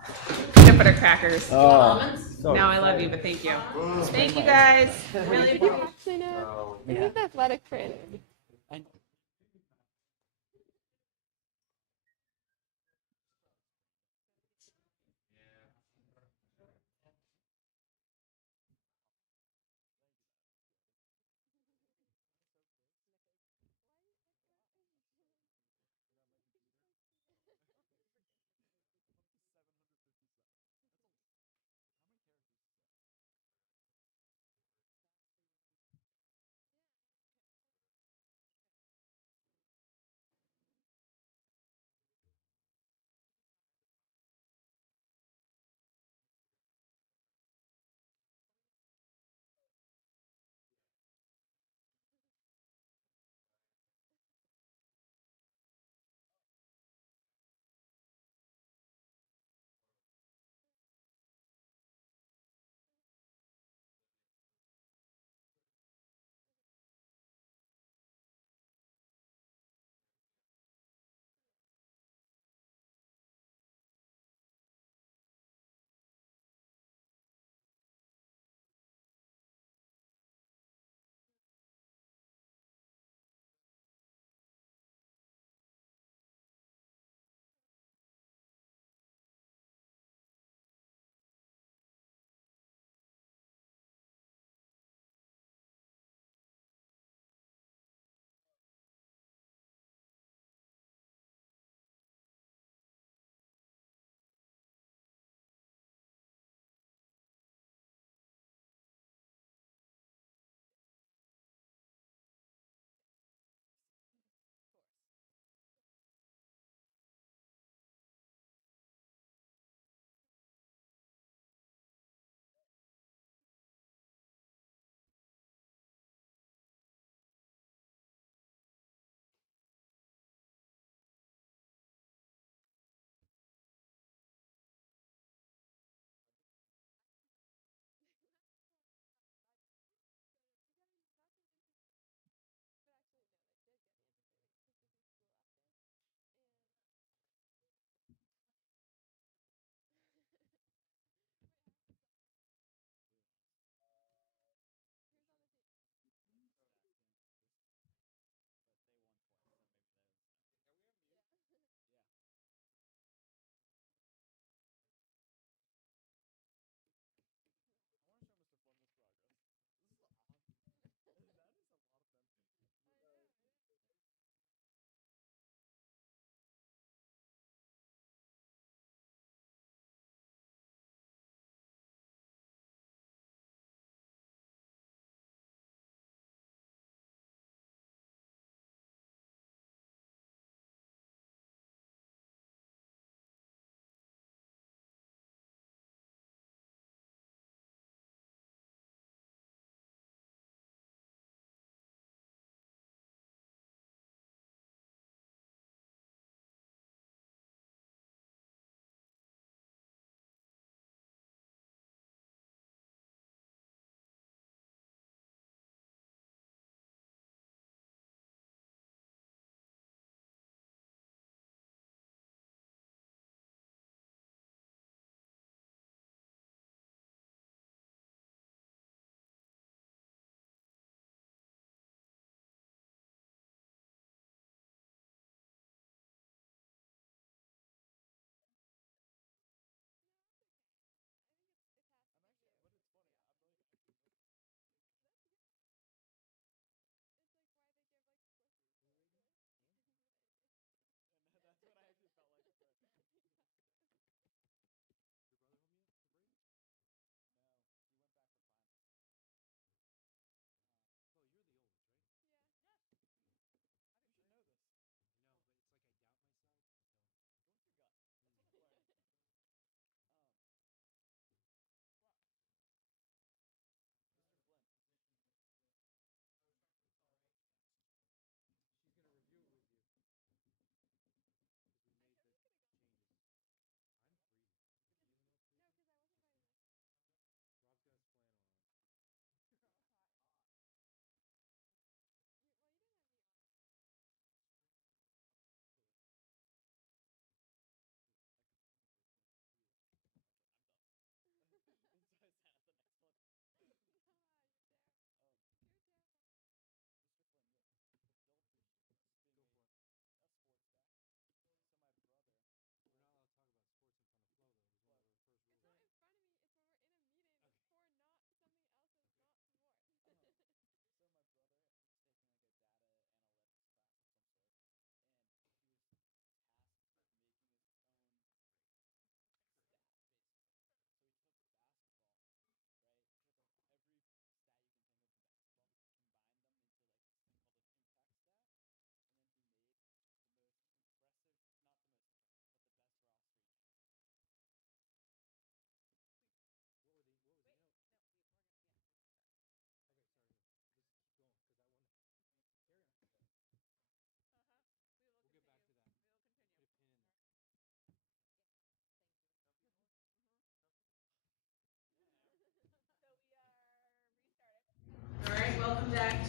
peanut butter crackers. Oh, so No, I love you, but thank you. Thank you, guys. Really appreciate it. Actually, no. I need the athletic trainer.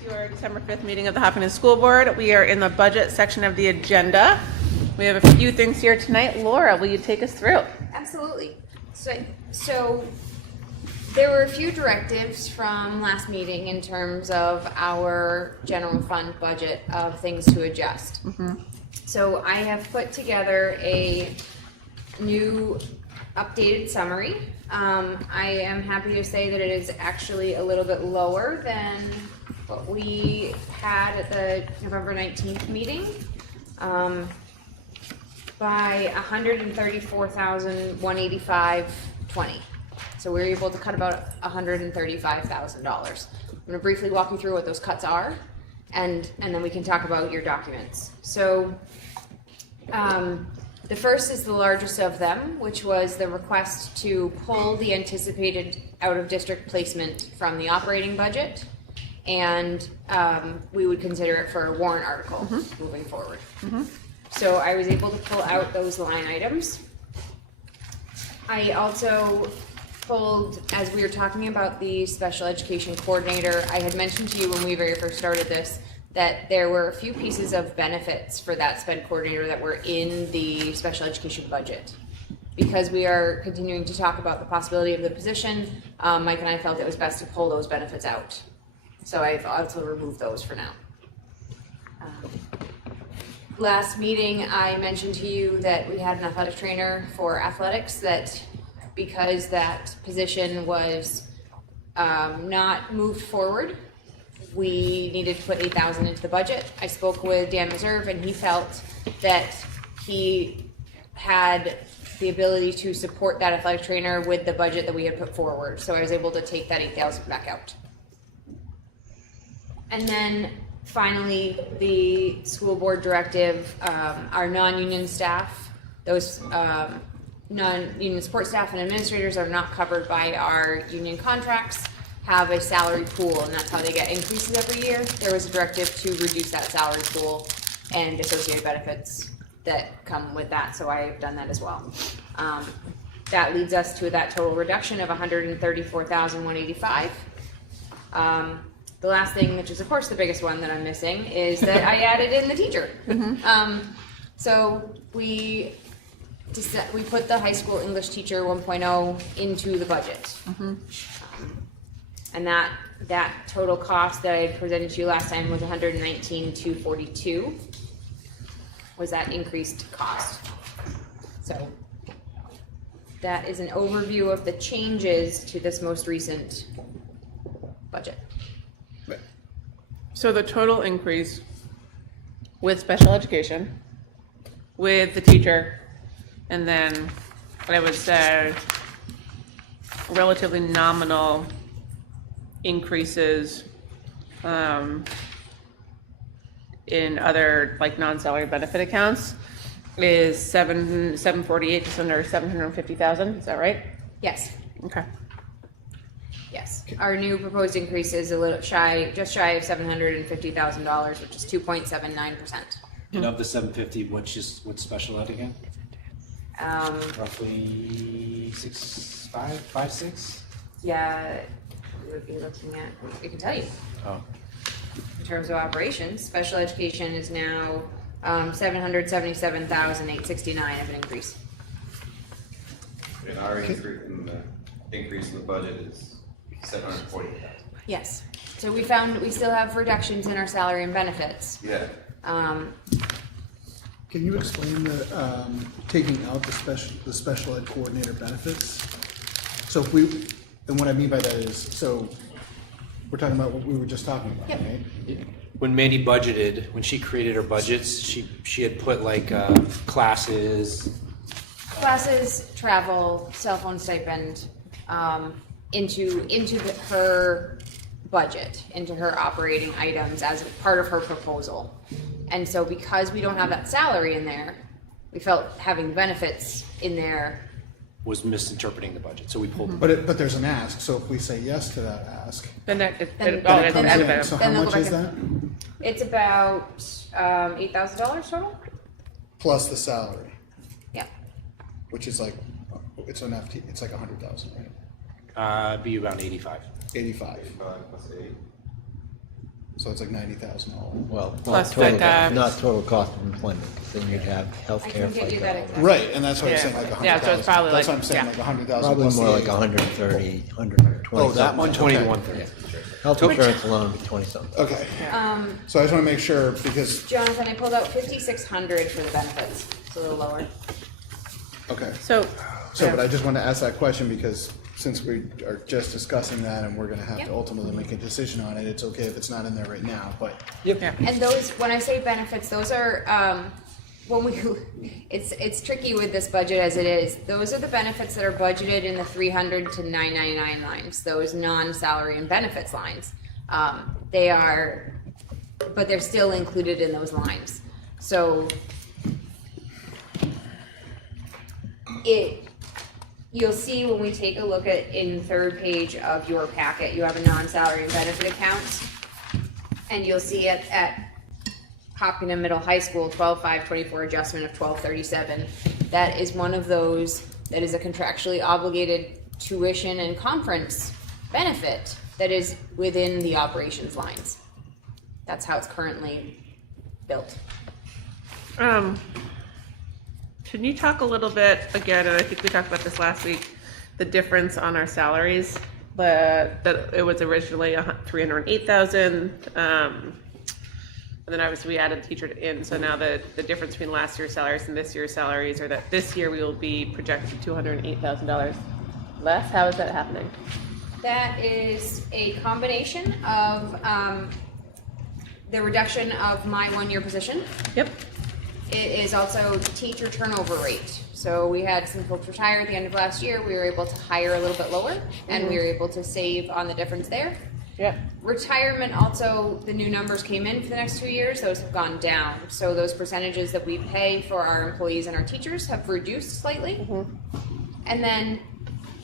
to our December 5th meeting of the Hopkinton School Board. We are in the budget section of the agenda. We have a few things here tonight. Laura, will you take us through? Absolutely. So there were a few directives from last meeting in terms of our general fund budget of things to adjust. So I have put together a new updated summary. I am happy to say that it is actually a little bit lower than what we had at the November 19th meeting, by $134,185.20. So we were able to cut about $135,000. I'm going to briefly walk you through what those cuts are, and then we can talk about your documents. So the first is the largest of them, which was the request to pull the anticipated out-of-district placement from the operating budget, and we would consider it for a warrant article moving forward. So I was able to pull out those line items. I also pulled, as we were talking about the special education coordinator, I had mentioned to you when we very first started this that there were a few pieces of benefits for that sped coordinator that were in the special education budget. Because we are continuing to talk about the possibility of the position, Mike and I felt it was best to pull those benefits out. So I've also removed those for now. Last meeting, I mentioned to you that we had an athletic trainer for athletics, that because that position was not moved forward, we needed to put $8,000 into the budget. I spoke with Dan Reserve, and he felt that he had the ability to support that athletic trainer with the budget that we had put forward. So I was able to take that $8,000 back out. And then finally, the school board directive, our non-union staff, those non-union support staff and administrators are not covered by our union contracts, have a salary pool, and that's how they get increases every year. There was a directive to reduce that salary pool and associated benefits that come with that, so I have done that as well. That leads us to that total reduction of $134,185. The last thing, which is of course the biggest one that I'm missing, is that I added in the teacher. So we put the high school English teacher 1.0 into the budget. And that total cost that I had presented to you last time was $119,242, was that increased cost. So that is an overview of the changes to this most recent budget. So the total increase with special education, with the teacher, and then I would say relatively nominal increases in other like non-salary benefit accounts is $748, just under $750,000. Is that right? Yes. Okay. Yes. Our new proposed increase is a little just shy of $750,000, which is 2.79%. And of the 750, what's special ed again? Roughly 5, 6? Yeah, we would be looking at, we can tell you. Oh. In terms of operations, special education is now $777,869 of an increase. And our increase in the budget is $740,000. Yes. So we still have reductions in our salary and benefits. Yeah. Can you explain the taking out the special ed coordinator benefits? So if we, and what I mean by that is, so we're talking about what we were just talking about, right? When Mandy budgeted, when she created her budgets, she had put like classes, travel, cell phone stipend, into her budget, into her operating items as part of her proposal. And so because we don't have that salary in there, we felt having benefits in there was misinterpreting the budget, so we pulled. But there's an ask, so if we say yes to that ask, then that comes in. So how much is that? It's about $8,000 total. Plus the salary. Yeah. Which is like, it's an FT, it's like 100,000, right? Be about 85. 85. 85 plus 8. So it's like $90,000. Well, Plus not total, FICA. not total cost of employment, because then you'd have healthcare. I can get you that exact. Right, and that's what I'm Yeah. saying, like $100,000. Yeah, so it's probably That's like- what I'm saying, yeah. like $100,000 Probably plus more the like 80. 130, 120. Oh, that much? 120 to Okay. 130. Health insurance alone would be 20 something. Okay, Um, so I just want to make sure, because, Jonathan, I pulled out 5,600 for the benefits. It's a little lower. okay. So, But I just want to ask that question because since we are just discussing that and we're going to have Yep. to ultimately make a decision on it, it's okay if it's not in there right now, but. yeah. And those, when I say benefits, those are, when we, it's tricky with this budget as it is. Those are the benefits that are budgeted in the 300 to 999 lines, those non-salary and benefits lines. They are, but they're still included in those lines. So you'll see when we take a look at in the third page of your packet, you have a non-salary and benefit account. And you'll see at Hopkinton Middle High School, 12/5/24 adjustment of 1237. That is one of those that is a contractually obligated tuition and conference benefit that is within the operations lines. That's how it's currently built. Can you talk a little bit again, and I think we talked about this last week, the difference on our salaries, but that it was originally 308,000, and then obviously we added teacher in, so now the difference between last year's salaries and this year's salaries are that this year we will be projected $208,000 less. How is that happening? That is a combination of the reduction of my one-year position. Yep. It is also teacher turnover rate. So we had some folks retire at the end of last year. We were able to hire a little bit lower, and we were able to save on the difference there. Yeah. Retirement also, the new numbers came in for the next 2 years. Those have gone down. So those percentages that we pay for our employees and our teachers have reduced slightly. And then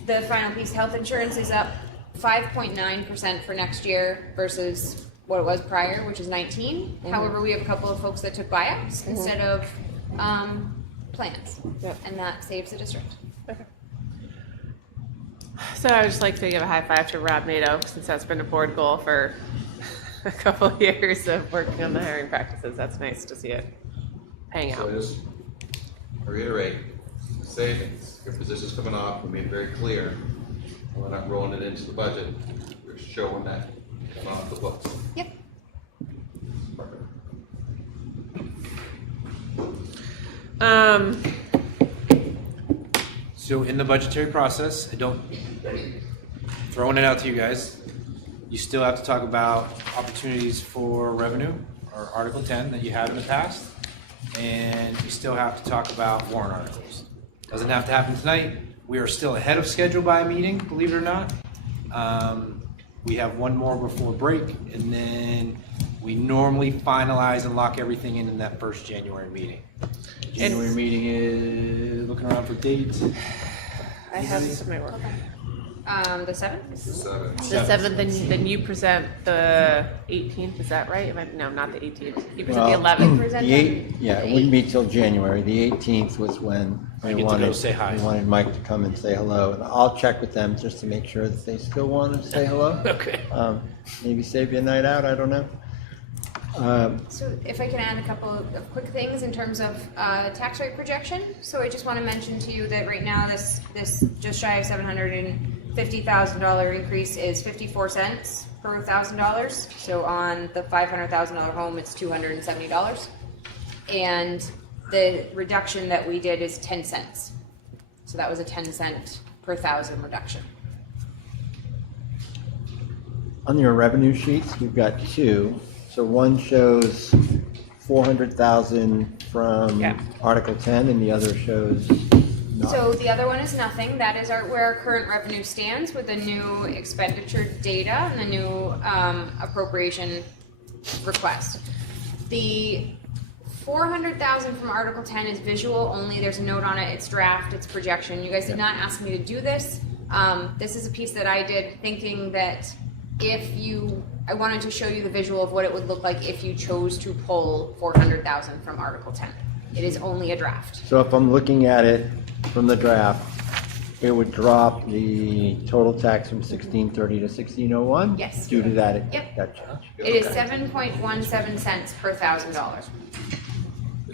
the final piece, health insurance, is up 5.9% for next year versus what it was prior, which is 19. However, we have a couple of folks that took buyouts instead of plans, and that saves the district. So I would just like to give a high five to Rob Nato, since that's been a board goal for a couple of years of working on the hiring practices. That's nice to see it paying out. So just reiterate, savings, your position's coming off, we made it very clear, we're not rolling it into the budget, we're showing that coming off the books. Yep. So in the budgetary process, throwing it out to you guys, you still have to talk about opportunities for revenue, or Article 10 that you have in the past, and you still have to talk about warrant articles. Doesn't have to happen tonight. We are still ahead of schedule by a meeting, believe it or not. We have one more before break, and then we normally finalize and lock everything in that first January meeting. January meeting is looking around for dates. I have some of my work. The 7th? The 7th, then you present the 18th, is that right? No, not the 18th. You present the 11th. Yeah, it wouldn't be till January. The 18th was when I we get to go wanted, say hi. we wanted Mike to come and say hello. And I'll check with them just to make sure that they still want to say hello. Okay. Maybe save you a night out, I don't know. So if I can add a couple of quick things in terms of tax rate projection. So I just want to mention to you that right now this just shy of $750,000 increase is 54 cents per $1,000. So on the $500,000 home, it's $270. And the reduction that we did is 10 cents. So that was a 10 cent per thousand reduction. On your revenue sheets, we've got two. So one shows 400,000 from Article 10, and the other shows nothing. So the other one is nothing. That is where our current revenue stands with the new expenditure data and the new appropriation request. The 400,000 from Article 10 is visual only. There's a note on it. It's draft. It's projection. You guys did not ask me to do this. This is a piece that I did thinking that I wanted to show you the visual of what it would look like if you chose to pull 400,000 from Article 10. It is only a draft. So if I'm looking at it from the draft, it would drop the total tax from 1630 to 1601? Yes. Due to that, Yep. that change. It is 7.17 cents per $1,000.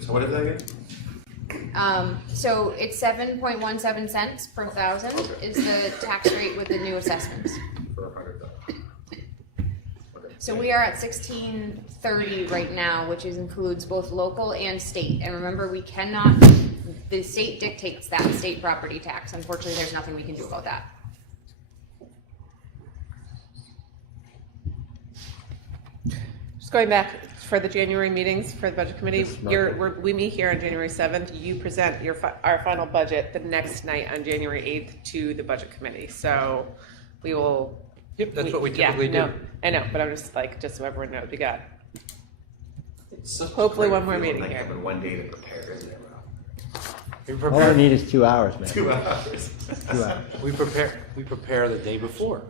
So what is that again? So it's 7.17 cents per thousand is the tax rate with the new assessments. For 100,000. So we are at 1630 right now, which includes both local and state. And remember, we cannot, the state dictates that state property tax. Unfortunately, there's nothing we can do about that. Just going back for the January meetings for the budget committee, we meet here on January 7th. You present our final budget the next night on January 8th to the budget committee. So we will. Yep, that's what we typically do. No, I know, but I'm just so everyone knows, we got It's such a hopefully great one more feeling, meeting like here. having one day to prepare, isn't it? All I need is 2 hours, man. 2 hours. 2 hours. We prepare the day before.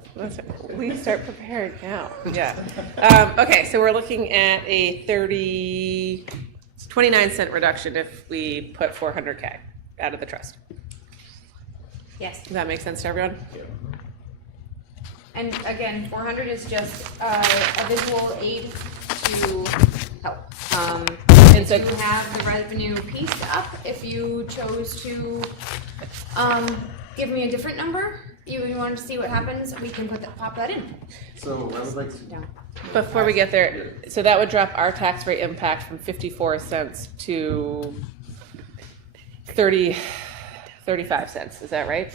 We start preparing now. Yeah. Okay, so we're looking at a 29-cent reduction if we put 400K out of the trust. Yes. Does that make sense to everyone? Yeah. And again, 400 is just a visual aid to help. And so you have the revenue piece up. If you chose to give me a different number, you wanted to see what happens, we can pop that in. So I would like to. Down. Before we get there, so that would drop our tax rate impact from 54 cents to 35 cents. Is that right?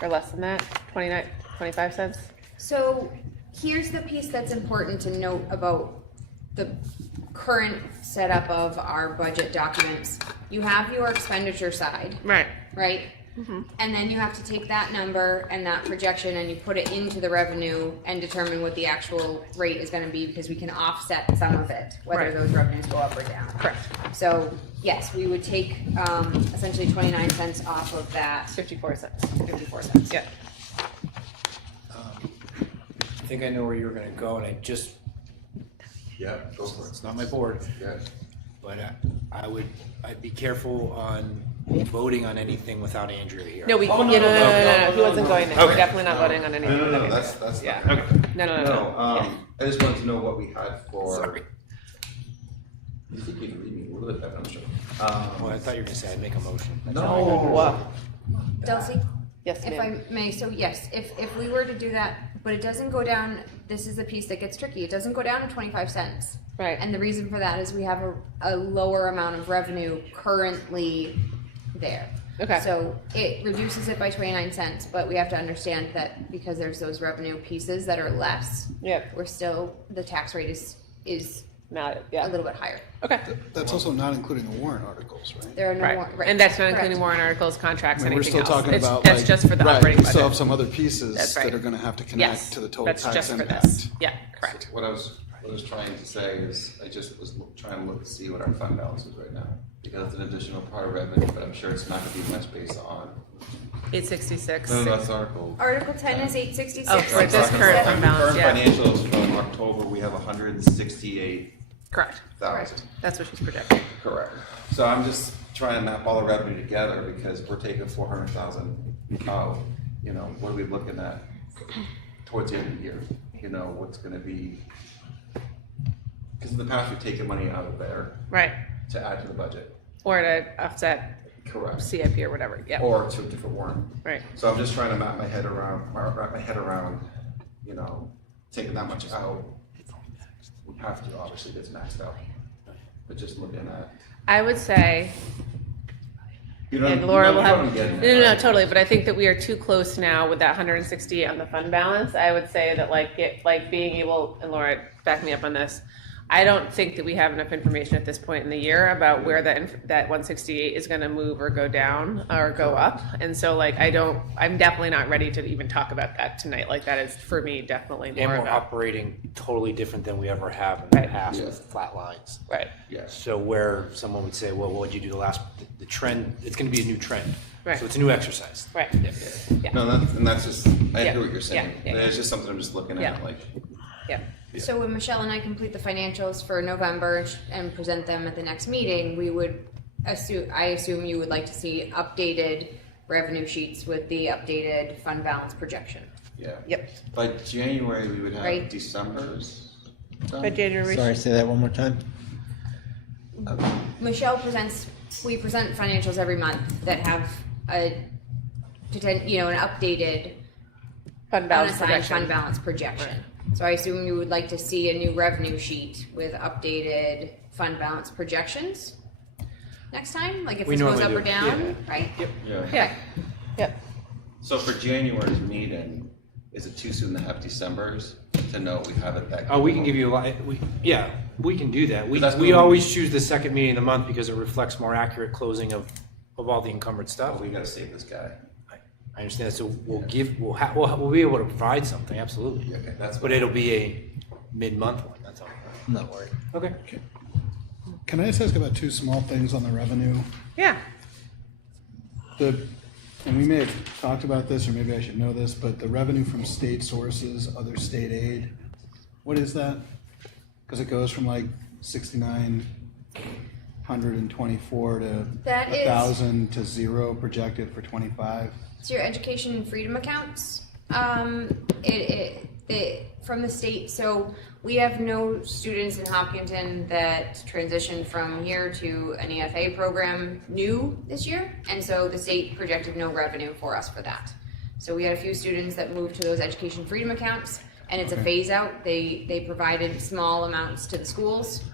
Or less than that? 25 cents? So here's the piece that's important to note about the current setup of our budget documents. You have your expenditure side. Right. Right? Mm-hmm. And then you have to take that number and that projection and you put it into the revenue and determine what the actual rate is going to be, because we can offset some of it, whether Right. those revenues go up or down. Correct. So yes, we would take essentially 29 cents off of that. 54 cents. 54 cents. Yeah. I think I know where you're gonna go, and Yeah, go for it. it's not my board, Yes. but I'd be careful on voting on anything without Andrea here. No, we, Oh, no, no, no, no, no, he no, wasn't no. going there. We're Okay. definitely not voting on anything. No, that's Yeah. not. Okay. No. I just wanted to know what we had for. Sorry. You think you can read me a little bit better, I'm sure. Well, I thought you were gonna say I'd make a motion. No. Delcy? Yes, If ma'am. I may, so yes, if we were to do that, but it doesn't go down, this is the piece that gets tricky, it doesn't go down to 25 cents. Right. And the reason for that is we have a lower amount of revenue currently there. Okay. So it reduces it by 29 cents, but we have to understand that because there's those revenue pieces that are less, Yep. we're still, the tax rate is Not, a yeah. little bit higher. Okay. That's also not including the warrant articles, right? There are no Right. more, right. And that's not correct. including warrant articles, contracts, I mean, we're anything still else. talking It's- about That's like, just for the right, operating we budget. still have some other pieces That's that right. are gonna have to Yes. connect to the total That's tax just for impact. this. Yeah, correct. What I was trying to say is, I just was trying to look to see what our fund balance is right now. Because it's an additional part of revenue, but I'm sure it's not gonna be much based on. 866. No, that's Article. Article 10 is 866. Oh, for this current fund balance, yeah. Current financials from October, we have 168,000. Correct. That's what she's projecting. Correct. So I'm just trying to map all the revenue together because we're taking 400,000 out. You know, what are we looking at towards the end of the year? You know, what's gonna be, because in the past we've taken money out of there. Right. To add to the budget. Or to offset. Correct. CIP or whatever, yeah. Or to a different warrant. Right. So I'm just trying to wrap my head around, you know, taking that much out. We have to, obviously, it's maxed out. But just looking at. I would say, You know, and Laura will have, I'm getting no, at, right? totally, but I think that we are too close now with that 168 on the fund balance. I would say that like being able, and Laura, back me up on this, I don't think that we have enough information at this point in the year about where that 168 is going to move or go down or go up. And so I'm definitely not ready to even talk about that tonight. Like that is for me definitely And more we're about. operating totally different than we ever have in the Right. past Yeah. with flat lines. Right. Yes. So where someone would say, well, what did you do the trend, it's gonna be a new trend. Right. So it's a new exercise. Right. Yeah. No, that's just, I Yeah. hear what you're saying. Yeah. It's just something I'm just looking Yeah. at, like. Yeah. So when Michelle and I complete the financials for November and present them at the next meeting, we would I assume you would like to see updated revenue sheets with the updated fund balance projection. Yeah. Yep. By January, we would have Right. December's done? By January. Sorry, say that one more time. Michelle we present financials every month that have an updated Fund balance unassigned projection. fund balance projection. So I assume you would like to see a new revenue sheet with updated fund balance projections next time? Like if We this goes up normally or do. down, Yeah. right? Yep. Yeah. Yep. So for January's meeting, is it too soon to have December's to know we have it that? Oh, we can give you a lot, we can do that. We That's we what we- always choose the second meeting of the month because it reflects more accurate closing of all the encumbered stuff. Oh, we gotta save this guy. I understand, so we'll be able to provide something, absolutely. Okay, that's. But it'll be a mid-month one, that's all. I'm not worried. Okay. Can I just ask about two small things on the revenue? Yeah. And we may have talked about this, or maybe I should know this, but the revenue from state sources, other state aid, what is that? Because it goes from like 6,924 to That is- 1,000 to 0 projected for 25. It's your education freedom accounts. From the state. So we have no students in Hopkinton that transitioned from here to an EFA program new this year, and so the state projected no revenue for us for that. So we had a few students that moved to those education freedom accounts, and it's a phase out. They provided small amounts to the schools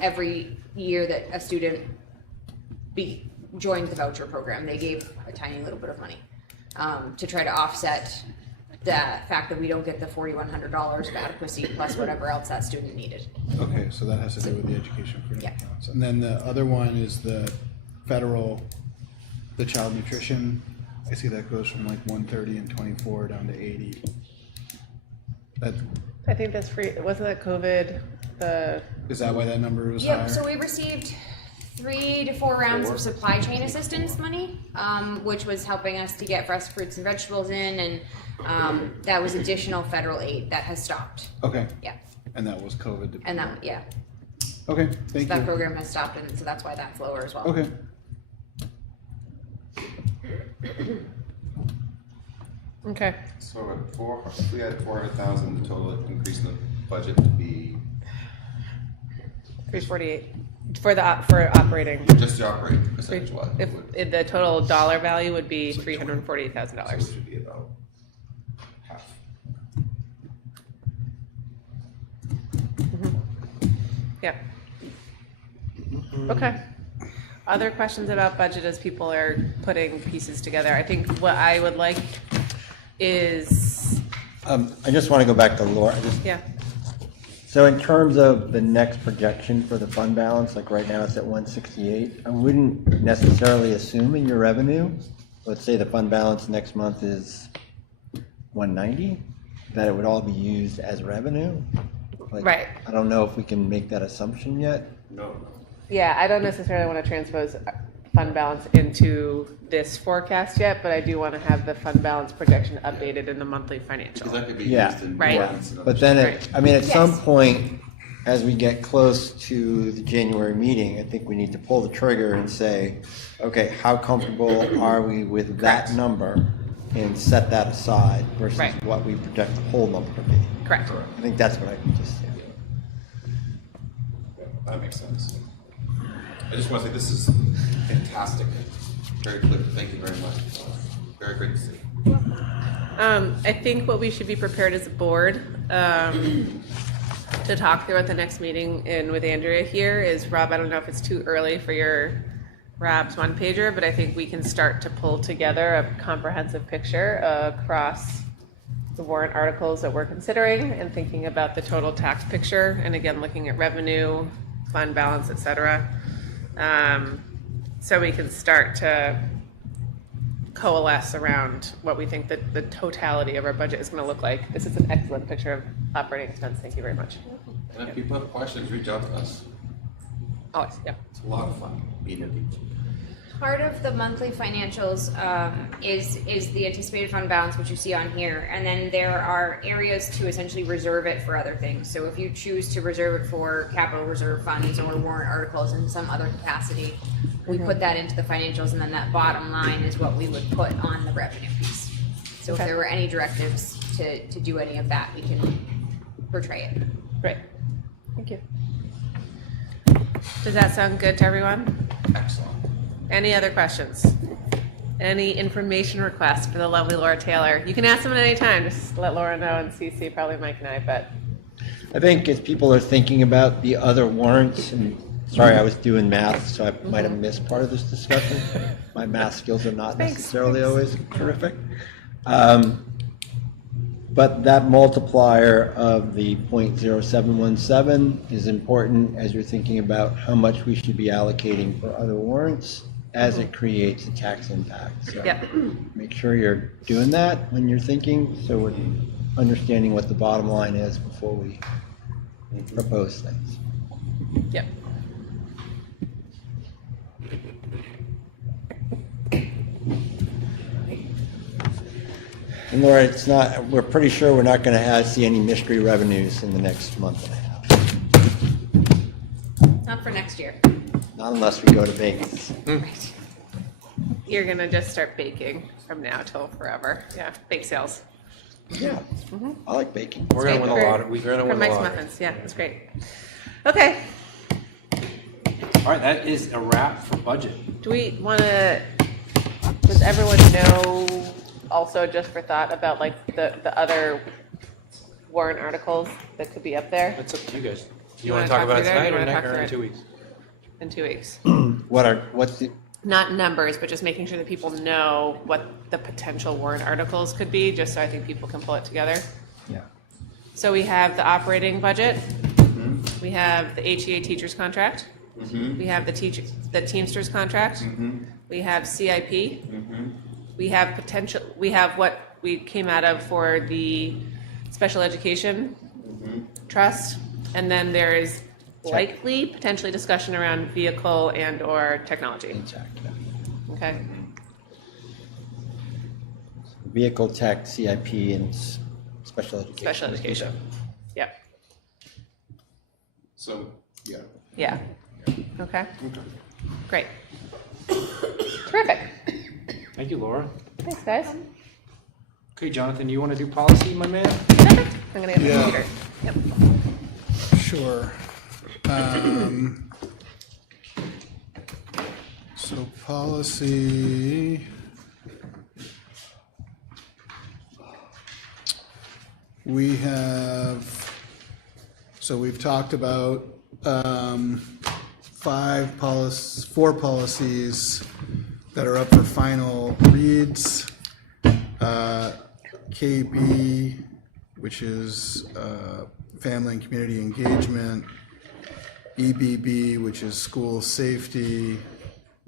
every year that a student joined the voucher program. They gave a tiny little bit of money to try to offset the fact that we don't get the $4,100 of adequacy plus whatever else that student needed. Okay, so that has to do with the education freedom Yeah. accounts. And then the other one is the federal, the child nutrition. I see that goes from like 130 and 24 down to 80. That, I think that's free. Wasn't that COVID? is that why that number was higher? Yep, so we received 3 to 4 rounds of supply chain assistance money, which was helping us to get fresh fruits and vegetables in, and that was additional federal aid that has stopped. Okay. Yeah. And that was COVID. And that, yeah. Okay, So thank that you. program has stopped, and so that's why that's lower as well. Okay. Okay. So if we had 400,000, the total increase in the budget to be 348 for operating. just the operating percentage wise. If the total dollar value would be So $348,000. it should be about half. Yeah. Okay. Other questions about budget as people are putting pieces together? I think what I would like is, I just want to go back to Laura. yeah. So in terms of the next projection for the fund balance, like right now it's at 168, I wouldn't necessarily assume in your revenue, let's say the fund balance next month is 190, that it would all be used as revenue. Like, Right. I don't know if we can make that assumption yet. No. Yeah, I don't necessarily want to transpose fund balance into this forecast yet, but I do want to have the fund balance projection updated in the monthly financial. Because that could be Yeah. used in Right. warrants and other But then, Right. I mean, at some Yes. point, as we get close to the January meeting, I think we need to pull the trigger and say, okay, how comfortable are we with that number? And set that aside versus Right. what we project the whole number to be. Correct. I think that's what I can just say. That makes sense. I just want to say this is fantastic. Very clear. Thank you very much. Very great to see. I think what we should be prepared as a board to talk through at the next meeting and with Andrea here is, Rob, I don't know if it's too early for your Rob's one pager, but I think we can start to pull together a comprehensive picture across the warrant articles that we're considering and thinking about the total tax picture, and again looking at revenue, fund balance, etc. So we can start to coalesce around what we think that the totality of our budget is going to look like. This is an excellent picture of operating expense. Thank you very much. And if people have questions, reach out to us. Always, yeah. It's a lot of fun meeting people. part of the monthly financials is the anticipated fund balance, which you see on here, and then there are areas to essentially reserve it for other things. So if you choose to reserve it for capital reserve funds or warrant articles in some other capacity, we put that into the financials, and then that bottom line is what we would put on the revenue piece. So if there were any directives to do any of that, we can portray it. Great. Thank you. Does that sound good to everyone? Excellent. Any other questions? Any information requests for the lovely Laura Taylor? You can ask them at any time. Just let Laura know and CC, probably Mike and I, but. I think as people are thinking about the other warrants, and sorry, I was doing math, so I might have missed part of this discussion. My math skills are not necessarily always terrific. But that multiplier of the 0.0717 is important as you're thinking about how much we should be allocating for other warrants as it creates a tax impact. So make sure you're doing that when you're thinking, so we're understanding what the bottom line is before we propose things. Yep. And Laura, it's not, we're pretty sure we're not going to see any mystery revenues in the next month and a half. Not for next year. Not unless we go to Vegas. Right. You're gonna just start baking from now till forever. Yeah, bake sales. Yeah, I like baking. We're gonna win a lot. We're gonna win From a Mike's lot. Muffins. Yeah, that's great. Okay. All right, that is a wrap for budget. Do we want to? Does everyone know? Also, just for thought about like the other warrant articles that could be up there. That's up to you guys. You want wanna to talk about it through there, tonight or or you wanna next talk or through in it? 2 weeks? In 2 weeks. What's the? Not numbers, but just making sure that people know what the potential warrant articles could be, just so I think people can pull it together. Yeah. So we have the operating budget. We have the HEA teachers contract. We have the Teamsters contract. We have CIP. We have potential. We have what we came out of for the special education trust, and then there is likely potentially discussion around vehicle and or technology. Okay. Vehicle tech, CIP, and special education. Special education. Yep. So, yeah. Yeah. Okay. Great. Terrific. Thank you, Laura. Thanks, guys. Okay, Jonathan, you want to do policy, my man? I'm gonna get my computer. Yep. Sure. So policy. We have, so we've talked about 4 policies that are up for final reads. KB, which is family and community engagement, EBB, which is school safety,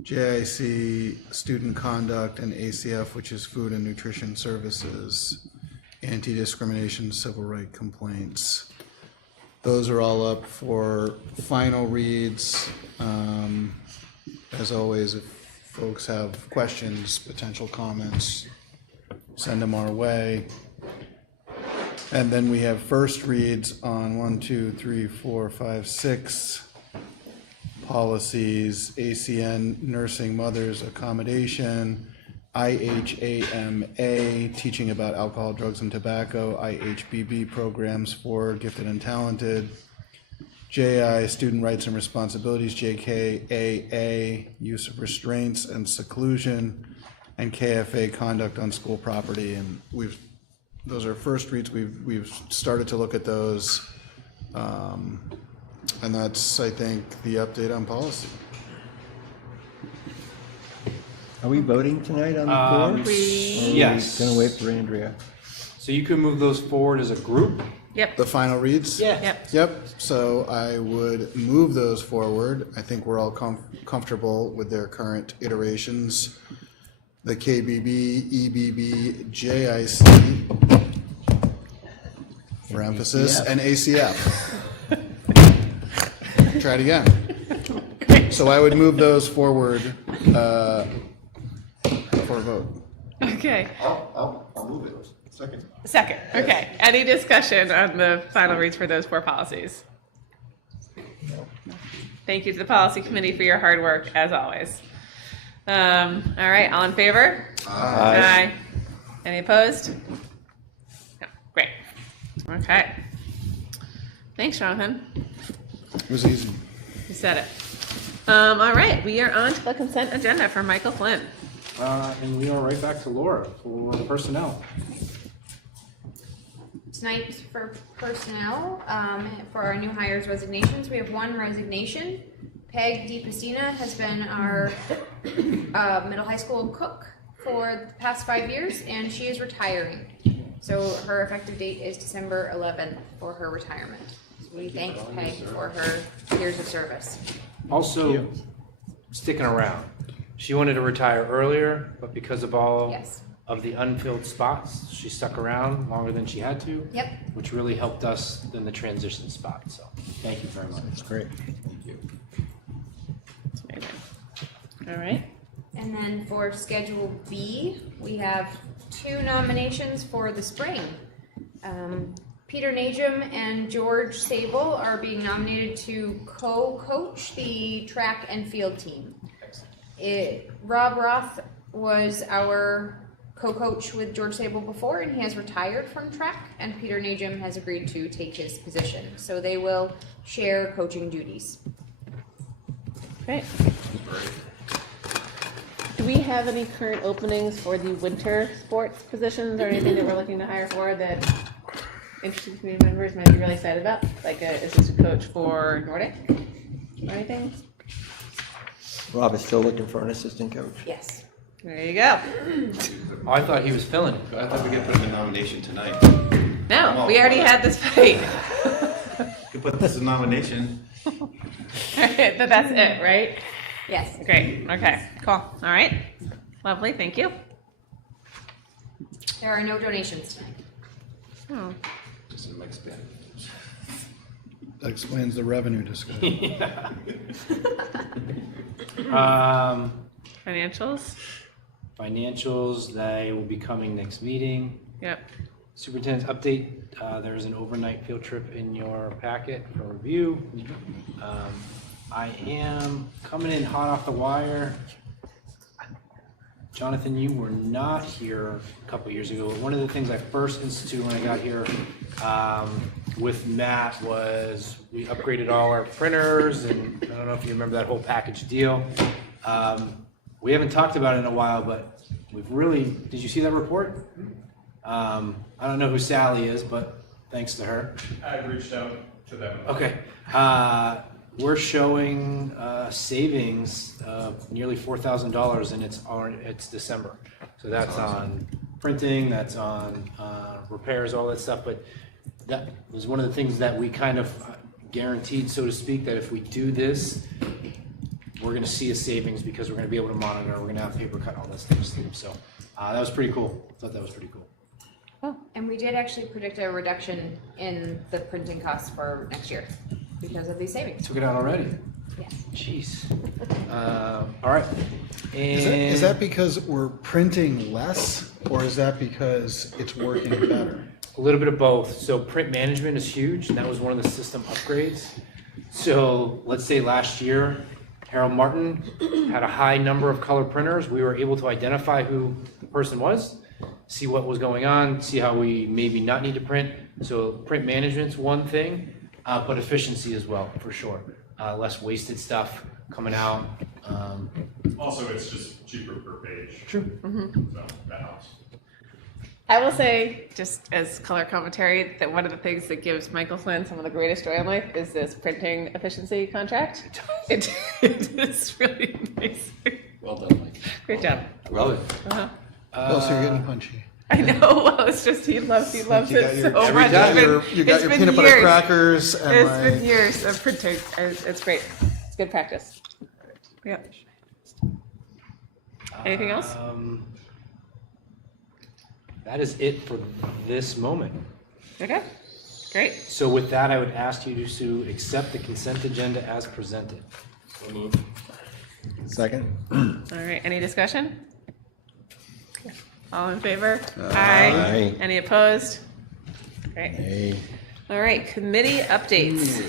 JIC, student conduct, and ACF, which is food and nutrition services, anti-discrimination, civil rights complaints. Those are all up for final reads. As always, if folks have questions, potential comments, send them our way. And then we have first reads on 1, 2, 3, 4, 5, 6 policies: ACN, nursing mothers accommodation; IHAMA, teaching about alcohol, drugs, and tobacco; IHBB, programs for gifted and talented; JI, student rights and responsibilities; JKAA, use of restraints and seclusion; and KFA, conduct on school property. And those are first reads. We've started to look at those, and that's, I think, the update on policy. Are we voting tonight on the board? Yes. Going to wait for Andrea. So you can move those forward as a group? Yep. The final reads? Yeah. Yep. So I would move those forward. I think we're all comfortable with their current iterations. The KBB, EBB, JIC, for emphasis, and ACF. Try it again. So I would move those forward For a vote. Okay. I'll move it. Second. Second. Okay. Any discussion on the final reads for those 4 policies? Thank you to the policy committee for your hard work, as always. All right. All in favor? Aye. Any opposed? No. Great. Okay. Thanks, Jonathan. It was easy. You said it. All right. We are on to the consent agenda for Michael Flynn. And we are right back to Laura for personnel. Tonight for personnel, for our new hires resignations, we have 1 resignation. Peg DePastina has been our middle high school cook for the past 5 years, and she is retiring. So her effective date is December 11th for her retirement. So we thank Peg for her years of service. Also, sticking around. She wanted to retire earlier, but because of all of the unfilled spots, she stuck around longer than she had to. Yep. Which really helped us in the transition spot. So thank you very much. That's great. Thank you. That's amazing. All right. And then for Schedule B, we have 2 nominations for the spring. Peter Najum and George Sable are being nominated to co-coach the track and field team. Rob Roth was our co-coach with George Sable before, and he has retired from track, and Peter Najum has agreed to take his position. So they will share coaching duties. Great. Do we have any current openings for the winter sports positions or anything that we're looking to hire for that interested community members might be really excited about? Like a assistant coach for Nordic or anything? Rob is still looking for an assistant coach. Yes. There you go. Oh, I thought he was filling it. I thought we could put in a nomination tonight. No, we already had this fight. You could put this in nomination. But that's it, right? Yes. Great. Okay. Cool. All right. Lovely. Thank you. There are no donations tonight. Oh. Just in my expand. That explains the revenue discussion. Financials? Financials, they will be coming next meeting. Yep. Superintendent's update, there's an overnight field trip in your packet for review. I am coming in hot off the wire. Jonathan, you were not here a couple years ago. One of the things I first instituted when I got here with Matt was we upgraded all our printers, and I don't know if you remember that whole package deal. We haven't talked about it in a while, but we've really, did you see that report? I don't know who Sally is, but thanks to her. I reached out to them. Okay. We're showing savings of nearly $4,000, and it's December. So that's on printing, that's on repairs, all that stuff. But that was one of the things that we kind of guaranteed, so to speak, that if we do this, we're going to see a savings because we're going to be able to monitor, we're going to have paper cut, all that stuff. So that was pretty cool. I thought that was pretty cool. Oh, and we did actually predict a reduction in the printing costs for next year because of these savings. Took it out already? Yes. Jeez. All right. And Is that because we're printing less, or is that because it's working better? A little bit of both. So print management is huge, and that was one of the system upgrades. So let's say last year, Harold Martin had a high number of color printers. We were able to identify who the person was, see what was going on, see how we maybe not need to print. So print management's one thing, but efficiency as well, for sure. Less wasted stuff coming out. Also, it's just cheaper per page. True. Mm-hmm. So that helps. I will say, just as color commentary, that one of the things that gives Michael Flynn some of the greatest joy in life is this printing efficiency contract. It is really nice. Well done, Mike. Great job. I love it. Uh-huh. Also, you're getting punchy. I know. Well, it's just he loves You it got so your- much. you got your peanut butter crackers and It's like- been years of printing. It's great. It's good practice. Yep. Anything else? That is it for this moment. Okay. Great. So with that, I would ask you to accept the consent agenda as presented. So moved. Second? All right, any discussion? All in favor? Aye. Any opposed? Great. Hey. All right, committee updates.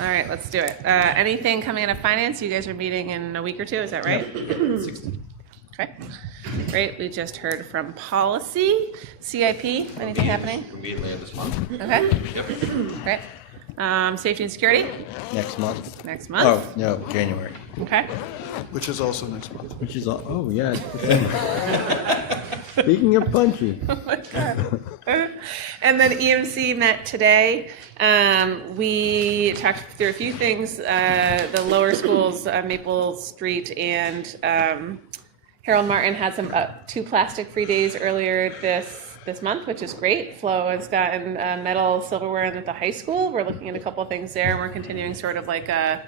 All right, let's do it. Anything coming out of finance? You guys are meeting in a week or two, is that right? Okay, great. We just heard from policy, CIP. Anything happening? We'll be later this month. Okay, Yep. great. Safety and security? Next month? Next month? Oh, no, January. Okay. Which is also next month. Which is, oh, yeah. Speaking of punchy. Oh my God. And then EMC met today. We talked through a few things. The lower schools, Maple Street and Harold Martin had some 2 plastic-free days earlier this month, which is great. Flo has gotten medal silverware at the high school. We're looking at a couple of things there, and we're continuing sort of like a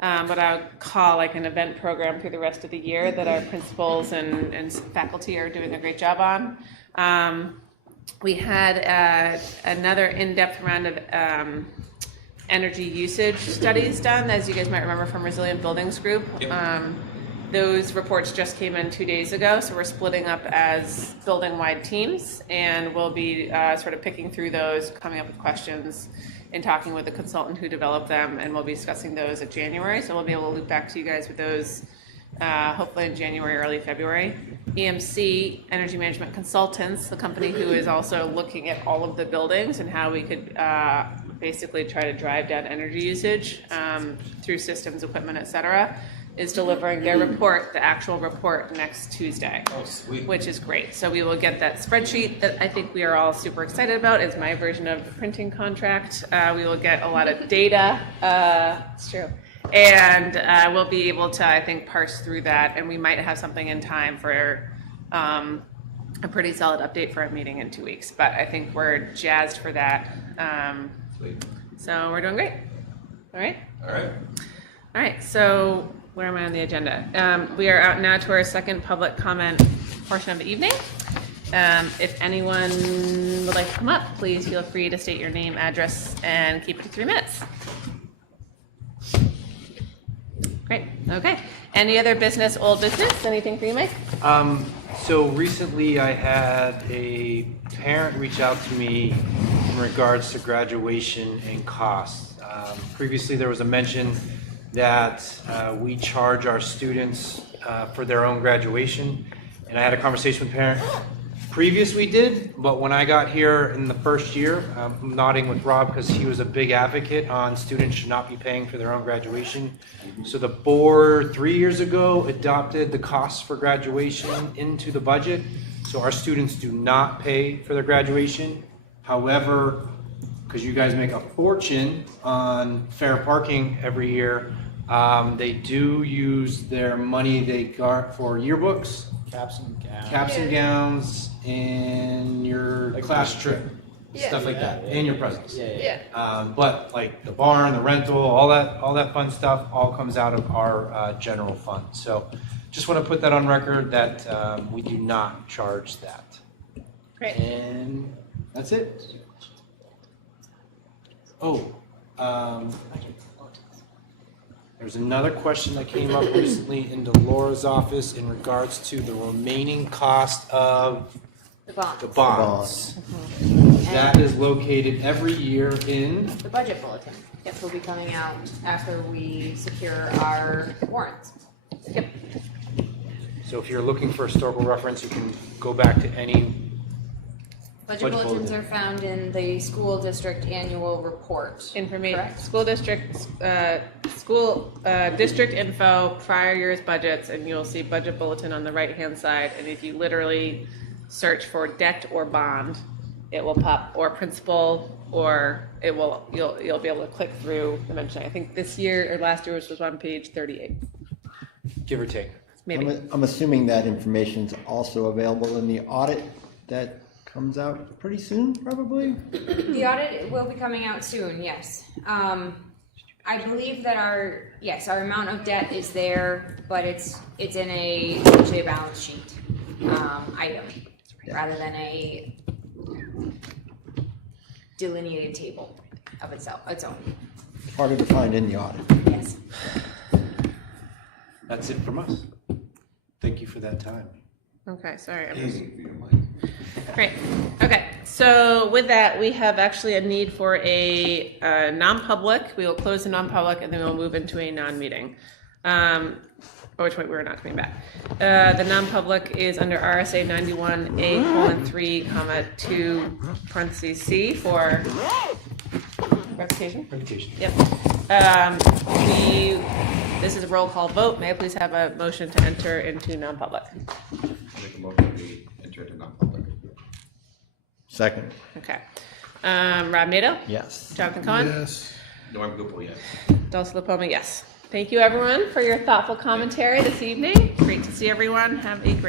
what I would call like an event program through the rest of the year that our principals and faculty are doing a great job on. We had another in-depth round of energy usage studies done, as you guys might remember from Resilient Buildings Group. Those reports just came in 2 days ago, so we're splitting up as building-wide teams, and we'll be sort of picking through those, coming up with questions, and talking with the consultant who developed them, and we'll be discussing those at January, so we'll be able to loop back to you guys with those hopefully in January, early February. EMC, Energy Management Consultants, the company who is also looking at all of the buildings and how we could basically try to drive down energy usage through systems, equipment, et cetera, is delivering their report, the actual report, next Tuesday, which is great. So we will get that spreadsheet that I think we are all super excited about. It's my version of the printing contract. We will get a lot of data. It's true. And we'll be able to, I think, parse through that, and we might have something in time for a pretty solid update for a meeting in 2 weeks. But I think we're jazzed for that. So we're doing great. All right? All right. All right, so where am I on the agenda? We are out now to our second public comment portion of the evening. If anyone would like to come up, please feel free to state your name, address, and keep it to 3 minutes. Great, okay. Any other business, old business? Anything for you, Mike? So recently I had a parent reach out to me in regards to graduation and costs. Previously there was a mention that we charge our students for their own graduation, and I had a conversation with parent. Previous we did, but when I got here in the first year, I'm nodding with Rob because he was a big advocate on students should not be paying for their own graduation. So the board 3 years ago adopted the costs for graduation into the budget. So our students do not pay for their graduation. However, because you guys make a fortune on fair parking every year, they do use their money they got for yearbooks, Caps and gowns, and your class trip, stuff like that, and your presents. But like the barn, the rental, all that fun stuff, all comes out of our general fund. So just want to put that on record that we do not charge that. Great. And that's it. Oh, there's another question that came up recently into Laura's office in regards to the remaining cost of the bonds. That is located every year in The budget bulletin. It will be coming out after we secure our warrants. Yep. So if you're looking for historical reference, you can go back to any Budget bulletins are found in the school district annual report. Information, school district, district info, prior year's budgets, and you'll see budget bulletin on the right-hand side. And if you literally search for debt or bond, it will pop, or principal, or it will. You'll be able to click through eventually. I think this year or last year was on page 38, give or take. Maybe. I'm assuming that information's also available in the audit that comes out pretty soon, probably? The audit will be coming out soon, yes. I believe that our amount of debt is there, but it's in essentially a balance sheet item rather than a delineated table of its own. Harder to find in the audit. Yes. That's it from us. Thank you for that time. Okay, sorry. Easy for you, Mike. Great. Okay, so with that, we have actually a need for a non-public. We will close the non-public and then we'll move into a non-meeting. Or which way we're not coming back. The non-public is under RSA 91A:3, 2 C for reputation. Reputation. Yep. This is a roll call vote. May I please have a motion to enter into non-public? Make a motion, we enter into non-public. Second. Okay. Rob Nato? Yes. Jonathan Kahn? Yes. Norm Gupel, yes. Dulce LaPoma, yes. Thank you, everyone, for your thoughtful commentary this evening. Great to see everyone. Have a great